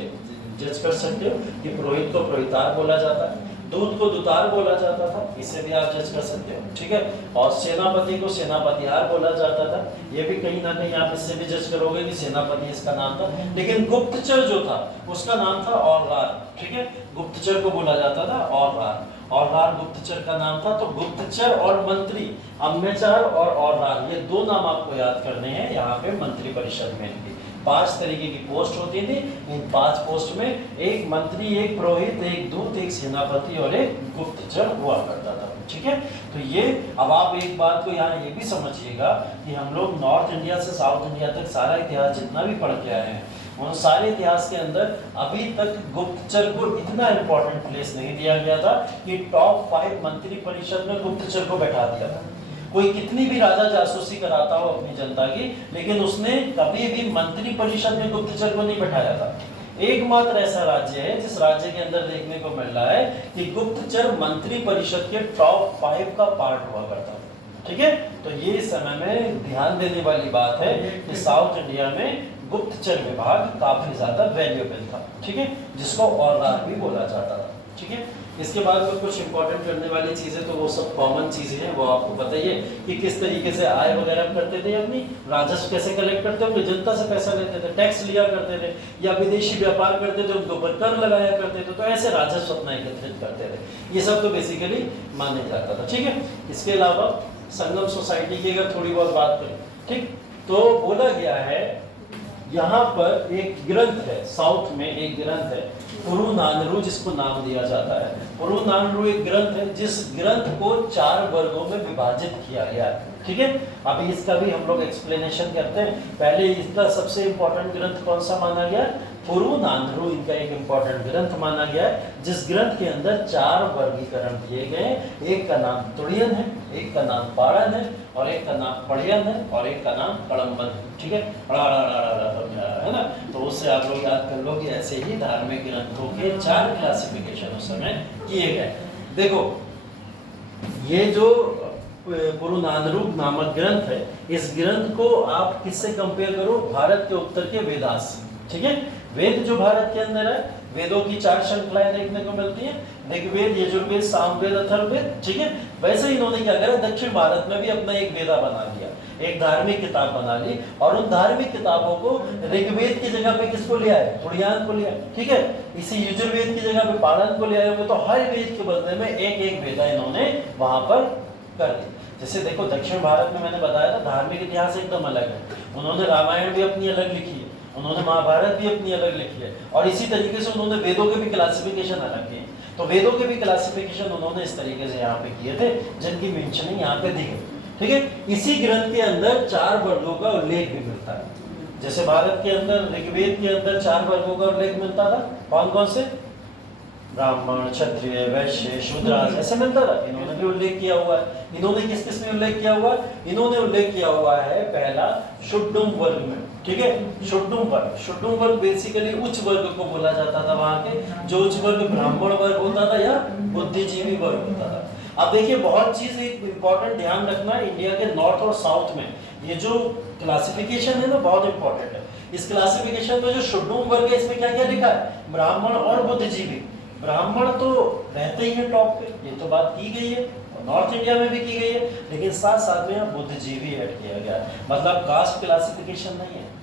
जज कर सकते हो कि पुरोहित को पुरोहितार बोला जाता है। दूत को दुतार बोला जाता था, इसे भी आप जज कर सकते हो। ठीक है, और सेनापति को सेनापतिहार बोला जाता था, ये भी कहीं ना कहीं आप इससे भी जज करोगे कि सेनापति इसका नाम था। लेकिन गुप्तचर जो था उसका नाम था औरगार। ठीक है, गुप्तचर को बोला जाता था औरगार, औरगार गुप्तचर का नाम था। तो गुप्तचर और मंत्री, अम्मेचार और औरगार, ये 2 नाम आपको याद करने हैं यहाँ पे मंत्री परिषद में। 5 तरीके की पोस्ट होती थी, इन 5 पोस्ट में एक मंत्री, एक पुरोहित, एक दूत, एक सेनापति और एक गुप्तचर हुआ करता था। ठीक है, तो ये अब आप एक बात को यहाँ ये भी समझिएगा कि हम लोग नॉर्थ इंडिया से साउथ इंडिया तक सारा इतिहास जितना भी पढ़ के आए हैं, उन सारे इतिहास के अंदर अभी तक गुप्तचर को इतना इंपॉर्टेंट प्लेस नहीं दिया गया था कि टॉप 5 मंत्री परिषद में गुप्तचर को बैठा दिया था। कोई कितनी भी राजा जासूसी कराता हो अपनी जनता की, लेकिन उसने कभी भी मंत्री परिषद में गुप्तचर को नहीं बैठाया था। एकमात्र ऐसा राज्य है जिस राज्य के अंदर देखने को मिल रहा है कि गुप्तचर मंत्री परिषद के टॉप 5 का पार्ट हुआ करता था। ठीक है, तो ये समय में ध्यान देने वाली बात है कि साउथ इंडिया में गुप्तचर विभाग काफी ज्यादा वैल्यूएबल था। ठीक है, जिसको औरगार भी बोला जाता था। ठीक है। इसके बाद में कुछ इंपॉर्टेंट करने वाली चीज़ें, तो वो सब कॉमन चीज़ें हैं, वो आपको पता ही है कि किस तरीके से आय वगैरह करते थे, अपनी राजस्व कैसे कलेक्ट करते होंगे, जनता से पैसा लेते थे, टैक्स लिया करते थे, या विदेशी व्यापार करते थे उनके ऊपर कर लगाया करते थे, तो ऐसे राजस्व अपना एकत्रित करते थे। ये सब तो बेसिकली माने जाता था, ठीक है। इसके अलावा संगम सोसाइटी की अगर थोड़ी बहुत बात करें, ठीक, तो बोला गया है यहाँ पर एक ग्रंथ है, साउथ में एक ग्रंथ है पुरुनानरू, जिसको नाम दिया जाता है। पुरुनानरू एक ग्रंथ है जिस ग्रंथ को 4 वर्गों में विभाजित किया गया है, ठीक है। अभी इसका भी हम लोग एक्सप्लेनेशन करते हैं। पहले इसका सबसे इंपॉर्टेंट ग्रंथ कौन सा माना गया? पुरुनानरू इनका एक इंपॉर्टेंट ग्रंथ माना गया है, जिस ग्रंथ के अंदर 4 वर्गीकरण दिए गए। एक का नाम तुड़ियन है, एक का नाम पाड़न है, और एक का नाम पड़ियन है, और एक का नाम कड़म्बन है, ठीक है। है ना, तो उससे आप लोग याद कर लो कि ऐसे ही धार्मिक ग्रंथों के 4 क्लासिफिकेशन उस समय किए गए। देखो, ये जो पुरुनानरू नामक ग्रंथ है, इस ग्रंथ को आप किससे कंपेयर करो? भारत के उत्तर के वेदास से, ठीक है। वेद जो भारत के अंदर है, वेदों की 4 श्रृंखलाएं देखने को मिलती हैं, ऋग्वेद, यजुर्वेद, सामवेद, अथर्ववेद, ठीक है। वैसे ही इन्होंने क्या करा, दक्षिण भारत में भी अपना एक वेदा बना लिया, एक धार्मिक किताब बना ली, और उन धार्मिक किताबों को ऋग्वेद की जगह पे किसको लिया है? तुड़ियान को लिया, ठीक है। इसी यजुर्वेद की जगह पे पाड़न को लिया है, तो हर वेद के बदले में एक एक वेदा इन्होंने वहां पर कर दी। जैसे देखो, दक्षिण भारत में मैंने बताया था धार्मिक इतिहास एकदम अलग है, उन्होंने रामायण भी अपनी अलग लिखी है, उन्होंने महाभारत भी अपनी अलग लिखी है, और इसी तरीके से उन्होंने वेदों के भी क्लासिफिकेशन अलग किए। तो वेदों के भी क्लासिफिकेशन उन्होंने इस तरीके से यहाँ पे किए थे, जिनकी मेंशनिंग यहाँ पे दी गई, ठीक है। इसी ग्रंथ के अंदर 4 वर्गों का उल्लेख भी मिलता है। जैसे भारत के अंदर ऋग्वेद के अंदर 4 वर्गों का उल्लेख मिलता था, कौन कौन से? ब्राह्मण, क्षत्रिय, वैश्य, शूद्र, ऐसे मिलता था। इन्होंने भी उल्लेख किया हुआ है। इन्होंने किस किस में उल्लेख किया हुआ है? इन्होंने उल्लेख किया हुआ है पहला शुड्डुम वर्ग में, ठीक है। शुड्डुम वर्ग, शुड्डुम वर्ग बेसिकली उच्च वर्ग को बोला जाता था वहां के, जो उच्च वर्ग ब्राह्मण वर्ग होता था या बुद्धिजीवी वर्ग होता था। अब देखिए, बहुत चीज एक इंपॉर्टेंट ध्यान रखना है, इंडिया के नॉर्थ और साउथ में ये जो क्लासिफिकेशन है ना, बहुत इंपॉर्टेंट है। इस क्लासिफिकेशन में जो शुड्डुम वर्ग है, इसमें क्या क्या लिखा है? ब्राह्मण और बुद्धिजीवी। ब्राह्मण तो रहते ही है टॉप पे, ये तो बात की गई है, नॉर्थ इंडिया में भी की गई है, लेकिन साथ साथ में यहाँ बुद्धिजीवी ऐड किया गया है। मतलब कास्ट क्लासिफिकेशन नहीं है,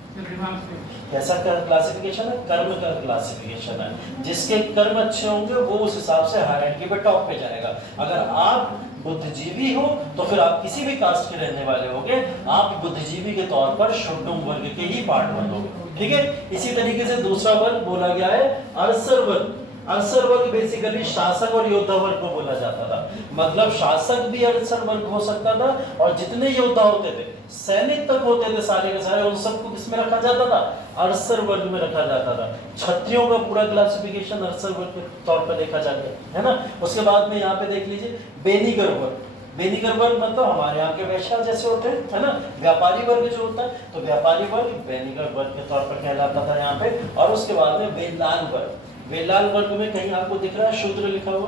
कैसा क्लासिफिकेशन है? कर्म का क्लासिफिकेशन है। जिसके कर्म अच्छे होंगे वो उस हिसाब से हायरार्की पे टॉप पे जाएगा। अगर आप बुद्धिजीवी हो तो फिर आप किसी भी कास्ट के रहने वाले होगे, आप बुद्धिजीवी के तौर पर शुड्डुम वर्ग के ही पार्ट बनोगे, ठीक है। इसी तरीके से दूसरा वर्ग बोला गया है अरसर वर्ग। अरसर वर्ग बेसिकली शासक और योद्धा वर्ग को बोला जाता था। मतलब शासक भी अरसर वर्ग हो सकता था, और जितने योद्धा होते थे, सैनिक तक होते थे सारे के सारे, उन सबको किसमें रखा जाता था? अरसर वर्ग में रखा जाता था। क्षत्रियों का पूरा क्लासिफिकेशन अरसर वर्ग के तौर पर देखा जाता है ना। उसके बाद में यहाँ पे देख लीजिए बेनीगर वर्ग। बेनीगर वर्ग मतलब हमारे यहाँ के वैश्य जैसे होते हैं, है ना, व्यापारी वर्ग जो होता है, तो व्यापारी वर्ग बेनीगर वर्ग के तौर पर कहलाता था यहाँ पे। और उसके बाद में बेलाल वर्ग। बेलाल वर्ग में कहीं आपको दिख रहा है शूद्र लिखा हुआ?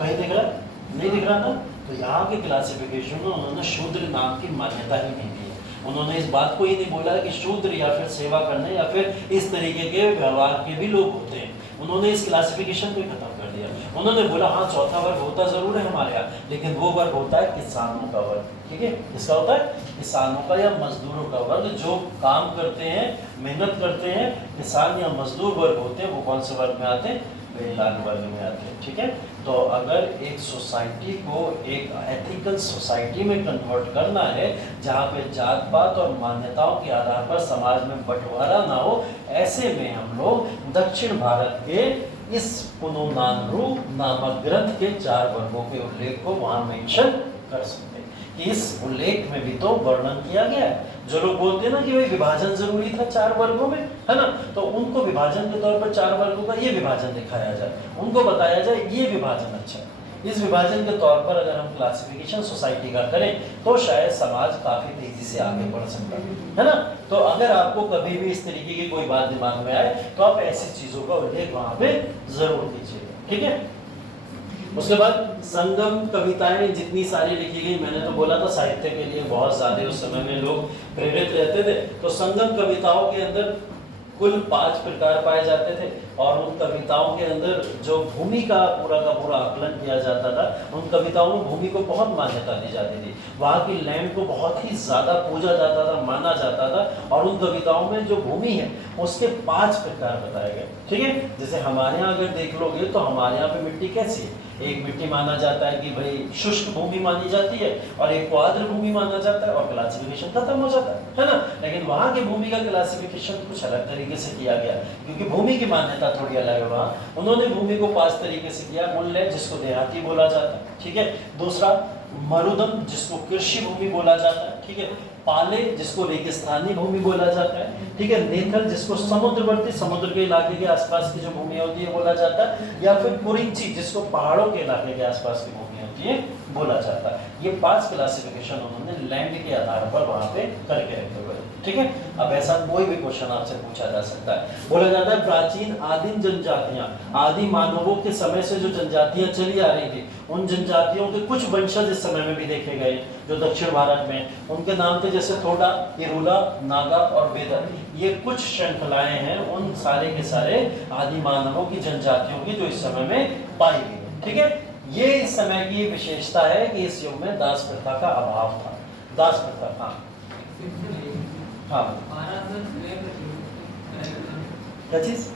कहीं दिख रहा है? नहीं दिख रहा ना। तो यहाँ के क्लासिफिकेशन में उन्होंने शूद्र नाम की मान्यता ही नहीं दी है। उन्होंने इस बात को ही नहीं बोला कि शूद्र या फिर सेवा करने या फिर इस तरीके के व्यवहार के भी लोग होते हैं। उन्होंने इस क्लासिफिकेशन को खत्म कर दिया। उन्होंने बोला हाँ, चौथा वर्ग होता जरूर है हमारे यहाँ, लेकिन वो वर्ग होता है किसानों का वर्ग, ठीक है। किसका होता है? किसानों का या मजदूरों का वर्ग, जो काम करते हैं, मेहनत करते हैं, किसान या मजदूर वर्ग होते हैं, वो कौन से वर्ग में आते हैं? बेलाल वर्ग में आते हैं, ठीक है। तो अगर एक सोसाइटी को एक एथिकल सोसाइटी में कन्वर्ट करना है, जहाँ पे जात पात और मान्यताओं के आधार पर समाज में बंटवारा ना हो, ऐसे में हम लोग दक्षिण भारत के इस पुरुनानरू नामक ग्रंथ के 4 वर्गों के उल्लेख को वहाँ मेंशन कर सकते हैं कि इस उल्लेख में भी तो वर्णन किया गया है। जो लोग बोलते हैं ना कि भाई विभाजन जरूरी था 4 वर्गों में, है ना, तो उनको विभाजन के तौर पर 4 वर्गों का ये विभाजन दिखाया जाए, उनको बताया जाए ये विभाजन अच्छा है। इस विभाजन के तौर पर अगर हम क्लासिफिकेशन सोसाइटी का करें तो शायद समाज काफी तेजी से आगे बढ़ सकता है ना। तो अगर आपको कभी भी इस तरीके की कोई बात दिमाग में आए तो आप ऐसी चीजों का उल्लेख वहां पे जरूर कीजिएगा, ठीक है। उसके बाद संगम कविताएं जितनी सारी लिखी गई, मैंने तो बोला था साहित्य के लिए बहुत ज्यादा उस समय में लोग प्रेरित रहते थे। तो संगम कविताओं के अंदर कुल 5 प्रकार पाए जाते थे और उन कविताओं के अंदर जो भूमि का पूरा आकलन किया जाता था, उन कविताओं में भूमि को बहुत मान्यता दी जाती थी, वहाँ की लैंड को बहुत ही ज़्यादा पूजा जाता था, माना जाता था। और उन कविताओं में जो भूमि है उसके 5 प्रकार बताए गए, ठीक है। जैसे हमारे यहाँ अगर देख लोगे तो हमारे यहाँ पे मिट्टी कैसी है, एक मिट्टी माना जाता है कि भाई शुष्क भूमि मानी जाती है और एक को आर्द्र भूमि माना जाता है और क्लासिफिकेशन खत्म हो जाता है ना। लेकिन वहाँ की भूमि का क्लासिफिकेशन कुछ अलग तरीके से किया गया, क्योंकि भूमि की मान्यता थोड़ी अलग है वहाँ। उन्होंने भूमि को 5 तरीके से किया। मूल्य जिसको देहाती बोला जाता है, ठीक है। दूसरा मरुदम जिसको कृषि भूमि बोला जाता है, ठीक है। पाले जिसको रेगिस्तानी भूमि बोला जाता है, ठीक है। नेथल जिसको समुद्रवर्ती समुद्र के इलाके के आसपास की जो भूमि होती है बोला जाता है, या फिर कुरिंची जिसको पहाड़ों के इलाके के आसपास की भूमि होती है बोला जाता है। ये 5 क्लासिफिकेशन उन्होंने लैंड के आधार पर वहां पे करके रखे हुए, ठीक है। अब ऐसा कोई भी क्वेश्चन आपसे पूछा जा सकता है। बोला जाता है प्राचीन आदिम जनजातियां, आदि मानवों के समय से जो जनजातियां चली आ रही थी, उन जनजातियों के कुछ वंशज इस समय में भी देखे गए जो दक्षिण भारत में। उनके नाम थे जैसे थोड़ा, इरुला, नागा और वेदर। ये कुछ श्रृंखलाएं हैं उन सारे के सारे आदि मानवों की जनजातियों की जो इस समय में पाई गई, ठीक है। ये इस समय की विशेषता है कि इस युग में दास प्रथा का अभाव था। दास प्रथा, हाँ क्या चीज,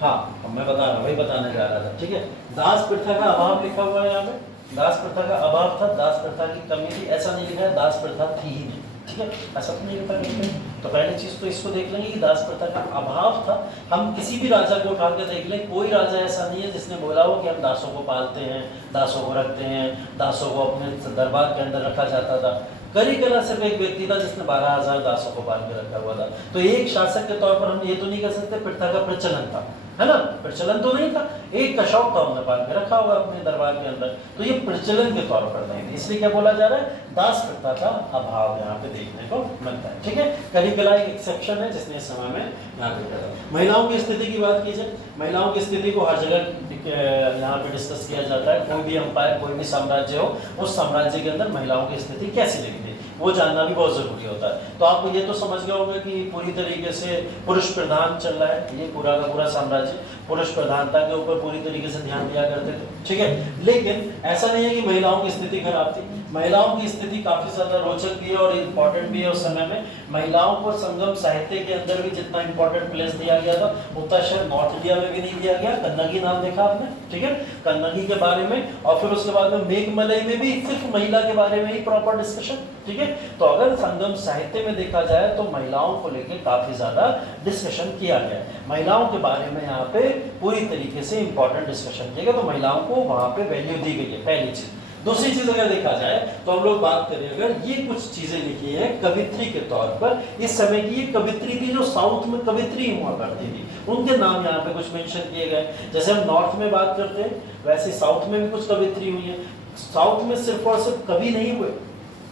हाँ मैं बता रहा, वही बताने जा रहा था, ठीक है। दास प्रथा का अभाव लिखा हुआ है यहाँ पे। दास प्रथा का अभाव था, दास प्रथा की कमी थी, ऐसा नहीं लिखा है दास प्रथा थी ही नहीं, ठीक है। ऐसा तो नहीं लिखा है। तो पहली चीज तो इसको देख लेंगे कि दास प्रथा का अभाव था। हम किसी भी राजा को उठा के देख लें, कोई राजा ऐसा नहीं है जिसने बोला हो कि हम दासों को पालते हैं, दासों को रखते हैं, दासों को अपने दरबार के अंदर रखा जाता था। करिकला सिर्फ एक व्यक्ति था जिसने 12,000 दासों को पाल के रखा हुआ था। तो एक शासक के तौर पर हम ये तो नहीं कह सकते प्रथा का प्रचलन था, है ना। प्रचलन तो नहीं था, एक का शौक था, उन्होंने पाल के रखा होगा अपने दरबार के अंदर। तो ये प्रचलन के तौर पर नहीं थी, इसलिए क्या बोला जा रहा है, दास प्रथा का अभाव यहाँ पे देखने को मिलता है, ठीक है। कलिकला एक एक्सेप्शन है जिसने इस समय में यहाँ देखा था। महिलाओं की स्थिति की बात कीजिए, महिलाओं की स्थिति को हर जगह यहाँ पे डिस्कस किया जाता है। कोई भी अंपायर, कोई भी साम्राज्य हो, उस साम्राज्य के अंदर महिलाओं की स्थिति कैसी लगी थी वो जानना भी बहुत जरूरी होता है। तो आपको ये तो समझ गया होगा कि पूरी तरीके से पुरुष प्रधान चल रहा है, ये पूरा का पूरा साम्राज्य पुरुष प्रधानता के ऊपर पूरी तरीके से ध्यान दिया करते थे, ठीक है। लेकिन ऐसा नहीं है कि महिलाओं की स्थिति खराब थी। महिलाओं की स्थिति काफी ज्यादा रोचक भी है और इम्पोर्टेंट भी है। उस समय में महिलाओं को संगम साहित्य के अंदर भी जितना इंपॉर्टेंट प्लेस दिया गया था उतना शायद नॉर्थ इंडिया में भी नहीं दिया गया। कन्नगी नाम देखा आपने, ठीक है, कन्नगी के बारे में। और फिर उसके बाद में मेघमलई में भी सिर्फ महिला के बारे में ही प्रॉपर डिस्कशन, ठीक है। तो अगर संगम साहित्य में देखा जाए तो महिलाओं को लेकर काफी ज्यादा डिस्कशन किया गया है। महिलाओं के बारे में यहाँ पे पूरी तरीके से इंपॉर्टेंट डिस्कशन किया गया। तो महिलाओं को वहां पे वैल्यू दी गई है, पहली चीज। दूसरी चीज अगर देखा जाए तो हम लोग बात करें, अगर ये कुछ चीजें लिखी है कवित्री के तौर पर, इस समय की ये कवित्री थी जो साउथ में कवित्री हुआ करती थी, उनके नाम यहाँ पे कुछ मेंशन किए गए। जैसे हम नॉर्थ में बात करते हैं वैसे साउथ में भी कुछ कवित्री हुई है। साउथ में सिर्फ और सिर्फ कवि नहीं हुए,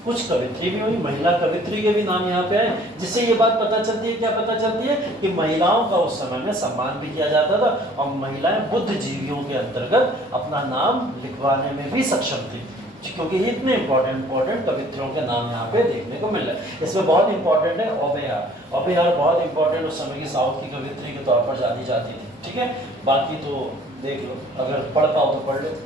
कुछ कवित्री भी हुई, महिला कवित्री के भी नाम यहाँ पे आए, जिससे ये बात पता चलती है, क्या पता चलती है कि महिलाओं का उस समय में सम्मान भी किया जाता था और महिलाएं बुद्धिजीवियों के अंतर्गत अपना नाम लिखवाने में भी सक्षम थी, क्योंकि इतने इंपॉर्टेंट कवित्रियों के नाम यहाँ पे देखने को मिल रहे हैं। इसमें बहुत इंपॉर्टेंट है ओबेयार। ओबेयार बहुत इंपॉर्टेंट उस समय की साउथ की कवित्री के तौर पर जानी जाती थी, ठीक है। बाकी तो देख लो, अगर पढ़ पाओ तो पढ़ लो,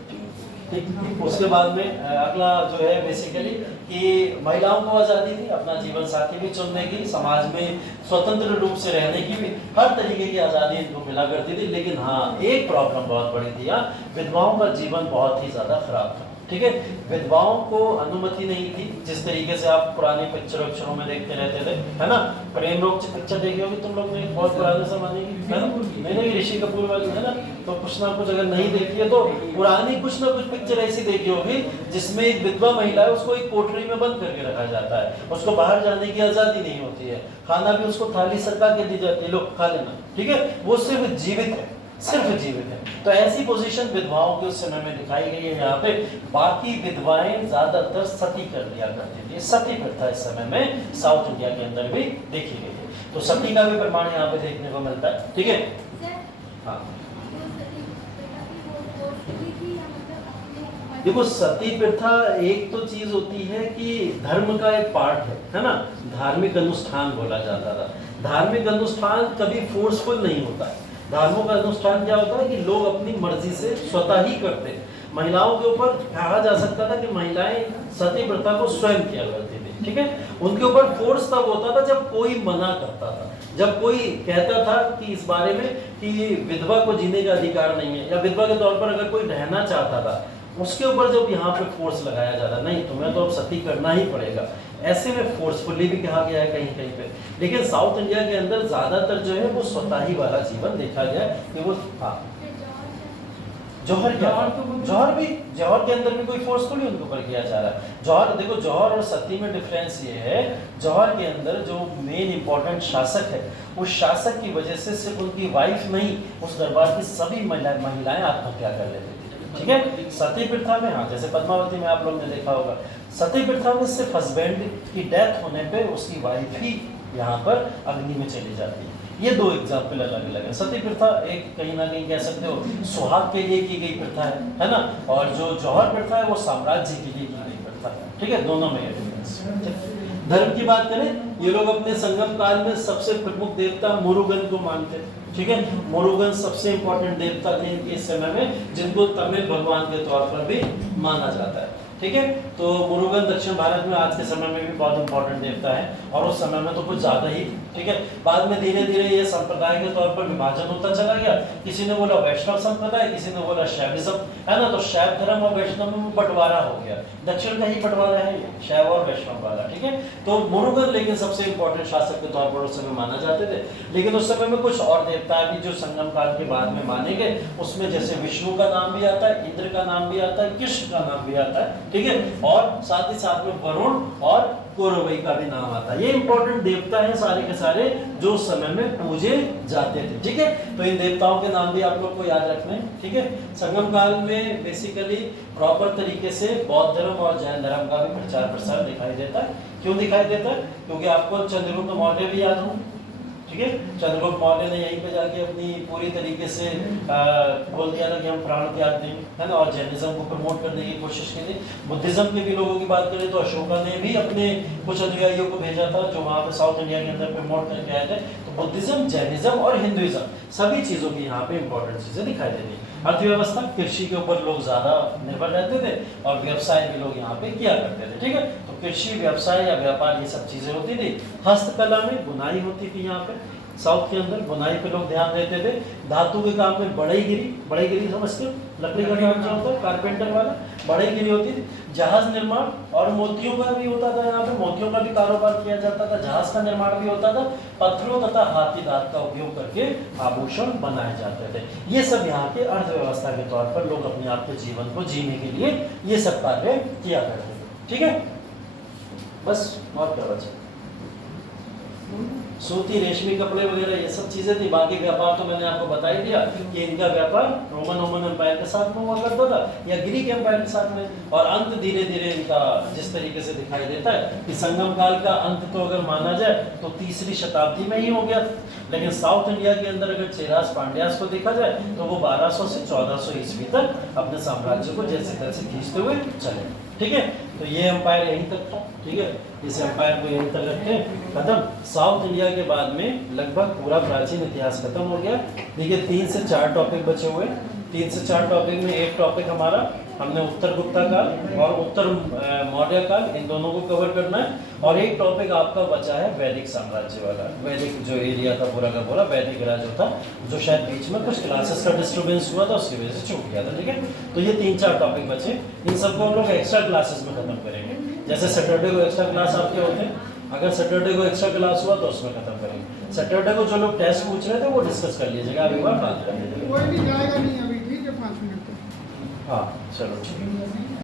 ठीक। उसके बाद में अगला जो है बेसिकली कि महिलाओं को आज़ादी थी अपना जीवन साथी भी चुनने की, समाज में स्वतंत्र रूप से रहने की भी हर तरीके की आज़ादी इनको मिला करती थी। लेकिन हाँ, एक प्रॉब्लम बहुत बड़ी थी, विधवाओं का जीवन बहुत ही ज़्यादा खराब था, ठीक है। विधवाओं को अनुमति नहीं थी, जिस तरीके से आप पुरानी पिक्चरों में देखते रहते थे, है ना। प्रेम रोग पिक्चर देखी होगी तुम लोग ने, बहुत पुराने जमाने की, है ना। मैंने भी ऋषि कपूर वाली, है ना। तो कुछ ना कुछ अगर नहीं देखी है तो पुरानी कुछ ना कुछ पिक्चर ऐसी देखी होगी जिसमें एक विधवा महिला है, उसको एक कोठरी में बंद करके रखा जाता है, उसको बाहर जाने की आजादी नहीं होती है, खाना भी उसको थाली सरका के दी जाती है, लो खा लेना, ठीक है। वो सिर्फ जीवित है, सिर्फ जीवित है। तो ऐसी पोजीशन विधवाओं के उस समय में दिखाई गई है यहाँ पे। बाकी विधवाएं ज्यादातर सती कर दिया करती थी, सती प्रथा इस समय में साउथ इंडिया के अंदर भी देखी गई है। तो सती का भी प्रमाण यहाँ पे देखने को मिलता है, ठीक है। हाँ देखो सती प्रथा एक तो चीज होती है कि धर्म का एक पार्ट है ना, धार्मिक अनुष्ठान बोला जाता था। धार्मिक अनुष्ठान कभी फोर्सफुल नहीं होता है। धार्मिक अनुष्ठान क्या होता है कि लोग अपनी मर्जी से स्वतः ही करते हैं। महिलाओं के ऊपर कहा जा सकता था कि महिलाएं सती प्रथा को स्वयं किया करती थी, ठीक है। उनके ऊपर फोर्स तब होता था जब कोई मना करता था, जब कोई कहता था कि इस बारे में कि विधवा को जीने का अधिकार नहीं है, या विधवा के तौर पर अगर कोई रहना चाहता था, उसके ऊपर जब यहाँ पे फोर्स लगाया जाता, नहीं तुम्हें तो अब सती करना ही पड़ेगा, ऐसे में फोर्सफुली भी कहा गया है कहीं कहीं पे। लेकिन साउथ इंडिया के अंदर ज्यादातर जो है वो स्वतः ही वाला जीवन देखा गया है कि वो जौहर क्या, जौहर के अंदर भी कोई फोर्सफुली उनके ऊपर किया जा रहा है। जौहर देखो, जौहर और सती में डिफरेंस ये है, जौहर के अंदर जो मेन इंपॉर्टेंट शासक है, उस शासक की वजह से सिर्फ उनकी वाइफ नहीं, उस दरबार की सभी महिलाएं आत्महत्या कर लेती थी, ठीक है। सती प्रथा में हाँ, जैसे पद्मावती में आप लोग ने देखा होगा, सती प्रथा में सिर्फ हस्बैंड की डेथ होने पे उसकी वाइफ ही यहाँ पर अग्नि में चली जाती है। ये दो एग्जाम्पल अलग अलग है। सती प्रथा एक कहीं ना कहीं कह सकते हो सुहाग के लिए की गई प्रथा है ना, और जो जौहर प्रथा है वो साम्राज्य के लिए की गई प्रथा है, ठीक है। दोनों में डिफरेंस। धर्म की बात करें, ये लोग अपने संगम काल में सबसे प्रमुख देवता मुरुगन को मानते, ठीक है। मुरुगन सबसे इंपॉर्टेंट देवता थे इस समय में, जिनको तमिल भगवान के तौर पर भी माना जाता है, ठीक है। तो मुरुगन दक्षिण भारत में आज के समय में भी बहुत इंपॉर्टेंट देवता है, और उस समय में तो कुछ ज्यादा ही, ठीक है। बाद में धीरे धीरे ये संप्रदाय के तौर पर विभाजन होता चला गया। किसी ने बोला वैष्णव संप्रदाय, किसी ने बोला शैविज्म, है ना। तो शैव धर्म और वैष्णव में बंटवारा हो गया, दक्षिण का ही बंटवारा है शैव और वैष्णव वाला, ठीक है। तो मुरुगन लेकिन सबसे इंपॉर्टेंट शासक के तौर पर उस समय माना जाते थे। लेकिन उस समय में कुछ और देवता भी जो संगम काल के बाद में माने गए, उसमें जैसे विष्णु का नाम भी आता है, इंद्र का नाम भी आता है, कृष्ण का नाम भी आता है, ठीक है। और साथ ही साथ में वरुण और कौरवई का भी नाम आता है। ये इंपॉर्टेंट देवता हैं सारे के सारे जो उस समय में पूजे जाते थे, ठीक है। तो इन देवताओं के नाम भी आप लोग को याद रखना है, ठीक है। संगम काल में बेसिकली प्रॉपर तरीके से बौद्ध धर्म और जैन धर्म का भी प्रचार प्रसार दिखाई देता है। क्यों दिखाई देता है? क्योंकि आपको चंद्रगुप्त मौर्य भी याद हो, ठीक है। चंद्रगुप्त मौर्य ने यहीं पे जाके अपनी पूरी तरीके से बोल दिया था कि हम प्राण त्याग देंगे, है ना, और जैनिज्म को प्रमोट करने की कोशिश की थी। बुद्धिज्म के भी लोगों की बात करें तो अशोका ने भी अपने कुछ अनुयायियों को भेजा था जो वहाँ पे साउथ इंडिया के अंदर प्रमोट करके आए थे। तो बुद्धिज्म, जैनिज्म और हिंदुइज्म सभी चीज़ों की यहाँ पे इंपॉर्टेंट चीज़ें दिखाई देती। अर्थव्यवस्था, कृषि के ऊपर लोग ज़्यादा निर्भर रहते थे और व्यवसाय भी लोग यहाँ पे किया करते थे, ठीक है। तो कृषि, व्यवसाय या व्यापार ये सब चीज़ें होती थी। हस्तकला में बुनाई होती थी यहाँ पे, साउथ के अंदर बुनाई पे लोग ध्यान देते थे। धातु के काम में बढ़ईगिरी समझते हो, लकड़ी का काम जो होता है कारपेंटर वाला, बढ़ईगिरी होती थी। जहाज निर्माण और मोतियों का भी होता था, यहाँ पे मोतियों का भी कारोबार किया जाता था, जहाज का निर्माण भी होता था। पत्थरों तथा हाथी दांत का उपयोग करके आभूषण बनाए जाते थे। ये सब यहाँ के अर्थव्यवस्था के तौर पर लोग अपने आप के जीवन को जीने के लिए ये सब कार्य किया करते थे, ठीक है। बस और क्या बचा, सूती रेशमी कपड़े वगैरह ये सब चीजें थी। बाकी व्यापार तो मैंने आपको बता ही दिया कि इनका व्यापार रोमन एम्पायर के साथ में हुआ करता था या ग्रीक एम्पायर के साथ में। और अंत धीरे धीरे इनका जिस तरीके से दिखाई देता है कि संगम काल का अंत तो अगर माना जाए तो 3री शताब्दी में ही हो गया। लेकिन साउथ इंडिया के अंदर अगर चेरास पांड्यास को देखा जाए तो वो 1200 से 1400 ईस्वी तक अपने साम्राज्य को जैसे तैसे खींचते हुए चले, ठीक है। तो ये एम्पायर यहीं तक था, ठीक है। इस एम्पायर को यहीं तक रखते खत्म। साउथ इंडिया के बाद में लगभग पूरा प्राचीन इतिहास खत्म हो गया। देखिए 3 से 4 टॉपिक बचे हुए। 3 से 4 टॉपिक में एक टॉपिक हमारा हमने उत्तर गुप्ता काल और उत्तर मौर्य काल, इन दोनों को कवर करना है। और एक टॉपिक आपका बचा है वैदिक साम्राज्य वाला, वैदिक जो एरिया था पूरा का पूरा वैदिक राज था, जो शायद बीच में कुछ क्लासेस का डिस्टर्बेंस हुआ था उसकी वजह से छूट गया था, ठीक है। तो ये 3-4 टॉपिक बचे, इन सबको हम लोग एक्स्ट्रा क्लासेस में खत्म करेंगे। जैसे सैटरडे को एक्स्ट्रा क्लास आपके होते हैं, अगर सैटरडे को एक्स्ट्रा क्लास हुआ तो उसमें खत्म करेंगे। सैटरडे को जो लोग टेस्ट पूछ रहे थे वो डिस्कस कर लीजिएगा, अभी बार बात कर लीजिएगा। कोई भी जाएगा नहीं अभी, ठीक है, 5 मिनट तक। हाँ चलो ठीक है।